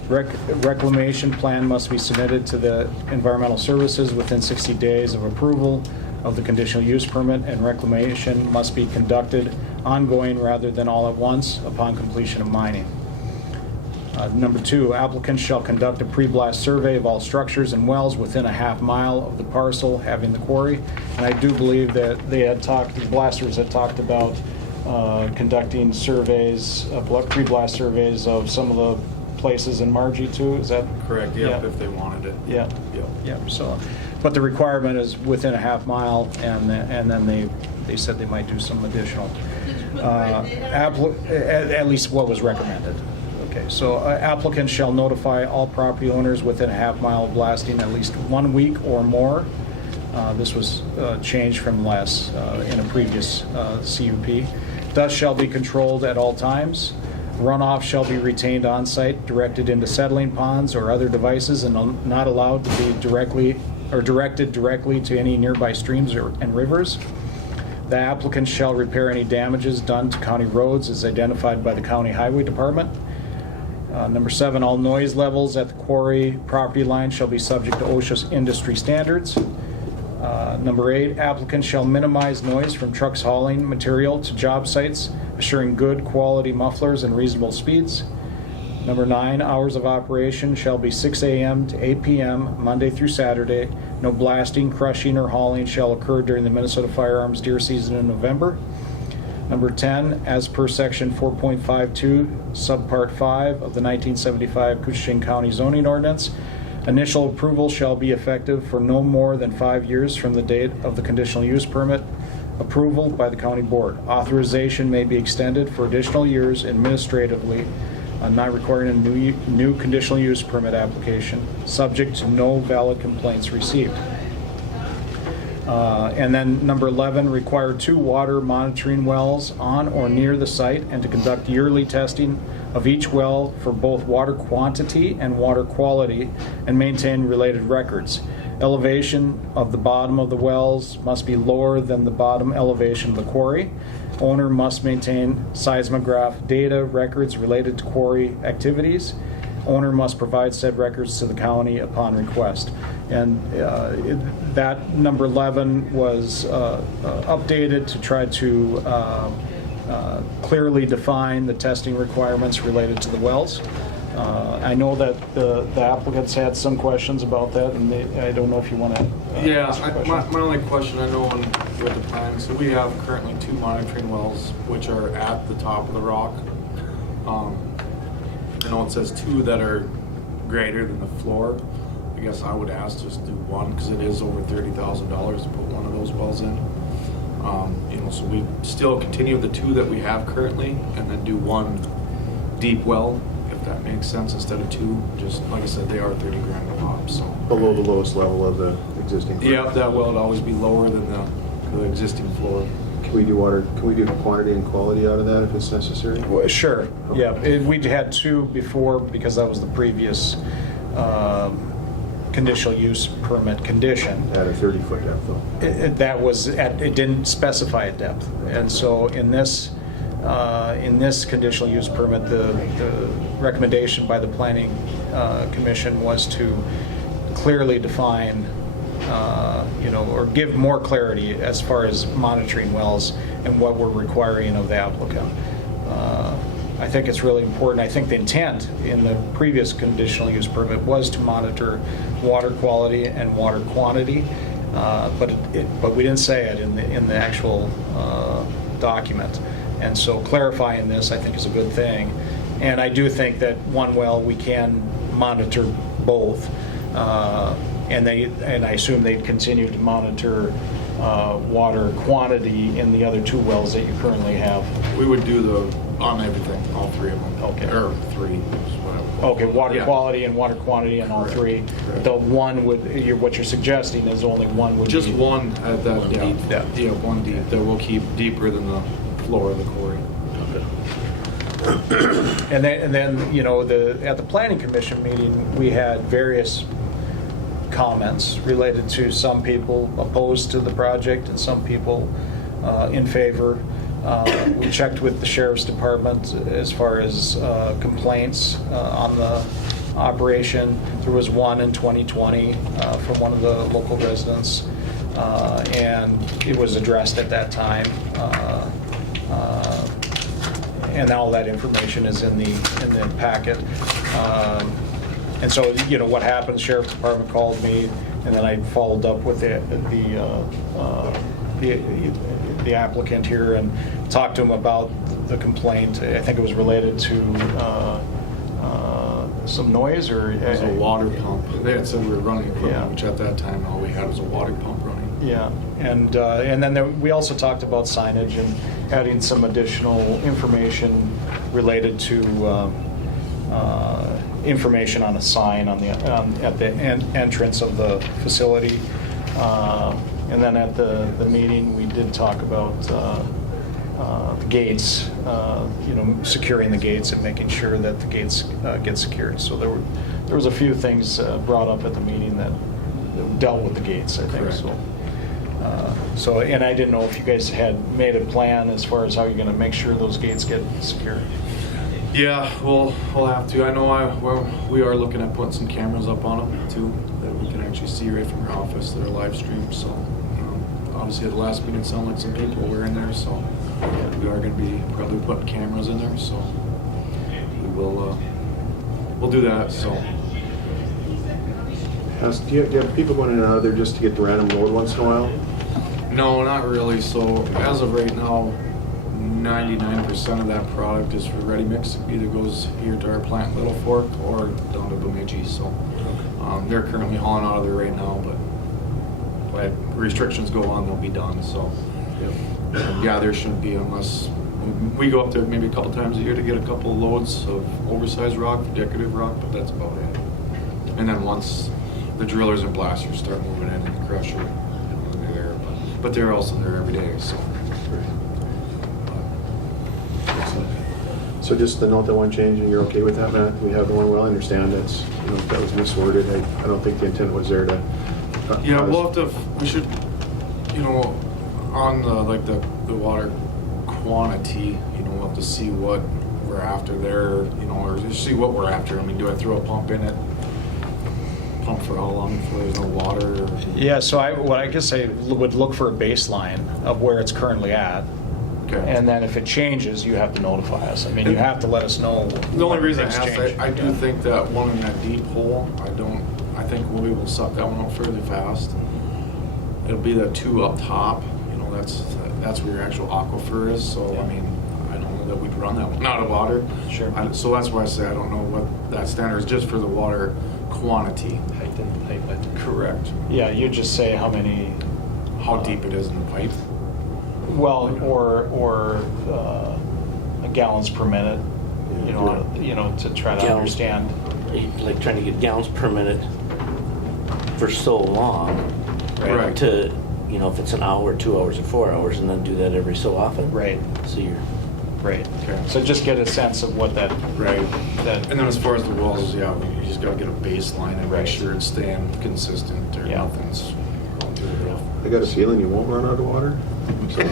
Reclamation plan must be submitted to the Environmental Services within 60 days of approval of the conditional use permit, and reclamation must be conducted ongoing rather than all at once upon completion of mining. Number 2, applicants shall conduct a pre-blast survey of all structures and wells within a half mile of the parcel having the quarry. And I do believe that the blasters had talked about conducting surveys, pre-blast surveys of some of the places in Margie too. Is that correct? Yep, if they wanted it. Yeah. Yep. So, but the requirement is within a half mile, and then they said they might do some additional. At least what was recommended. Okay, so applicants shall notify all property owners within a half mile of blasting at least 1 week or more This was changed from last, in a previous CUP. Dust shall be controlled at all times. Runoff shall be retained on-site, directed into settling ponds or other devices, and not allowed to be directed directly to any nearby streams and rivers. The applicant shall repair any damages done to county roads as identified by the County Highway Department. Number 7, all noise levels at the quarry property line shall be subject to OSHA industry standards. Number 8, applicants shall minimize noise from trucks hauling material to job sites, assuring good quality mufflers and reasonable speeds. Number 9, hours of operation shall be 6 a.m. to 8 p.m. Monday through Saturday. No blasting, crushing, or hauling shall occur during the Minnesota Firearms deer season in November. Number 10, as per section 4.52, subpart 5 of the 1975 Koochiching County zoning ordinance, initial approval shall be effective for no more than 5 years from the date of the conditional use permit approval by the county board. Authorization may be extended for additional years administratively, not requiring a new conditional use permit application, subject to no valid complaints received. And then number 11, require 2 water monitoring wells on or near the site and to conduct yearly testing of each well for both water quantity and water quality and maintain related records. Elevation of the bottom of the wells must be lower than the bottom elevation of the quarry. Owner must maintain seismograph data records related to quarry activities. Owner must provide said records to the county upon request. And that number 11 was updated to try to clearly define the testing requirements related to the wells. I know that the applicants had some questions about that, and I don't know if you want to My only question, I know with the plan, so we have currently 2 monitoring wells which are at the top of the rock. I know it says 2 that are greater than the floor. I guess I would ask just do 1 because it is over $30,000 to put one of those wells in. So we still continue the 2 that we have currently and then do 1 deep well, if that makes sense, instead of 2. Just like I said, they are 30 grand a pop. So Below the lowest level of the existing. yeah, that well would always be lower than the existing floor. Can we do water? Can we do quantity and quality out of that if it's necessary? Well, sure. Yeah, we had 2 before because that was the previous conditional use permit condition. At a 30-foot depth, though. It didn't specify a depth, and so in this conditional use permit, the recommendation by the planning commission was to clearly define, or give more clarity as far as monitoring wells and what we're requiring of the applicant. I think it's really important. I think the intent in the previous conditional use permit was to monitor water quality and water quantity, but we didn't say it in the actual document. And so clarifying this, I think, is a good thing. And I do think that 1 well we can monitor both, and I assume they'd continue to monitor water quantity in the other 2 wells that you currently have. We would do on everything, all 3 of them. Okay. Or 3, whatever. Okay, water quality and water quantity on all 3. The 1 what you're suggesting is only 1 would Just be. 1 at that deep. Yeah, 1 deep that we'll keep deeper than the floor of the quarry. And then at the planning commission meeting, we had various comments related to some people opposed to the project and some people in favor. We checked with the sheriff's department as far as complaints on the operation. There was 1 in 2020 from one of the local residents, and it was addressed at that time. And all that information is in the packet. And so, what happened, the sheriff's department called me, and then I followed up with the applicant here and talked to him about the complaint. I think it was related to some noise or... It was a water pump. They had said we were running equipment, which at that time all we had was a water pump running. Yeah, and then we also talked about signage and adding some additional information related to information on a sign at the entrance of the facility. And then at the meeting, we did talk about gates, securing the gates and making sure that the gates get secured. So there was a few things brought up at the meeting that dealt with the gates, I think. Correct. And I didn't know if you guys had made a plan as far as how you're going to make sure those gates get secured. Yeah, we'll have to. I know we are looking at putting some cameras up on them too, that we can actually see right from our office that are live streamed. So obviously at the last meeting, it sounded like some people were in there, so we are going to be probably putting cameras in there. So we'll do that. So. Do you have people going in and out of there just to get the random load once in a while? No, not really. So as of right now, 99% of that product is for ready mix. Either goes here to our plant Little Fork or down to Bemidji. So they're currently hauling out of there right now, but when restrictions go on, they'll be done. So yeah, there shouldn't be, unless we go up there maybe a couple times a year to get a couple loads of oversized rock, decorative rock, but that's about it. And then once the drillers and blasters start moving in and the crusher, they're there. But they're also there every day. So. So just to note that one change, and you're okay with that, Matt? We have the one, well, I understand that's, that was misworded. I don't think the intent was there to. Yeah, we'll have to, we should, on the water quantity, we'll have to see what we're after there, or just see what we're after. I mean, do I throw a pump in it? Pump for how long before there's no water? Yeah, so I guess I would look for a baseline of where it's currently at. Okay. And then if it changes, you have to notify us. I mean, you have to let us know. The only reason I things asked, change. I do think that one in that deep hole, I think we'll be able to suck that one up fairly fast. It'll be the two up top, that's where your actual aquifer is. So, I mean, I don't know that we'd run that one out of water. Sure. So that's why I say I don't know what that standard is, just for the water quantity. Height limit. Correct. Yeah, you just say how many. How deep it is in the pipe. Well, or gallons per minute, to try to Gallons. understand. Like trying to get gallons per minute for so long. Right. To, if it's an hour, 2 hours, or 4 hours, and then do that every so often. Right. So you're. Right. Okay. So just get a sense of what that. Right. That. And then as far as the wells, yeah, you just gotta get a baseline and make sure it's staying consistent or nothing's going through the roof. I got a feeling you won't run out of water. So,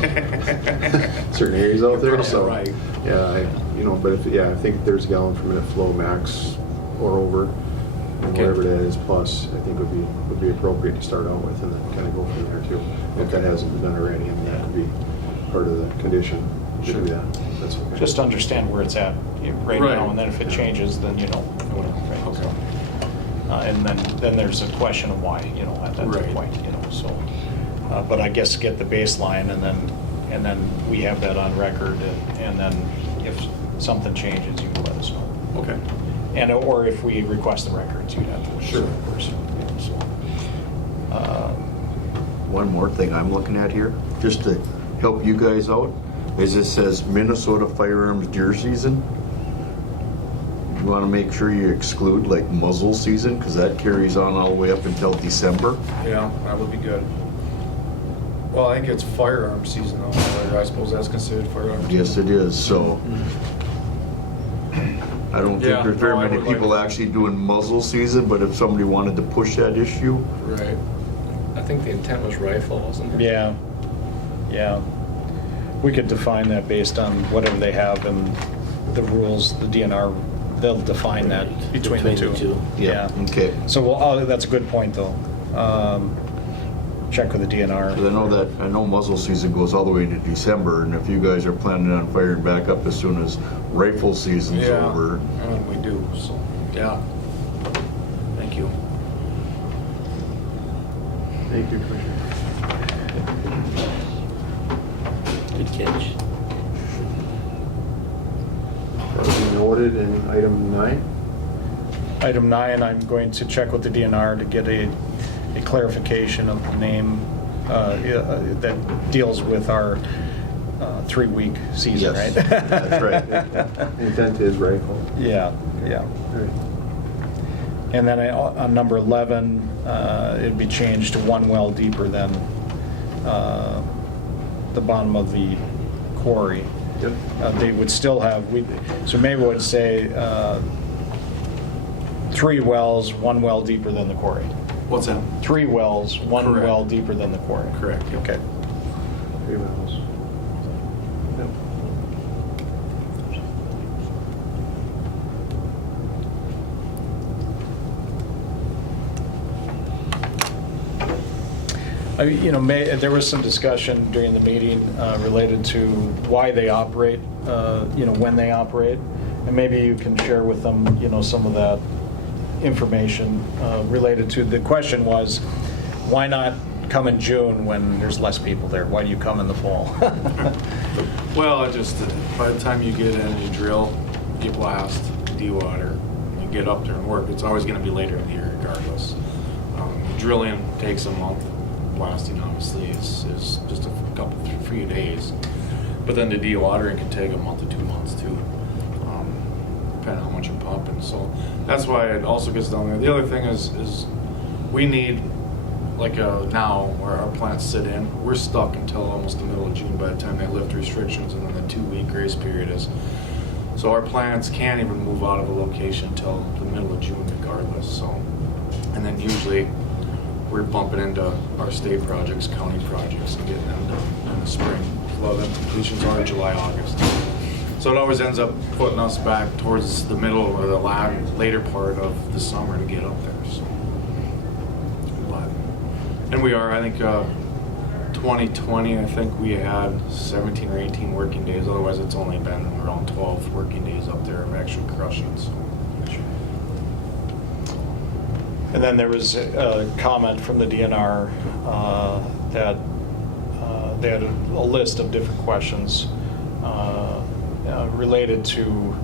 certain areas out there, so. Right. Yeah, but I think there's a gallon per minute flow max or over, and whatever that is plus, I think would be appropriate to start out with, and then kind of go from there too. If that hasn't been done already, and that could be part of the condition. To do that. That's okay. Just understand where it's at right now, and then if it changes, then Right. Okay. So, and then there's a question of why, at that point, so. But I guess get the baseline, and then we have that on record, and then if something changes, you can let us know. Okay. Or if we request the records, you'd have to. Let us know, of course. One more thing I'm looking at here, just to help you guys out, is it says Minnesota firearms deer season. You want to make sure you exclude like muzzle season, because that carries on all the way up until December. Yeah, that would be good. Well, I think it's firearm season, though. I suppose that's considered firearm season. Yes, it is, so. I don't think there's very many people actually doing muzzle season, but if somebody wanted to push that issue. Right. I think the intent was rifle, wasn't it? Yeah. We could define that based on whatever they have and the rules, the DNR, they'll define that between the two. Yeah, okay. So that's a good point, though. Check with the DNR. 'Cause I know muzzle season goes all the way into December, and if you guys are planning on firing back up as soon as rifle season's over. We do, so, yeah. Thank you. Thank you, Commissioner. Good catch. Properly noted in item 9. Item 9, I'm going to check with the DNR to get a clarification of the name that deals with our 3-week season, Yes, right? that's right. Intent is rifle. Yeah. Right. And then on number 11, it'd be changed to one well deeper than the bottom of the quarry. Yep. They would still have, so maybe we would say 3 wells, 1 well deeper than the quarry. What's that? 3 wells, 1 Correct. well deeper than the quarry. Correct. Okay. 3 wells. Yep. There was some discussion during the meeting related to why they operate, when they operate, and maybe you can share with them, some of that information related to, the question was, why not come in June when there's less people there? Why do you come in the fall? Well, by the time you get in, you drill, you blast, dewater, you get up there and work, it's always going to be later in the year regardless. Drilling takes a month. Blasting obviously is just a few days, but then the dewatering can take a month to 2 months too, depending on how much you're pumping. So that's why it also gets down there. The other thing is we need, now where our plants sit in, we're stuck until almost the middle of June by the time they lift restrictions, and then the 2-week grace period is. So our plants can't even move out of a location until the middle of June regardless. So, and then usually we're bumping into our state projects, county projects, and getting them done in the spring. A lot of them completions are in July, August. So it always ends up putting us back towards the middle or the later part of the summer to get up there. So, and we are, I think, 2020, I think we had 17 or 18 working days. Otherwise, it's only been around 12 working days up there of actual crushing. So. And then there was a comment from the DNR that they had a list of different questions related to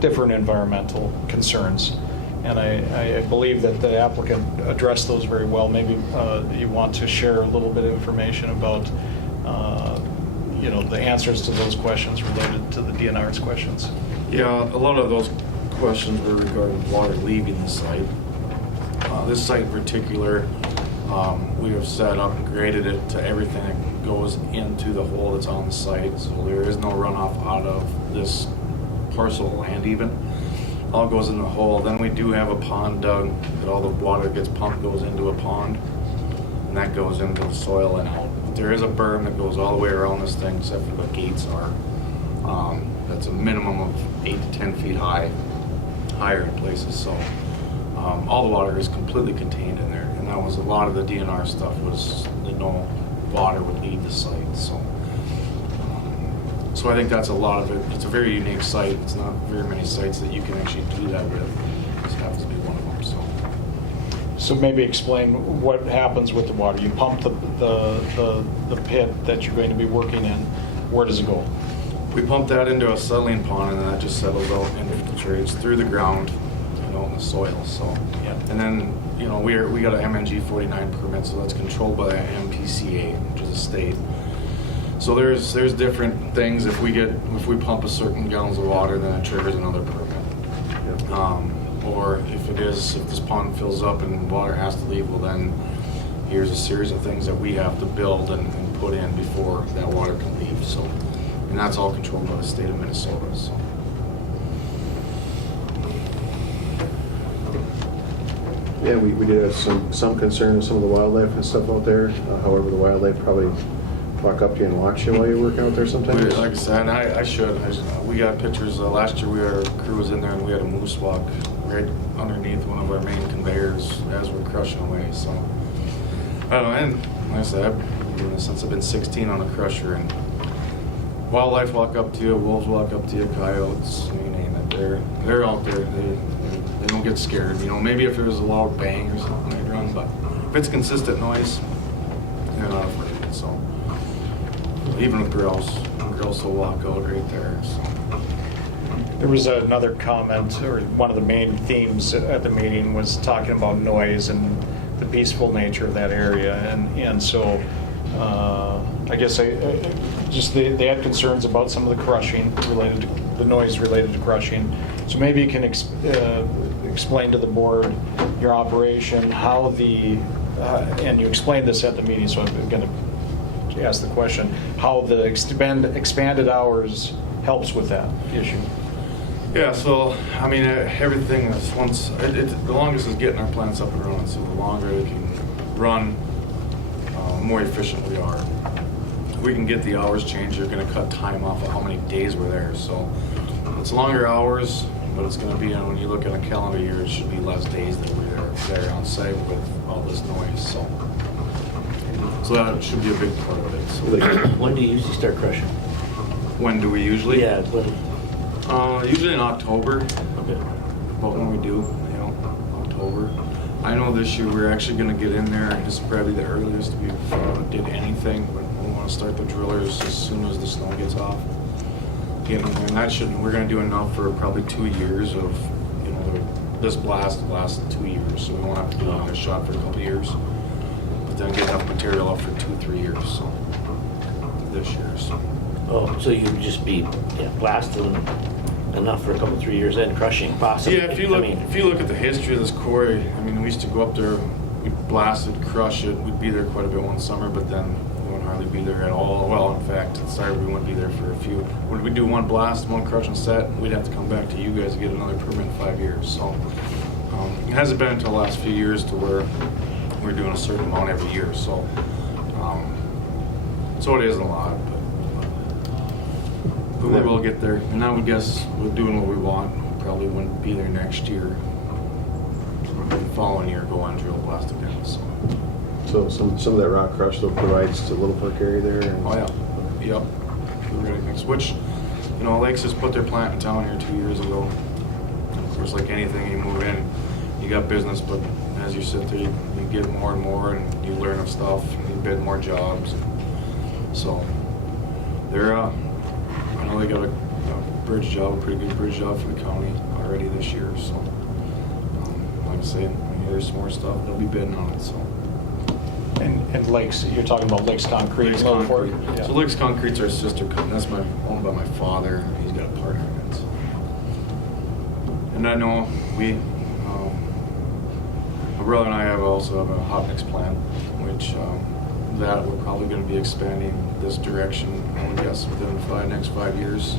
different environmental concerns. And I believe that the applicant addressed those very well. Maybe you want to share a little bit of information about the answers to those questions related to the DNR's questions. Yeah, a lot of those questions were regarding water leaving the site. This site in particular, we have set up and graded it to everything that goes into the hole that's on the site, so there is no runoff out of this parcel of land even. All goes in the hole. Then we do have a pond dug that all the water that gets pumped goes into a pond, and that goes into the soil and out. There is a berm that goes all the way around this thing except for the gates are. That's a minimum of 8 to 10 feet high, higher in places. So all the water is completely contained in there, and that was a lot of the DNR stuff was that no water would leave the site. So I think that's a lot of it. It's a very unique site. It's not very many sites that you can actually do that with. This happens to be one of them. So maybe explain what happens with the water. You pump the pit that you're going to be working in. Where does it go? We pump that into a settling pond, and then that just settles out and infiltrates through the ground, in the soil. So, yeah. And then, we got an MNG 49 permit, so that's controlled by the MPCA, which is a state. So there's different things. If we pump a certain gallons of water, then it triggers another permit. Yep. Or if this pond fills up and water has to leave, well then here's a series of things that we have to build and put in before that water can leave. So, and that's all controlled by the state of Minnesota. So. Yeah, we did have some concern with some of the wildlife and stuff out there. However, the wildlife probably walk up to you and watch you while you're working out there sometimes. Like I said, I should. We got pictures. Last year our crew was in there and we had a moose walk right underneath one of our main conveyors as we're crushing away. So, I don't know. And like I said, I've been doing this since I've been 16 on a crusher. And wildlife walk up to you, wolves walk up to you, coyotes, you name it. They're out there. They don't get scared. Maybe if there was a loud bang or something, they'd run. But if it's consistent noise, they're not afraid. So. Even with grouse will walk out right there. So. There was another comment, or one of the main themes at the meeting was talking about noise and the peaceful nature of that area, and so I guess they had concerns about some of the crushing related to the noise related to crushing. So maybe you can explain to the board your operation, how and you explained this at the meeting, so I'm going to ask the question, how the expanded hours helps with that issue. Yeah, so, I mean, everything is the longest is getting our plants up and running, so the longer they can run, the more efficient we are. If we can get the hours changed, you're gonna cut time off of how many days we're there, so it's longer hours, but it's gonna be, when you look at a calendar year, it should be less days that we're there on site with all this noise, so that should be a big part of it. So, When do you usually start crushing? when do we usually? Yeah, Usually in October. Okay. About when we do, October. I know this year we're actually going to get in there, and this is probably the earliest we've did anything, but we want to start the drillers as soon as the snow gets off. And we're going to do enough for probably 2 years of, this blast lasts 2 years, so we won't have to do another shot for a couple years. But then get enough material up for 2-3 years, so this year. So. Oh, so you'd just be blasting enough for a couple, 3 years and crushing possibly. Yeah, if you look at the history of this quarry, I mean, we used to go up there, we'd blast it, crush it, we'd be there quite a bit one summer, but then we wouldn't hardly be there at all. Well, in fact, sorry, we wouldn't be there for a few. When we do one blast, one crush and set, we'd have to come back to you guys to get another permit in 5 years. So it hasn't been until the last few years to where we're doing a certain amount every year. So so it isn't a lot, but we will get there. And I would guess we're doing what we want. Probably wouldn't be there next year. The following year, go on drill blast again. So some of that rock crush though provides to Little Park area there? And Oh yeah, yep. We're ready next. Which, Lakes just put their plant in town here 2 years ago. And of course, like anything, you move in, you got business, but as you sit there, you get more and more, and you learn of stuff, and you bid more jobs. So they're, I know they got a bridge job, a pretty good bridge job for the county already this year. So, like I say, there's more stuff. They'll be bidding on it. So. And Lakes, you're talking about Lakes Concrete? Lakes Concrete. Yeah. So Lakes Concrete's our sister company. That's owned by my father. He's got a partner in it. So. And I know my brother and I also have a hot mix plant, which that we're probably going to be expanding this direction. I would guess within the next 5 years,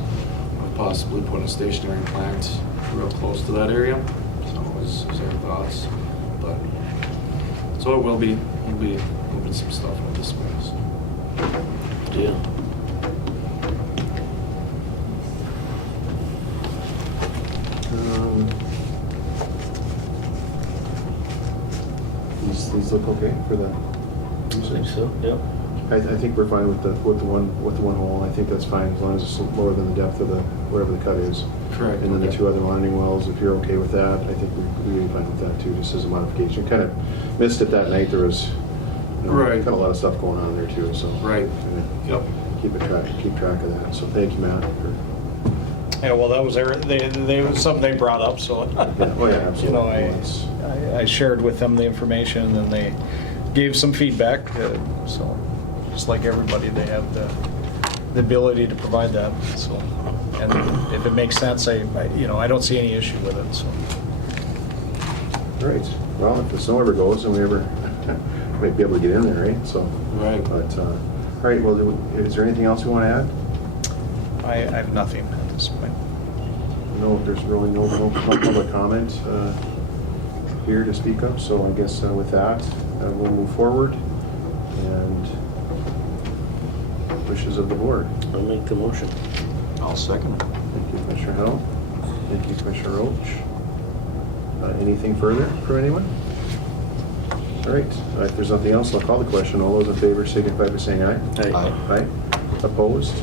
of possibly putting a stationary plant real close to that area. So is our thoughts, but so it will be. We'll be moving some stuff into this place. Yeah. These look okay for the I think so. Yep. I think we're fine with the one hole. I think that's fine as long as it's lower than the depth of whatever the cut is. Correct. And then the okay. 2 other lining wells, if you're okay with that, I think we'd be fine with that too, just as a modification. Kind of missed it that night. There was right. kind of a lot of stuff going on there too. So right. Yep. Keep track of that. So thank you, Matt. Yeah, well, that was something they brought up. So yeah. Oh yeah, absolutely. I shared with them the information, and then they gave some feedback. So just like everybody, they have the ability to provide that. So, and if it makes sense, I don't see any issue with it. So. All right. Well, if the snow ever goes, and we ever might be able to get in there, right? So. Right. But all right. Well, is there anything else you want to add? I have nothing at this point. No, there's really no public comment here to speak of. So I guess with that, we'll move forward. And wishes of the board. I'll make the motion. I'll second it. Thank you, Commissioner Howell. Thank you, Commissioner Roach. Anything further from anyone? All right. If there's nothing else, I'll call the question. All those in favor signify by saying aye. Aye. Aye. Opposed?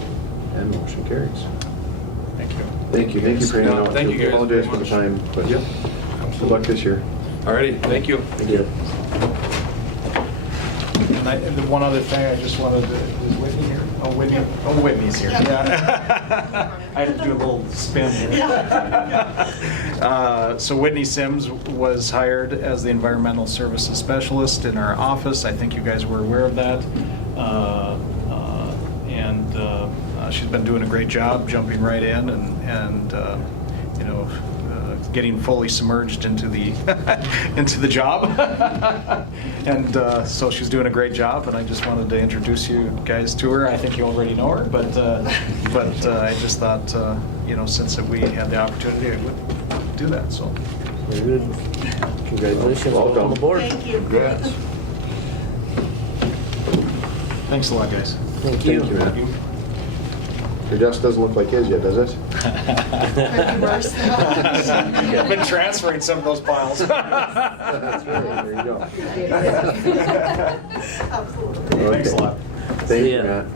And motion carries. Thank you. Thank you. Thank you for hanging out. Thank you guys Apologize very for the much. time, but Yep. good luck this year. Alrighty. Thank you. Thank you. And the one other thing I just wanted to, is Whitney here? Oh, Whitney's here. Yeah. I had to do a little spin here. So Whitney Sims was hired as the environmental services specialist in our office. I think you guys were aware of that. She's been doing a great job, jumping right in and getting fully submerged into the into the job. And so she's doing a great job, and I just wanted to introduce you guys to her. I think you already know her, but I just thought, since we had the opportunity, I would do that. So. Very good. Congratulations. Welcome. On the board. Thank you. Congrats. Thanks a lot, guys. Thank you. Thank you, Matt. Your desk doesn't look like his yet, does it? Could be worse. I've been transferring some of those piles. That's right, there you go. Absolutely. Okay. Thanks a lot. Thank See you, ya. Matt.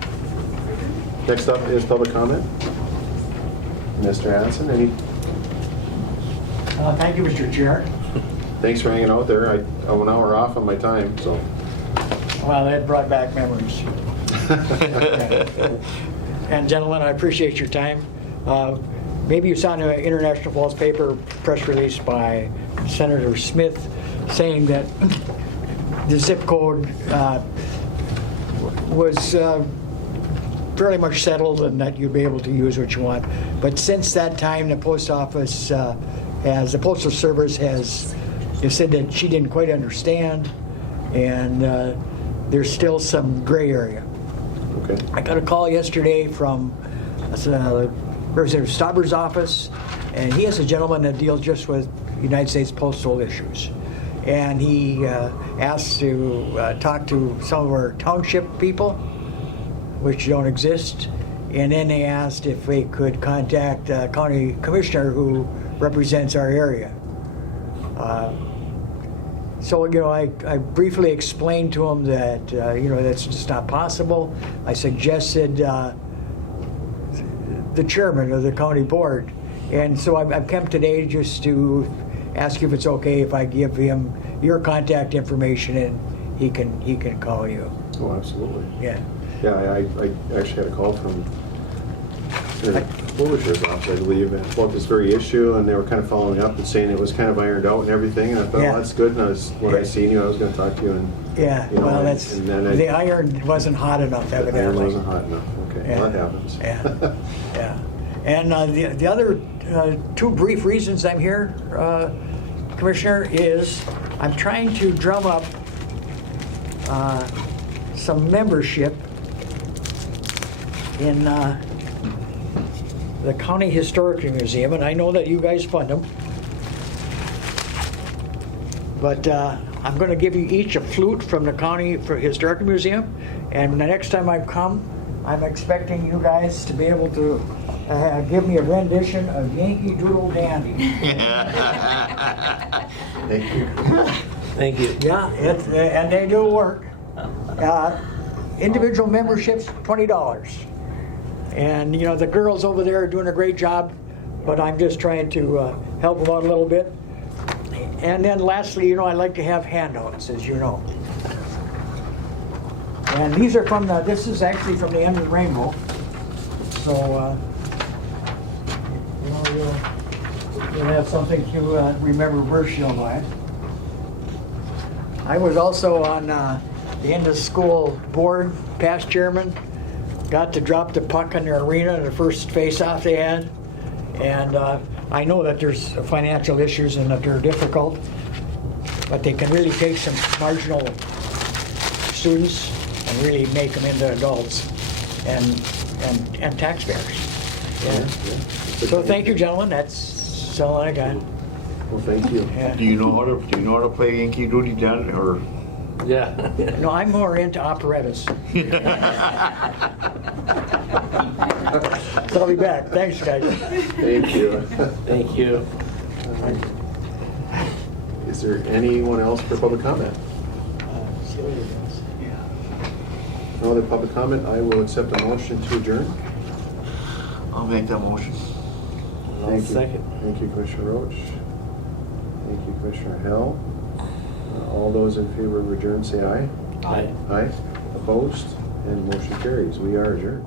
Next up is public comment. Mr. Hanson, any? Thank you, Mr. Chair. Thanks for hanging out there. I'm an hour off on my time, so. Well, that brought back memories. And gentlemen, I appreciate your time. Maybe you saw in the International Falls paper press release by Senator Smith saying that the zip code was fairly much settled and that you'd be able to use what you want. But since that time, the post office the Postal Service has said that she didn't quite understand, and there's still some gray area. Okay. I got a call yesterday from Representative Stauber's office, and he is a gentleman that deals just with United States postal issues. And he asked to talk to some of our township people, which don't exist, and then they asked if they could contact a county commissioner who represents our area. So, I briefly explained to him that, that's just not possible. I suggested the chairman of the county board. And so I've come today just to ask you if it's okay if I give him your contact information and he can call you. Oh, absolutely. Yeah. Yeah, I actually had a call from Overshare's office, I believe, about this very issue, and they were kind of following up and saying it was kind of ironed out and everything, and I thought, Yeah. well, that's good, and I seen you, I was going to talk to you, and Yeah, well, that's, and then the iron wasn't hot enough, the iron evidently. wasn't hot enough. Okay, Yeah. well, that happens. Yeah, yeah. And the other two brief reasons I'm here, Commissioner, is I'm trying to drum up some membership in the County Historic Museum, and I know that you guys fund them. But I'm going to give you each a flute from the County Historic Museum, and the next time I come, I'm expecting you guys to be able to give me a rendition of Yankee Doodle Dandy. Thank you. Thank you. Yeah, and they do work. Individual memberships, $20. And, the girls over there are doing a great job, but I'm just trying to help them out a little bit. And then lastly, I like to have handouts, as you know. And these are this is actually from the end of the rainbow. So, you'll have something to remember Burchill by. I was also on the end of school board, past chairman. Got to drop the puck in their arena in the first face-off they had. And I know that there's financial issues and that they're difficult, but they can really take some marginal students and really make them into adults and taxpayers. Yeah. So thank you, gentlemen. That's all I got. Well, thank you. Yeah. Do you know how to play Yankee Doodle Dandy, or? Yeah. No, I'm more into operettas. So I'll be back. Thanks, guys. Thank you. Thank you. Is there anyone else for public comment? No other public comment? I will accept a motion to adjourn. I'll make that motion. Thank you. Second. Thank you, Commissioner Roach. Thank you, Commissioner Hell. All those in favor of adjourn say aye. Aye. Aye. Opposed? And motion carries. We are adjourned.